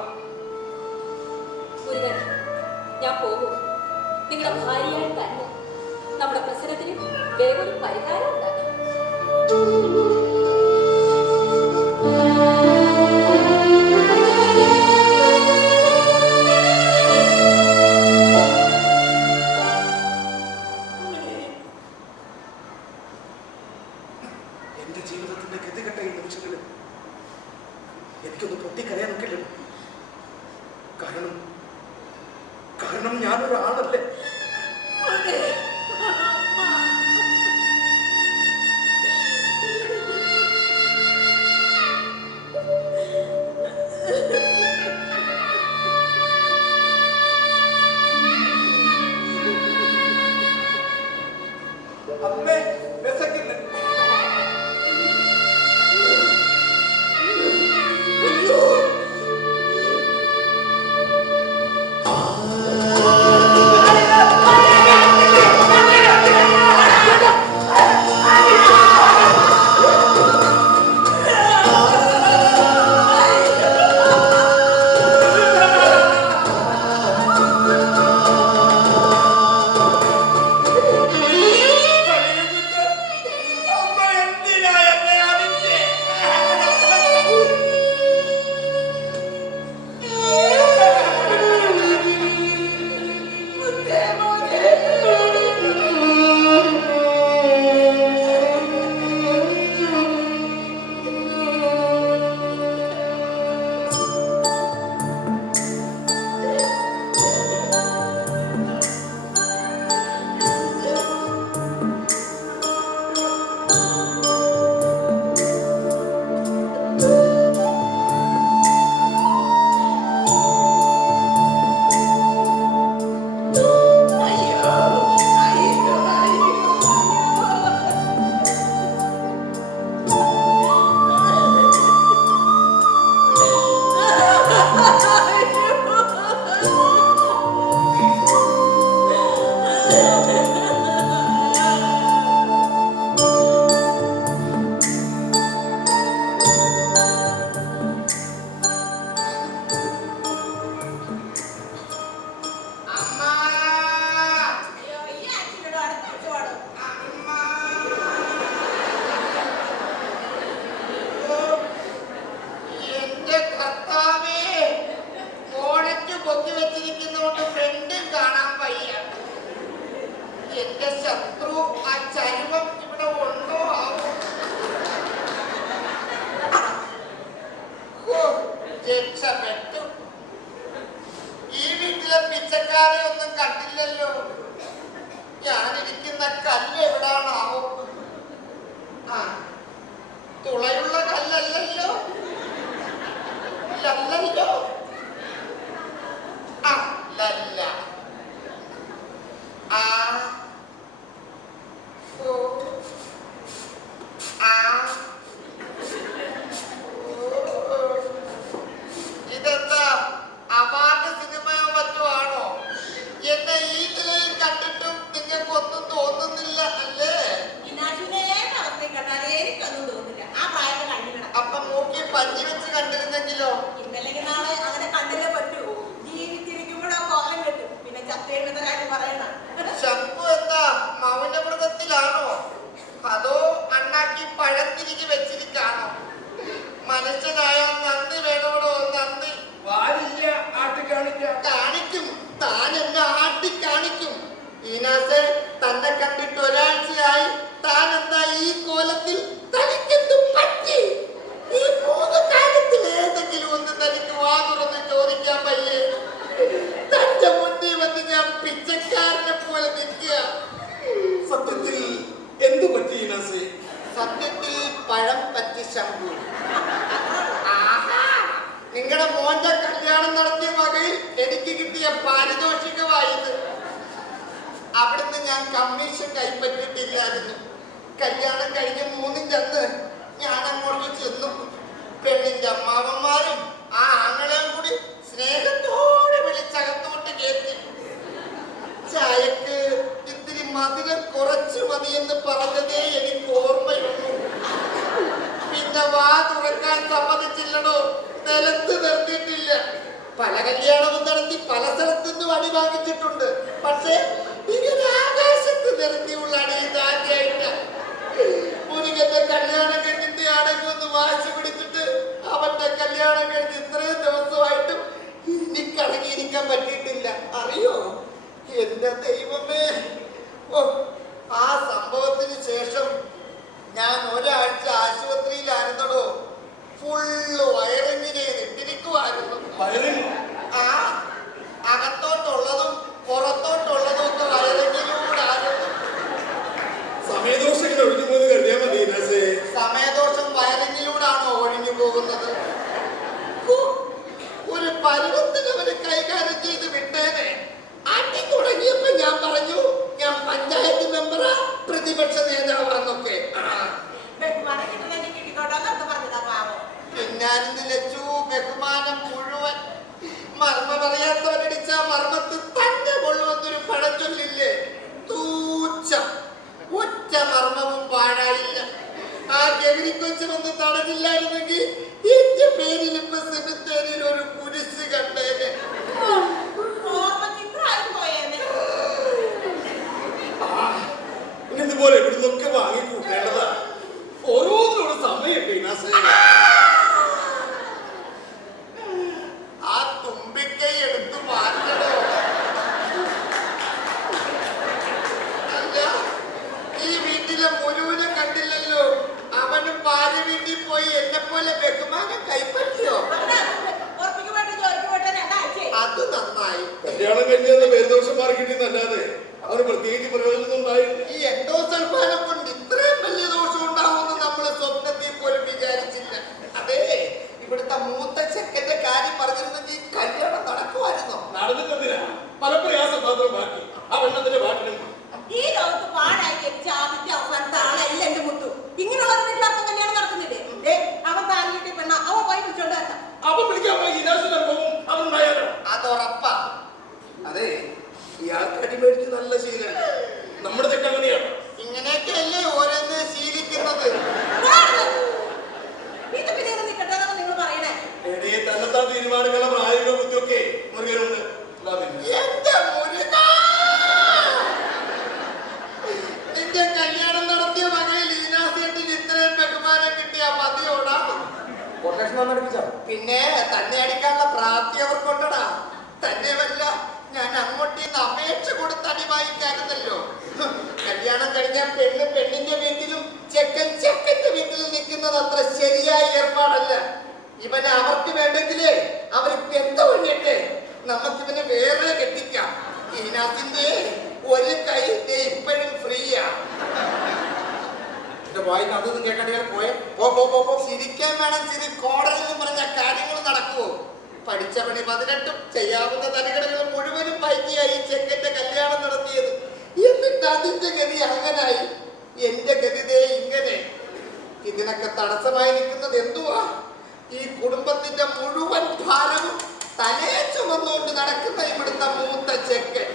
ഒരു കാര്യം, ഞാൻ പോകും. നിങ്ങളുടെ ഭാര്യയായി തന്നെ നമ്മുടെ പ്രശ്നത്തിന് വേഗം ഒരു പരിഹാരം ഉണ്ടാക്കാം. എന്റെ ജീവിതത്തിന്റെ ഗതികെട്ട ഈ നിമിഷങ്ങളിൽ എനിക്കൊന്ന് പൊട്ടിക്കരയാൻ നിൽക്കില്ലല്ലോ. കാരണം ഞാനൊരാളല്ലേ. അമ്മേ, വിശക്കില്ല. രക്ഷപ്പെട്ടു. ഈ വീട്ടിലെ പിച്ചക്കാരെ ഒന്നും കണ്ടില്ലല്ലോ. ഞാനിരിക്കുന്ന കല്ല് എവിടാണാവോ? ആ, തുളയുള്ള കല്ലല്ലല്ലോ. ലല്ലല്ലോ. ആ, ലല്ല. ആ, ഓ, ആ, ഇതെന്താ അവാർഡ് സിനിമയോ മറ്റോ ആണോ? എന്നെ ഈ നിലയിൽ കണ്ടിട്ടും നിങ്ങൾക്കൊന്നും തോന്നുന്നില്ല അല്ലേ? എനിക്കൊന്നും തോന്നില്ല. ആ പ്രായത്തിൽ കണ്ടിക്കണം. അപ്പൊ മൂക്കി പഞ്ഞി വെച്ച് കണ്ടിരുന്നെങ്കിലോ? ഇന്നല്ലെങ്കിൽ നാളെ അങ്ങനെ എന്റെ പാരിതോഷികമായത്. അവിടുന്ന് ഞാൻ കമ്മീഷൻ കൈപ്പറ്റിയിട്ടില്ലായിരുന്നു. കല്യാണം കഴിഞ്ഞ് 3-ന്റെ അന്ന് ഞാൻ അങ്ങോട്ട് ചെന്നു. പെണ്ണിന്റെ അമ്മാവന്മാരും ആ ആങ്ങളെയും കൂടി സ്നേഹത്തോടെ വിളിച്ചകത്തോട്ട് കയറ്റി. ചായക്ക് ഇത്തിരി മധുരം കുറച്ച് മതിയെന്ന് പറഞ്ഞതേ എനിക്ക് ഓർമ്മയുള്ളൂ. പിന്നെ വാ തുറക്കാൻ സമ്മതിച്ചില്ലടോ, നിലത്ത് നിർത്തിയിട്ടില്ല. പല കല്യാണവും നടത്തി പല സ്ഥലത്തുനിന്നും അടി വാങ്ങിച്ചിട്ടുണ്ട്. പക്ഷേ ഇങ്ങനെ ആകാശത്ത് നിർത്തിയുള്ള അടി ഇതാദ്യമായിട്ട. മുരുകന്റെ കല്യാണം കഴിഞ്ഞിട്ട് ആണെന്ന് വാശി പിടിച്ചിട്ട് അവന്റെ കല്യാണം കഴിഞ്ഞ് ഇത്രയും ദിവസമായിട്ടും എനിക്ക് അടങ്ങിയിരിക്കാൻ പറ്റിയിട്ടില്ല. അറിയോ എന്റെ ദൈവമേ. ഓ, ആ സംഭവത്തിന് ശേഷം ഞാൻ ഒരാഴ്ച ആശുപത്രിയിലായിരുന്നടോ. ഫുള്ള് വയറിങ്ങിനെ ഇട്ടിരിക്കുമായിരുന്നു. ആ, അകത്തോട്ടുള്ളതും പുറത്തോട്ടുള്ളതും ഒക്കെ വയറിങ്ങിലൂടെ ആയിരുന്നു. സമയദോഷം ഇങ്ങനെ ഒഴിഞ്ഞു പോകുന്നത് കരുതിയാ മതി. സമയദോഷം വയറിങ്ങിലൂടാണോ ഒഴിഞ്ഞു പോകുന്നത്? ഒരു പരുവത്തിന് അവര് കൈകാര്യം ചെയ്ത് വിട്ടേനെ. അടി തുടങ്ങിയപ്പോ ഞാൻ പറഞ്ഞു ഞാൻ പഞ്ചായത്ത് മെമ്പറാ, പ്രതിപക്ഷ നേതാവാന്നൊക്കെ. പിന്നാരിന്ന് ലച്ചു ബഹുമാനം മുഴുവൻ. മർമ്മ പറയാത്തവരടിച്ച മർമ്മത്ത് തന്നെ കൊള്ളുവന്നൊരു പഴഞ്ചൊല്ലില്ലേ? തൂച്ചം. ഒറ്റ മർമ്മവും പാഴായില്ല. ആ ഗൗരിക്കൊച്ചു വന്ന് തടഞ്ഞില്ലായിരുന്നെങ്കിൽ എന്റെ പേരിൽ ഇപ്പൊ സെമിത്തേരിയിൽ ഒരു കുരിശ് കണ്ടേനെ. ഇതുപോലെ ഇവിടുന്നൊക്കെ വാങ്ങി കൂട്ടേണ്ടതാ. ഓരോന്നിനോട് സമയം. ആ തുമ്പിക്കൈ എടുത്തു മാറ്റണോ? അല്ല, ഈ വീട്ടിലെ മുഴുവനെ കണ്ടില്ലല്ലോ. അവനും ഭാര്യ വീട്ടിൽ പോയി എന്നെ പോലെ ബഹുമാനം കൈപ്പറ്റിയോ? അത് നന്നായി. കല്യാണം കഴിഞ്ഞ പേരുദോഷം മാറി കിട്ടിയെന്നല്ലാതെ അവന് പ്രത്യേകിച്ച് പ്രയോജനം ഉണ്ടായില്ല. ഈ എൻഡോസൾഫാനം കൊണ്ട് ഇത്രയും വലിയ ദോഷം ഉണ്ടാവുമെന്ന് നമ്മൾ സ്വപ്നത്തിൽ പോലും വിചാരിച്ചില്ല. അതെ, ഇവിടുത്തെ മൂത്ത ചെക്കന്റെ കാര്യം പറഞ്ഞിരുന്നെങ്കിൽ കല്യാണം നടക്കുമായിരുന്നോ? നടന്നിട്ടെന്തിനാ? പല പ്രയാസം മാത്രം ബാക്കി. ആ വെള്ളത്തിന്റെ പാട്ടിനും ഈ ലോകത്ത് പാടായി ജനിച്ച ആദ്യത്തെ അവസാനത്തെ ആളല്ല എന്റെ മുത്തു. ഇങ്ങനെയുള്ള വീട്ടിലപ്പം കല്യാണം നടക്കുന്നില്ലേ? അവൻ താലിയിട്ട് പെണ്ണ അവൻ പോയി വിളിച്ചോണ്ട് വരാം. അവൻ വിളിക്കാൻ പോയി ഇനാശുലഭവും അവനുണ്ടായാലോ? അതുറപ്പാ. അതെ, ഇയാൾക്ക് അടിമേടിച്ച് നല്ല ശീലമാണ്. നമ്മുടെ തെറ്റങ്ങനെയാണ്. ഇങ്ങനെയൊക്കെയല്ലേ ഓരോന്ന് ശീലിക്കുന്നത്. ഇത് പിന്നെ നിൽക്കട്ടെ നിങ്ങൾ പറയണേ. തന്നെത്താൻ തീരുമാനങ്ങളുടെ പ്രായോഗിക ബുദ്ധിയൊക്കെ മുരുകനുണ്ട്. എന്റെ മുരുക, നിന്റെ കല്യാണം നടത്തിയ മകയിൽ ഈനാസേട്ടിന് ഇത്രയും ബഹുമാനം കിട്ടിയ മതിയോടാ. പിന്നെ തന്നെ അടിക്കാനുള്ള പ്രാപ്തി അവർക്കൊണ്ടടാ. തന്നെ വല്ല ഞാൻ അങ്ങോട്ടേന്ന് അപേക്ഷ കൊടുത്ത് അടി വാങ്ങിക്കാറുണ്ടല്ലോ. കല്യാണം കഴിഞ്ഞാൽ പെണ്ണ് പെണ്ണിന്റെ വീട്ടിലും ചെക്കൻ ചെക്കന്റെ വീട്ടിലും നിൽക്കുന്നത് അത്ര ശരിയായ ഏർപ്പാടല്ല. ഇവനെ അവർക്ക് വേണ്ടെങ്കിലേ അവർക്ക് എന്താ വേണ്ടേ? നമുക്ക് ഇവനെ വേറെ കെട്ടിക്കാം. ഈനാസിന്റെ ഒരു കൈ ഇപ്പോഴും ഫ്രീയാ. അതൊന്നും കേൾക്കാണ്ട് പോയെ. ചിരിക്കാൻ വേണം ചിരി. കോടതിയിൽ പറഞ്ഞ കാര്യങ്ങൾ നടക്കുവോ? പഠിച്ച പണി 18 ചെയ്യാവുന്ന തലകടകൾ മുഴുവനും പയറ്റിയായി ചെക്കന്റെ കല്യാണം നടത്തിയത്. എന്നിട്ട് അതിന്റെ ഗതി അങ്ങനായി. എന്റെ ഗതിതേ ഇങ്ങനെ. ഇതിനൊക്കെ തടസ്സമായി നിൽക്കുന്നത് എന്തുവാ? ഈ കുടുംബത്തിന്റെ മുഴുവൻ ഭാരവും തലേ ചുമന്നുകൊണ്ട് നടക്കുന്ന ഇവിടുത്തെ മൂത്ത ചെക്കൻ.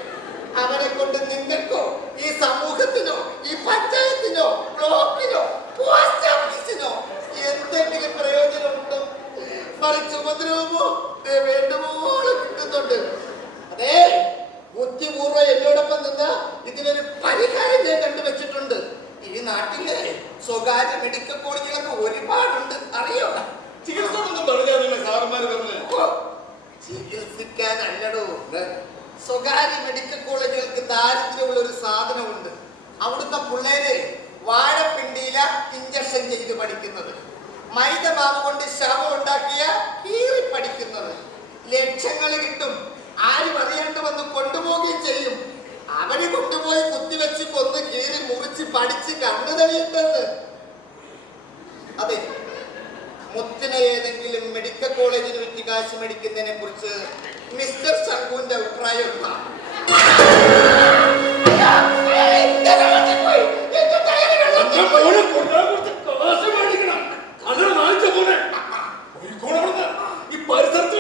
അവനെ കൊണ്ട് നിങ്ങൾക്കോ ഈ സമൂഹത്തിനോ ഈ പഞ്ചായത്തിനോ ബ്ലോക്കിനോ പോസ്റ്റ് ഓഫീസിനോ എന്തെങ്കിലും പ്രയോജനമുണ്ടോ? മറിച്ച് ഉപദ്രവമോ വേണ്ടുപോലെ കിട്ടുന്നുണ്ട്. അതെ, ബുദ്ധിപൂർവ്വം എന്നോടൊപ്പം നിന്ന് ഇതിനൊരു പരിഹാരം ഞാൻ കണ്ടുവച്ചിട്ടുണ്ട്. ഈ നാട്ടിലെ സ്വകാര്യ മെഡിക്കൽ കോളേജുകളൊക്കെ ഒരുപാടുണ്ട്, അറിയോ? ചികിത്സ ഒന്നും പറഞ്ഞാൽ സാറന്മാര് പറഞ്ഞു ചികിത്സിക്കാനല്ലടോ. സ്വകാര്യ മെഡിക്കൽ കോളേജുകൾക്ക് ദാരിദ്ര്യമുള്ള ഒരു സാധനമുണ്ട്. അവിടുത്തെ പിള്ളേരെ വാഴപ്പിണ്ടിയില ഇഞ്ചക്ഷൻ ചെയ്ത് പഠിക്കുന്നത്, മൈദ മാവ് കൊണ്ട് ശവം ഉണ്ടാക്കിയ കീറി പഠിക്കുന്നത്. ലക്ഷങ്ങൾ കിട്ടും. ആരും അറിയാണ്ട് വന്ന് കൊണ്ടുപോവുകയും ചെയ്യും. അവര് കൊണ്ടുപോയി കുത്തിവെച്ച് കൊന്ന് കീറി മുറിച്ച് പഠിച്ച് കണ്ണു തെളിയിട്ടെന്ന്. അതെ, മുത്തിനെ ഏതെങ്കിലും മെഡിക്കൽ കോളേജിന് വിറ്റ് കാശ് മേടിക്കുന്നതിനെ കുറിച്ച് മിസ്റ്റർ ശങ്കുവിന്റെ അഭിപ്രായം എന്താ? മോനെ കൊണ്ടാൻ കൊടുത്ത് കാശ് മേടിക്കണം. അങ്ങനെ വാങ്ങിച്ച പോലെ പോയിക്കോണം അവിടുന്ന്. ഈ പരിസരത്ത്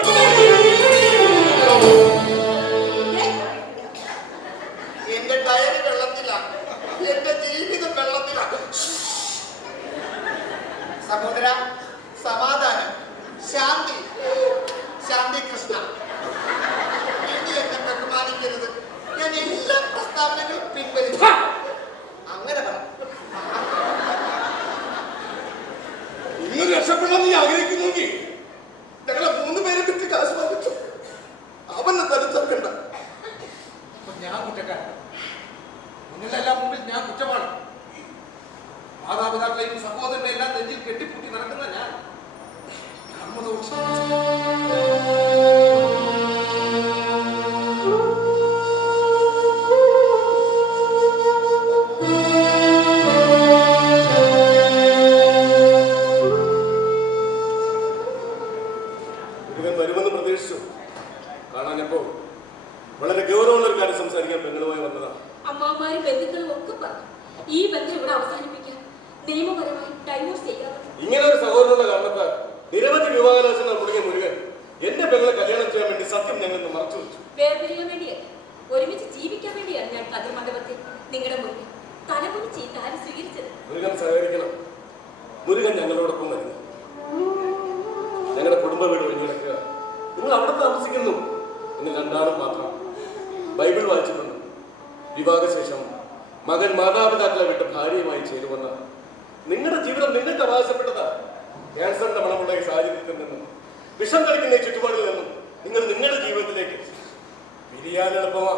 എന്റെ ടയറ് വെള്ളത്തില, എന്റെ ജീവിതം വെള്ളത്തില. സഹോദര, സമാധാനം, ശാന്തി, ശാന്തി കൃഷ്ണ. ഇനി എന്നെ ബഹുമാനിക്കരുത്. ഞാൻ എല്ലാ പ്രസ്താവനകളും പിൻവലിച്ചു. അങ്ങനെ പറ. ഇന്ന് രക്ഷപ്പെടാൻ നീ ആഗ്രഹിക്കുന്നെങ്കിൽ ഞങ്ങളെ 3 പേരെ വിറ്റ് കാശ് വാങ്ങിച്ചു. അവനെ തടുത്തക്കണ്ട. ഞാൻ കുറ്റക്കാരൻ. നിങ്ങളെല്ലാം മുമ്പിൽ ഞാൻ കുറ്റമാണ്. മാതാപിതാക്കളെയും സഹോദരനെ എല്ലാം നെഞ്ചിൽ കെട്ടിപ്പൂട്ടി നടക്കുന്ന ഞാൻ കർമ്മദോഷം. വരുമെന്ന് പ്രതീക്ഷിച്ചു. കാണാനപ്പോ വളരെ ഗൗരവമുള്ള ഒരു കാര്യം സംസാരിക്കാൻ പെങ്ങളുമായി വന്നതാണ്. അമ്മാമാരും ബന്ധുക്കളും ഒക്കെ പറഞ്ഞു ഈ ബന്ധം ഇവിടെ അവസാനിപ്പിക്കാൻ നിയമപരമായി ഡൈവോഴ്സ് ചെയ്യാതെ. ഇങ്ങനെ ഒരു സഹോദരനുള്ള കാരണത്താൽ നിരവധി വിവാഹാലോചന മുടങ്ങിയ മുരുകൻ എന്റെ പെങ്ങളെ കല്യാണം ചെയ്യാൻ വേണ്ടി സത്യം ഞങ്ങൾ മറച്ചു വെച്ചു. വേർപിരിയാൻ വേണ്ടിയല്ല, ഒരുമിച്ച് ജീവിക്കാൻ വേണ്ടിയാണ് ഞാൻ കതിർ മണ്ഡപത്തിൽ നിങ്ങളുടെ മുന്നിൽ തലമുറി ചെയ്ത് ആരും സ്വീകരിച്ചത്. മുരുകൻ സഹകരിക്കണം. മുരുകൻ ഞങ്ങളോടൊപ്പം വരുന്നു. ഞങ്ങളുടെ കുടുംബ വീട് ഒഴിഞ്ഞു കിടക്കുക. നിങ്ങൾ അവിടെ താമസിക്കുന്നു. നിങ്ങൾ രണ്ടാളും മാത്രം ബൈബിൾ വായിച്ചിട്ടുണ്ട്. വിവാഹശേഷം മകൻ മാതാപിതാക്കളെ വിട്ട് ഭാര്യയുമായി ചേരുമെന്ന നിങ്ങളുടെ ജീവിതം നിങ്ങൾക്ക് അവകാശപ്പെട്ടതാ. ക്യാൻസറിന്റെ മണമുള്ള ഈ സാഹചര്യത്തിൽ നിന്നും വിഷം കളിക്കുന്ന ഈ ചുറ്റുപാടിൽ നിന്നും നിങ്ങൾ നിങ്ങളുടെ ജീവിതത്തിലേക്ക് പിരിയാൻ എളുപ്പമാ.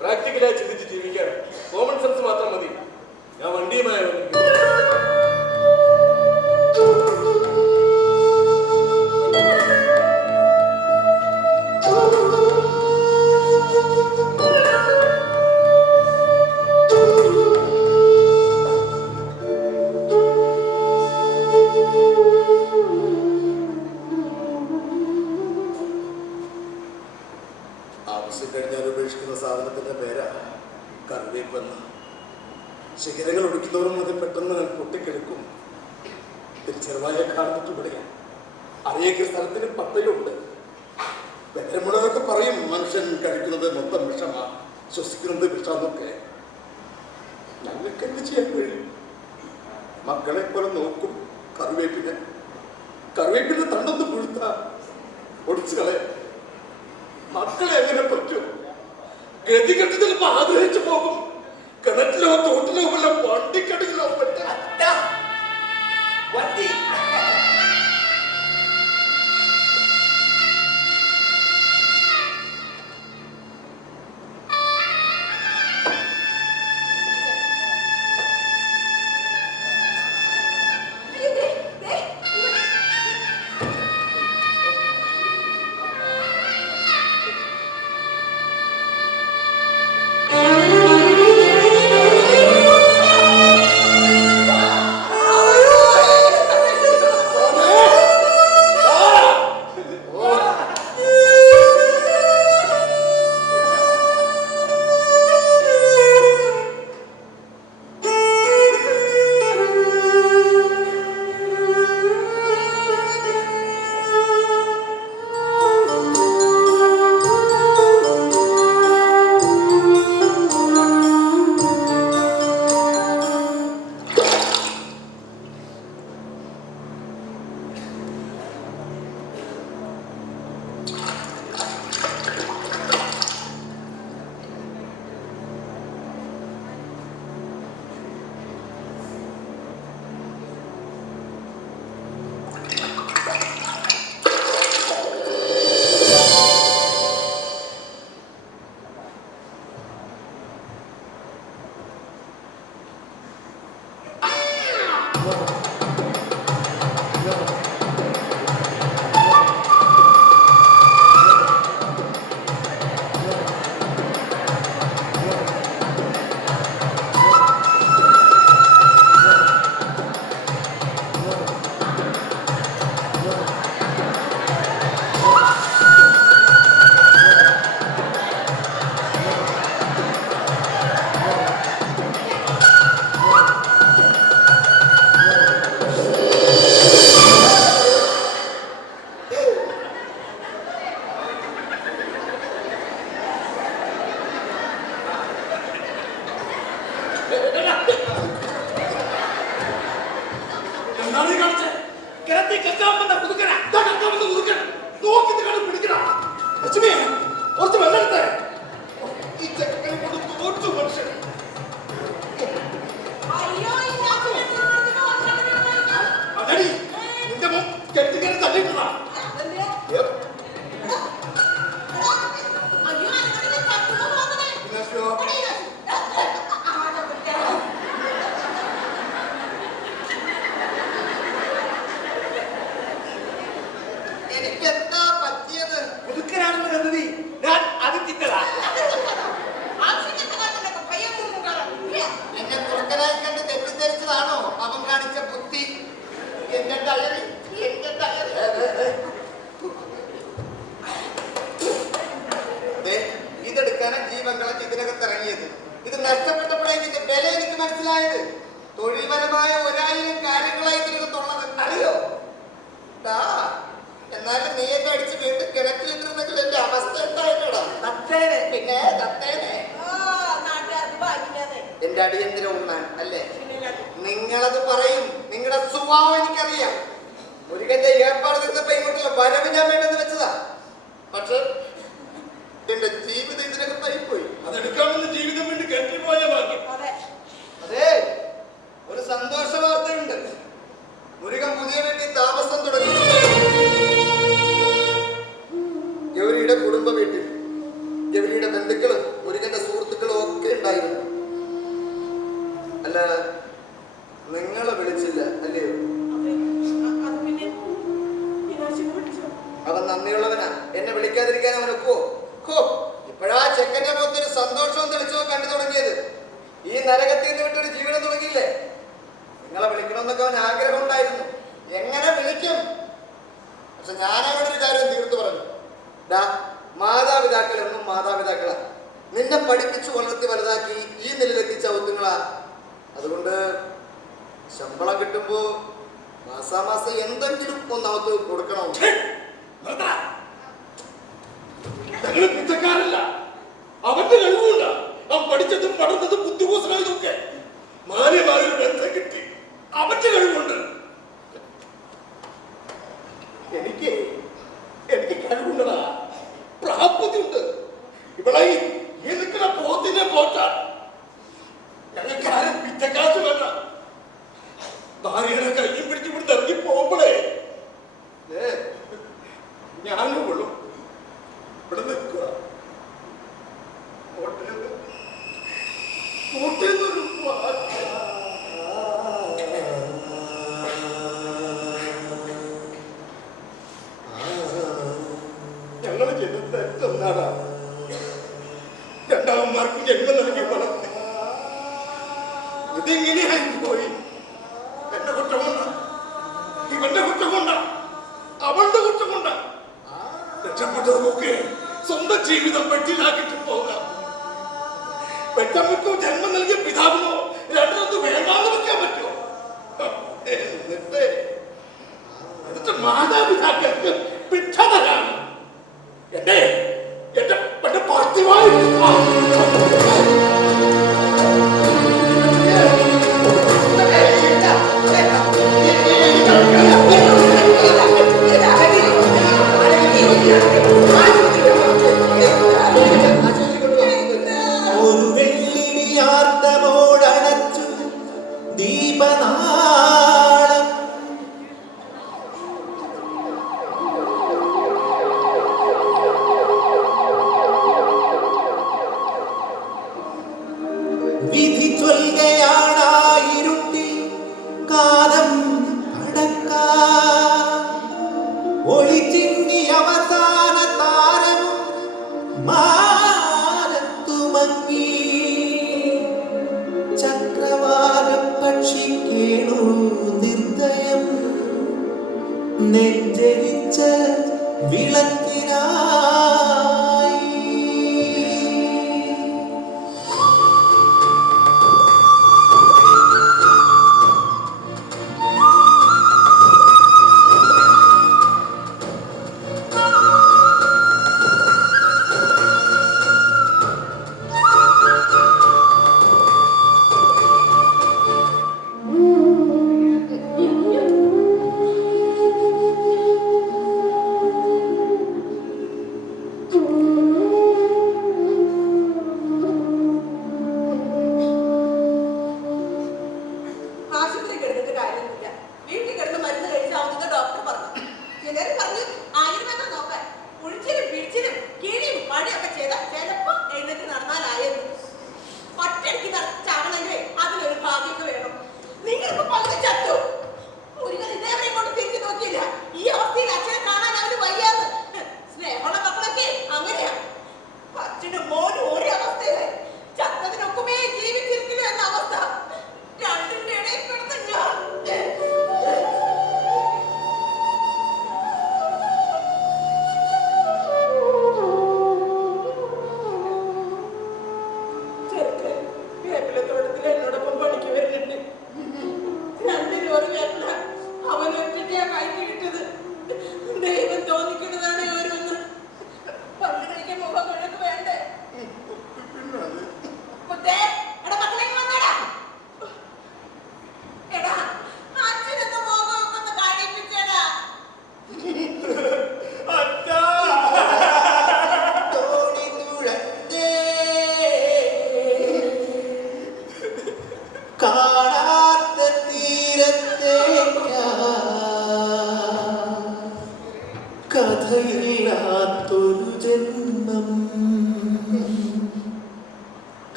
പ്രാക്ടിക്കലായി ചിന്തിച്ച് ജീവിക്കാൻ കോമൺ സെൻസ് മാത്രം മതി. ഞാൻ വണ്ടിയുമായി ആവശ്യം കഴിഞ്ഞാൽ ഉപേക്ഷിക്കുന്ന സാധനത്തിന്റെ പേരാ കറിവേപ്പെന്ന്. ശിഖരങ്ങൾ ഒടിക്കുന്നവരും അത് പെട്ടെന്ന് പൊട്ടിക്കെടുക്കും. ചെറുവായ കാണുന്നിട്ട് ഇവിടെയാണ്. അറിയേക്കുന്ന സ്ഥലത്തിന് പത്തയുണ്ട്. വേരമുള്ളവരൊക്കെ പറയും മനുഷ്യൻ കഴിക്കുന്നത് മൊത്തം വിഷമാ, ശ്വസിക്കുന്നത് വിഷമെന്നൊക്കെ. ഞങ്ങൾക്ക് എന്ത് ചെയ്യാൻ കഴിയും? മക്കളെ പോലെ നോക്കും. കറിവേപ്പിന്റെ തണ്ടൊന്ന് പുഴുത്ത ഒടിച്ചു കളയാം. മക്കളെ എങ്ങനെ പറ്റും? ഗതികെട്ട് ചിലപ്പോ ആഗ്രഹിച്ചു പോകും. കിണറ്റിലോ തോട്ടിലോ വല്ല വണ്ടിക്കടിയിലോ വണ്ടി. രംഗത്തിറങ്ങിയത്. ഇത് നഷ്ടപ്പെട്ടപ്പോഴേ ഇതിന്റെ വില എനിക്ക് മനസ്സിലായത്. തൊഴിൽപരമായ 1000 കാര്യങ്ങളായി ഇതിനകത്തുള്ളത് അറിയോ? എന്നാലും നീ എന്നെ അടിച്ച് വീണ്ടും കിണറ്റിലിട്ടിരുന്നെങ്കിൽ എന്റെ അവസ്ഥ എന്തായിട്ടാ? പിന്നെ എന്റെ അടിയന്തര ഉണ്ണാൻ അല്ലേ? നിങ്ങളത് പറയും. നിങ്ങളുടെ സ്വഭാവം എനിക്കറിയാം. മുരുകന്റെ ഏർപ്പാട് നിന്നപ്പോ ഇങ്ങോട്ടുള്ള വരവ് ഞാൻ വേണ്ടെന്ന് വെച്ചതാ. പക്ഷെ എന്റെ ജീവിതം ഇതിനകത്തായി പോയി. അതെടുക്കാമെന്ന് ജീവിതം വേണ്ടി കെട്ടി പോയ ഭാഗ്യം. അതെ, ഒരു സന്തോഷ വാർത്തയുണ്ട്. മുരുകൻ പുതിയ വീട്ടിൽ താമസം തുടങ്ങി. ഗൗരിയുടെ കുടുംബ വീട്ടിൽ ഗൗരിയുടെ ബന്ധുക്കളും മുരുകന്റെ സുഹൃത്തുക്കളും ഒക്കെ ഉണ്ടായിരുന്നു. അല്ല, നിങ്ങളെ വിളിച്ചില്ല അല്ലയോ? അവൻ നന്ദിയുള്ളവനാ. എന്നെ വിളിക്കാതിരിക്കാൻ അവൻ ഒക്കുവോ? ഇപ്പോഴാ ചെക്കന്റെ മുഖത്തൊരു സന്തോഷവും തെളിച്ചവും കണ്ടു തുടങ്ങിയത്. ഈ നരകത്തിൽ നിന്ന് വിട്ടൊരു ജീവിതം തുടങ്ങിയില്ലേ? നിങ്ങളെ വിളിക്കണമെന്നൊക്കെ അവൻ ആഗ്രഹം ഉണ്ടായിരുന്നു. എങ്ങനെ വിളിക്കും? പക്ഷെ ഞാനവിടെ ഒരു കാര്യം തീർത്തു പറഞ്ഞു. മാതാപിതാക്കൾ എന്നും മാതാപിതാക്കളാ. നിന്നെ പഠിപ്പിച്ചു വളർത്തി വലുതാക്കി ഈ നിലയിലെത്തിച്ച ഒത്തുങ്ങളാ. അതുകൊണ്ട് ശമ്പളം കിട്ടുമ്പോ മാസാമാസം എന്തെങ്കിലും ഒന്ന് അവർക്ക് കൊടുക്കണം. അവന്റെ കഴിവുണ്ട. അവൻ പഠിച്ചതും പഠിച്ചതും ബുദ്ധിഭൂഷണമൊക്കെ മാന്യമായ ബന്ധം കിട്ടി. അവന്റെ കഴിവുണ്ട്. എനിക്ക് കഴിവുണ്ടടാ, പ്രാപ്തിയുണ്ട്. ഇവിടെ ഈ നിൽക്കുന്ന പോത്തിനെ പോറ്റാൻ ഞങ്ങൾക്ക് ആരും പിറ്റക്കാശ് വേണ്ട. ഭാര്യയുടെ കയ്യും പിടിച്ച് ഇവിടെ ഇറങ്ങി പോകുമ്പോഴേ ഞാനും കൊള്ളും. ഇവിടെ നിൽക്കുക ഞങ്ങൾ ജനത്തെ തെറ്റൊന്നാടാ. രണ്ടാമന്മാർക്ക് ജന്മം നൽകി വളർത്തി. ഇതിങ്ങനെയായി പോയി. എന്റെ കുറ്റം കൊണ്ട, ഇവന്റെ കുറ്റം കൊണ്ട, അവളുടെ കുറ്റം കൊണ്ട. രക്ഷപ്പെട്ടതൊക്കെ സ്വന്തം ജീവിതം വെട്ടിലാക്കിട്ട് പോകാം. പെറ്റമ്മക്കോ ജന്മം നൽകിയ പിതാവിനോ രണ്ടൊന്ന് വേണ്ടാന്ന് വെക്കാൻ പറ്റുമോ? എന്നിട്ട് മാതാപിതാക്കൾക്ക് പിഠതരാണ്. എന്റെ പാർട്ടിവായി ഒരു വെള്ളിയാർത്തമോടണച്ചു ദീപനാളം.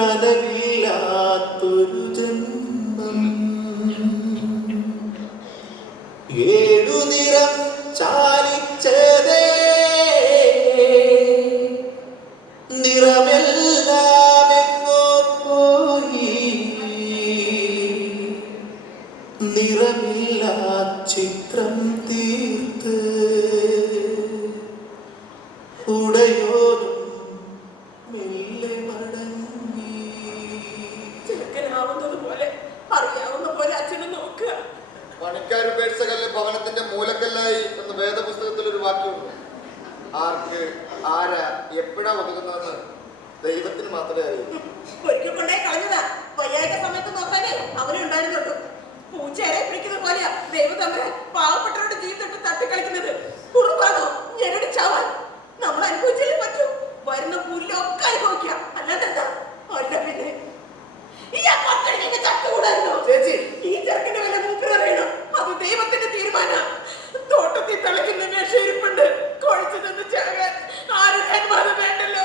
കനവില്ലാത്തൊരു ജന്മം ഏഴു നിറം ചാലിച്ചതേ നിറമെല്ലാം എങ്ങോ പോയി നിറമില്ലാ ചിത്രം തീർത്ത് ഉടയോരും മെല്ലെ മടങ്ങി. ചെറുക്കനാവുന്നത് പോലെ അറിയാവുന്ന പോലെ അച്ഛനെ നോക്കുക. പണിക്കാരുപേക്ഷിച്ച കല്ല് ഭവനത്തിന്റെ മൂലക്കല്ലായി എന്ന് വേദപുസ്തകത്തിൽ ഒരു വാക്യമുണ്ട്. ആർക്ക് ആരാ എപ്പോഴാ ഒതുങ്ങുന്നതെന്ന് ദൈവത്തിന് മാത്രമേ അറിയൂ. ഒരിക്കൽ കൊണ്ടായി കളഞ്ഞതാ. വയ്യായിട്ട സമയത്ത് നോക്കാനേ അവനെ ഉണ്ടായിരുന്നുള്ളൂ. പൂച്ചേരെ പിടിക്കുന്ന പോലെയാ ദൈവതമ്പുരാൻ പാവപ്പെട്ടവരുടെ ജീവിതത്തിൽ തട്ടിക്കളിക്കുന്നത്. കുറുമ്പാണോ ഞെരടി ചാവാൻ നമ്മൾ അനുഭവിച്ചാലേ പറ്റൂ. വരുന്ന പുല്ലൊക്കെ അനുഭവിക്കുക. അല്ലാതെ എന്താ? അല്ല പിന്നെ ഈ ചട്ടുകൂടായിരുന്നോ ചേച്ചി? ഈ ചെറുക്കിന്റെ വല്ല മൂപ്പര് അറിയണം. അത് ദൈവത്തിന്റെ തീരുമാനം. തോട്ടത്തിൽ തിളയ്ക്കുന്ന വിഷയിരിപ്പുണ്ട്. കുഴച്ചു നിന്ന് ചാകാൻ ആരും അനുവാദം വേണ്ടല്ലോ.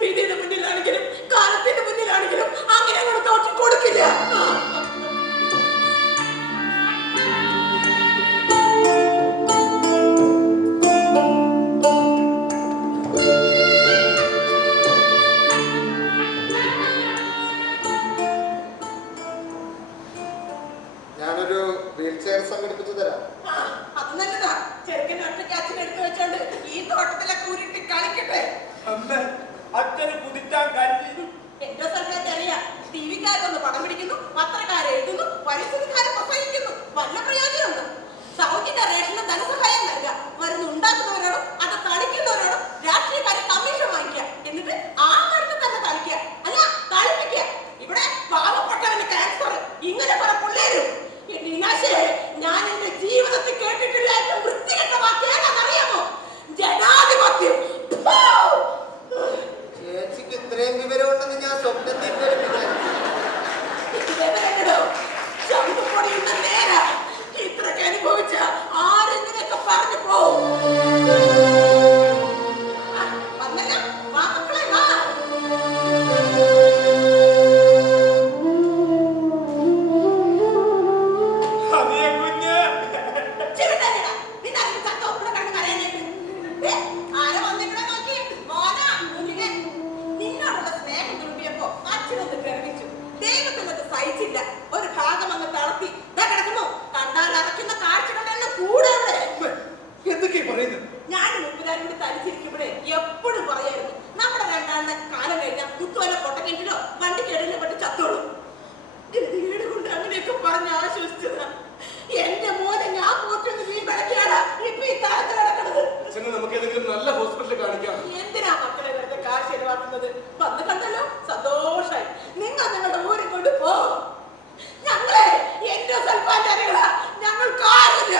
വിധിയുടെ മുന്നിലാണെങ്കിലും കാലത്തിന്റെ മുന്നിലാണെങ്കിലും അങ്ങനെ അങ്ങോട്ട് തോറ്റി കൊടുക്കില്ല. ഞാനൊരു വീൽ ചെയർ സംഘടിപ്പിച്ചു തരാം. അത് നല്ലതാ. ചെറുക്കൻ ഒറ്റയ്ക്ക് അച്ഛൻ എടുത്തു വെച്ചോണ്ട് ഈ തോട്ടത്തിലൊക്കെ ഉരുട്ടി കളിക്കട്ടെ. അച്ഛന് കുതിച്ചാൻ കഴിഞ്ഞു. എന്റെ സർക്കാർ അറിയാം. ടിവിക്കാരൊന്ന് പടം പിടിക്കുന്നു, പത്രക്കാരെ എഴുതുന്നു, പരിസ്ഥിതിക്കാരെ പ്രസംഗിക്കുന്നു. വല്ല പ്രയോജനമുണ്ട്? സൗജന്യ റേഷന് ധനസഹായം നൽകുക, മരുന്ന് ഉണ്ടാക്കുന്നവരോടും അത് കളിക്കുന്നവരോടും രാഷ്ട്രീയക്കാരെ കമ്മീഷൻ വാങ്ങിക്കുക, എന്നിട്ട് ആ മരുന്ന് തന്നെ കളിക്കുക, അല്ല കളിപ്പിക്കുക. ഇവിടെ പാവപ്പെട്ടവന് ക്യാൻസർ, ഇങ്ങനെ കുറെ പിള്ളേരും. ഞാൻ എന്റെ ജീവിതത്തിൽ കേട്ടിട്ടില്ല ഏറ്റവും വൃത്തികെട്ട വാക്ക് ഏതാണെന്നറിയാമോ? ജനാധിപത്യം. ചേച്ചിക്ക് ഇത്രയും വിവരമുണ്ടെന്ന് ഞാൻ സ്വപ്നത്തിൽ പോലും ഇത്രയൊക്കെ അനുഭവിച്ച ആരെങ്കിലൊക്കെ പറഞ്ഞു പോവും. വന്നല്ലോ, വാ മക്കളെ വാ. സഹിച്ചില്ല. ഒരു ഭാഗം അങ്ങ് തളർത്തി കിടക്കുന്നു. കണ്ടാൽ അറക്കുന്ന കാഴ്ചകളുടെ കൂടെ എന്തൊക്കെയാ പറയുന്നത്? ഞാൻ മുമ്പിലാരും കൂടി തനിച്ചിരിക്കുമ്പോഴേ എപ്പോഴും പറയായിരുന്നു, നമ്മുടെ രണ്ടാളുടെ കാലം കഴിഞ്ഞാൽ കുത്തുവല്ല പൊട്ടക്കെട്ടിലോ വണ്ടിക്ക് ഇടയിൽ പെട്ട് ചത്തോളും. ഗതികേട് കൊണ്ട് അങ്ങനെയൊക്കെ പറഞ്ഞ് ആശ്വസിച്ചതാ. എന്റെ മോനെ ഞാൻ പോറ്റുന്ന നീ വിളക്കിയാണ് ഇപ്പൊ ഈ താരത്തിൽ നടക്കുന്നത്. നമുക്ക് ഏതെങ്കിലും നല്ല ഹോസ്പിറ്റലിൽ കാണിക്കാം. എന്തിനാ മക്കളെ വെറുതെ കാശ് ചെലവാക്കുന്നത്? വന്ന് കണ്ടല്ലോ, സന്തോഷായി. നിങ്ങൾ നിങ്ങളുടെ ഊരിൽ കൊണ്ട് പോ. ഞങ്ങളെ എന്റെ സൽപ്പാന്റെ അറികളാ. ഞങ്ങൾക്ക് ആരില്ല.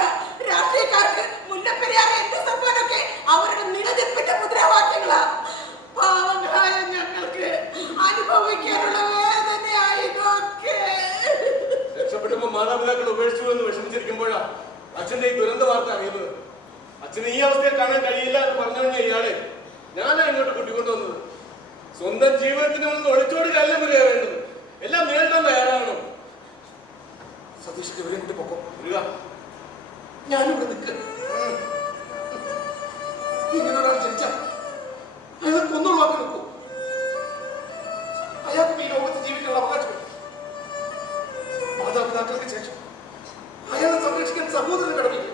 രാഷ്ട്രീയക്കാർക്ക് മുല്ലപ്പെരിയാർ എന്റെ സൽപ്പാനൊക്കെ അവരുടെ നിലനിൽപ്പിന്റെ മുദ്രാവാക്യങ്ങളാ. പാവങ്ങളായ ഞങ്ങൾക്ക് അനുഭവിക്കാനുള്ള വേദനയായി ഇതൊക്കെ. രക്ഷപ്പെടുമ്പോ മാതാപിതാക്കൾ ഉപേക്ഷിച്ചു എന്ന് വിഷമിച്ചിരിക്കുമ്പോഴാ അച്ഛന്റെ ഈ ദുരന്ത വാർത്ത അറിയുന്നത്. അച്ഛന് ഈ അവസ്ഥയെ കാണാൻ കഴിയില്ല എന്ന് പറഞ്ഞാൽ ഇയാളെ ഞാനാ ഇങ്ങോട്ട് കൂട്ടിക്കൊണ്ടുവന്നത്. സ്വന്തം ജീവിതത്തിന് ഒന്ന് ഒളിച്ചോടുകയല്ല വരിക വേണ്ടത്, എല്ലാം നേരിടാൻ തയ്യാറാണോ? സതീഷ് ഇവരെ കൂട്ടി പൊക്കോ. ഞാനിവിടെ നിൽക്കുക. ഇങ്ങനെ ഒരാൾ ജനിച്ച അയാളെ കൊന്നൊഴിവാക്കി നിൽക്കൂ. അയാൾക്ക് ഈ ലോകത്ത് ജീവിക്കാനുള്ള അവകാശം. മാതാപിതാക്കൾക്ക് ശേഷം അയാളെ സംരക്ഷിക്കാൻ സഹോദരൻ കടമില്ല.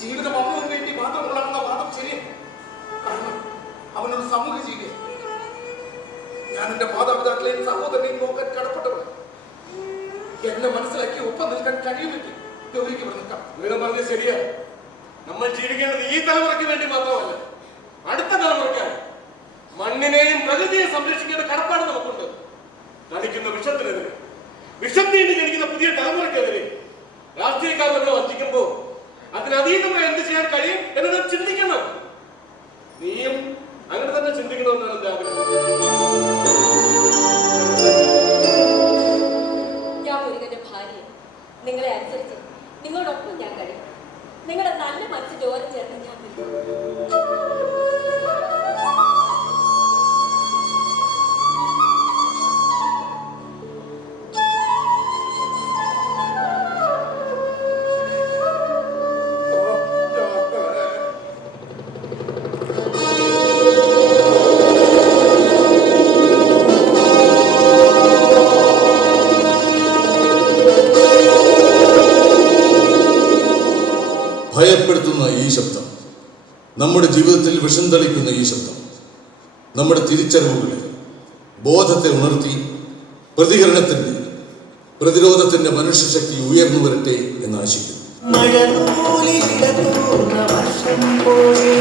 ജീവിതം അവനു വേണ്ടി മാത്രമുള്ളാണെന്ന വാദം ശരിയാണ്. കാരണം അവനൊരു സമൂഹ ജീവി. ഞാൻ എന്റെ മാതാപിതാക്കളെയും സഹോദരനെയും നോക്കാൻ കടപ്പെട്ടവൾ. എന്നെ മനസ്സിലാക്കി ഒപ്പം നിൽക്കാൻ കഴിയുമെങ്കിൽ ഗൗരിക്ക് ഇവിടെ നിൽക്കാം. വീണ്ടും പറഞ്ഞത് ശരിയാ. നമ്മൾ ജീവിക്കേണ്ടത് ഈ തലമുറയ്ക്ക് വേണ്ടി മാത്രമല്ല, അടുത്ത തലമുറയ്ക്കാണ്. മണ്ണിനെയും പ്രകൃതിയെയും സംരക്ഷിക്കേണ്ട കടപ്പാട് നമുക്കുണ്ട്. കളിക്കുന്ന വിഷത്തിനെതിരെ, വിഷം തീണ്ടി ജനിക്കുന്ന പുതിയ തലമുറയ്ക്കെതിരെ രാഷ്ട്രീയക്കാർ നമ്മളെ വഞ്ചിക്കുമ്പോ അതിനതീതമായി എന്ത് ചെയ്യാൻ കഴിയും എന്ന് നാം ചിന്തിക്കണം. നീയും അങ്ങനെ തന്നെ ചിന്തിക്കണമെന്നാണ് എന്റെ ആഗ്രഹം. ഞാൻ മുരുകന്റെ ഭാര്യ. നിങ്ങളെ അനുസരിച്ച് നിങ്ങളോടൊപ്പം ഞാൻ കഴിയും. നിങ്ങളുടെ നല്ല മനസ്സിൽ ജോലി ചേർന്ന് ഞാൻ ഭയപ്പെടുത്തുന്ന ഈ ശബ്ദം, നമ്മുടെ ജീവിതത്തിൽ വിഷം തളിക്കുന്ന ഈ ശബ്ദം നമ്മുടെ തിരിച്ചറിവുകളെ, ബോധത്തെ ഉണർത്തി പ്രതികരണത്തിൻ്റെ, പ്രതിരോധത്തിൻ്റെ മനുഷ്യശക്തി ഉയർന്നു വരട്ടെ എന്ന് ആശിക്കുന്നു. മഴനൂലിലിടതൂർന്ന വർഷം പോലെ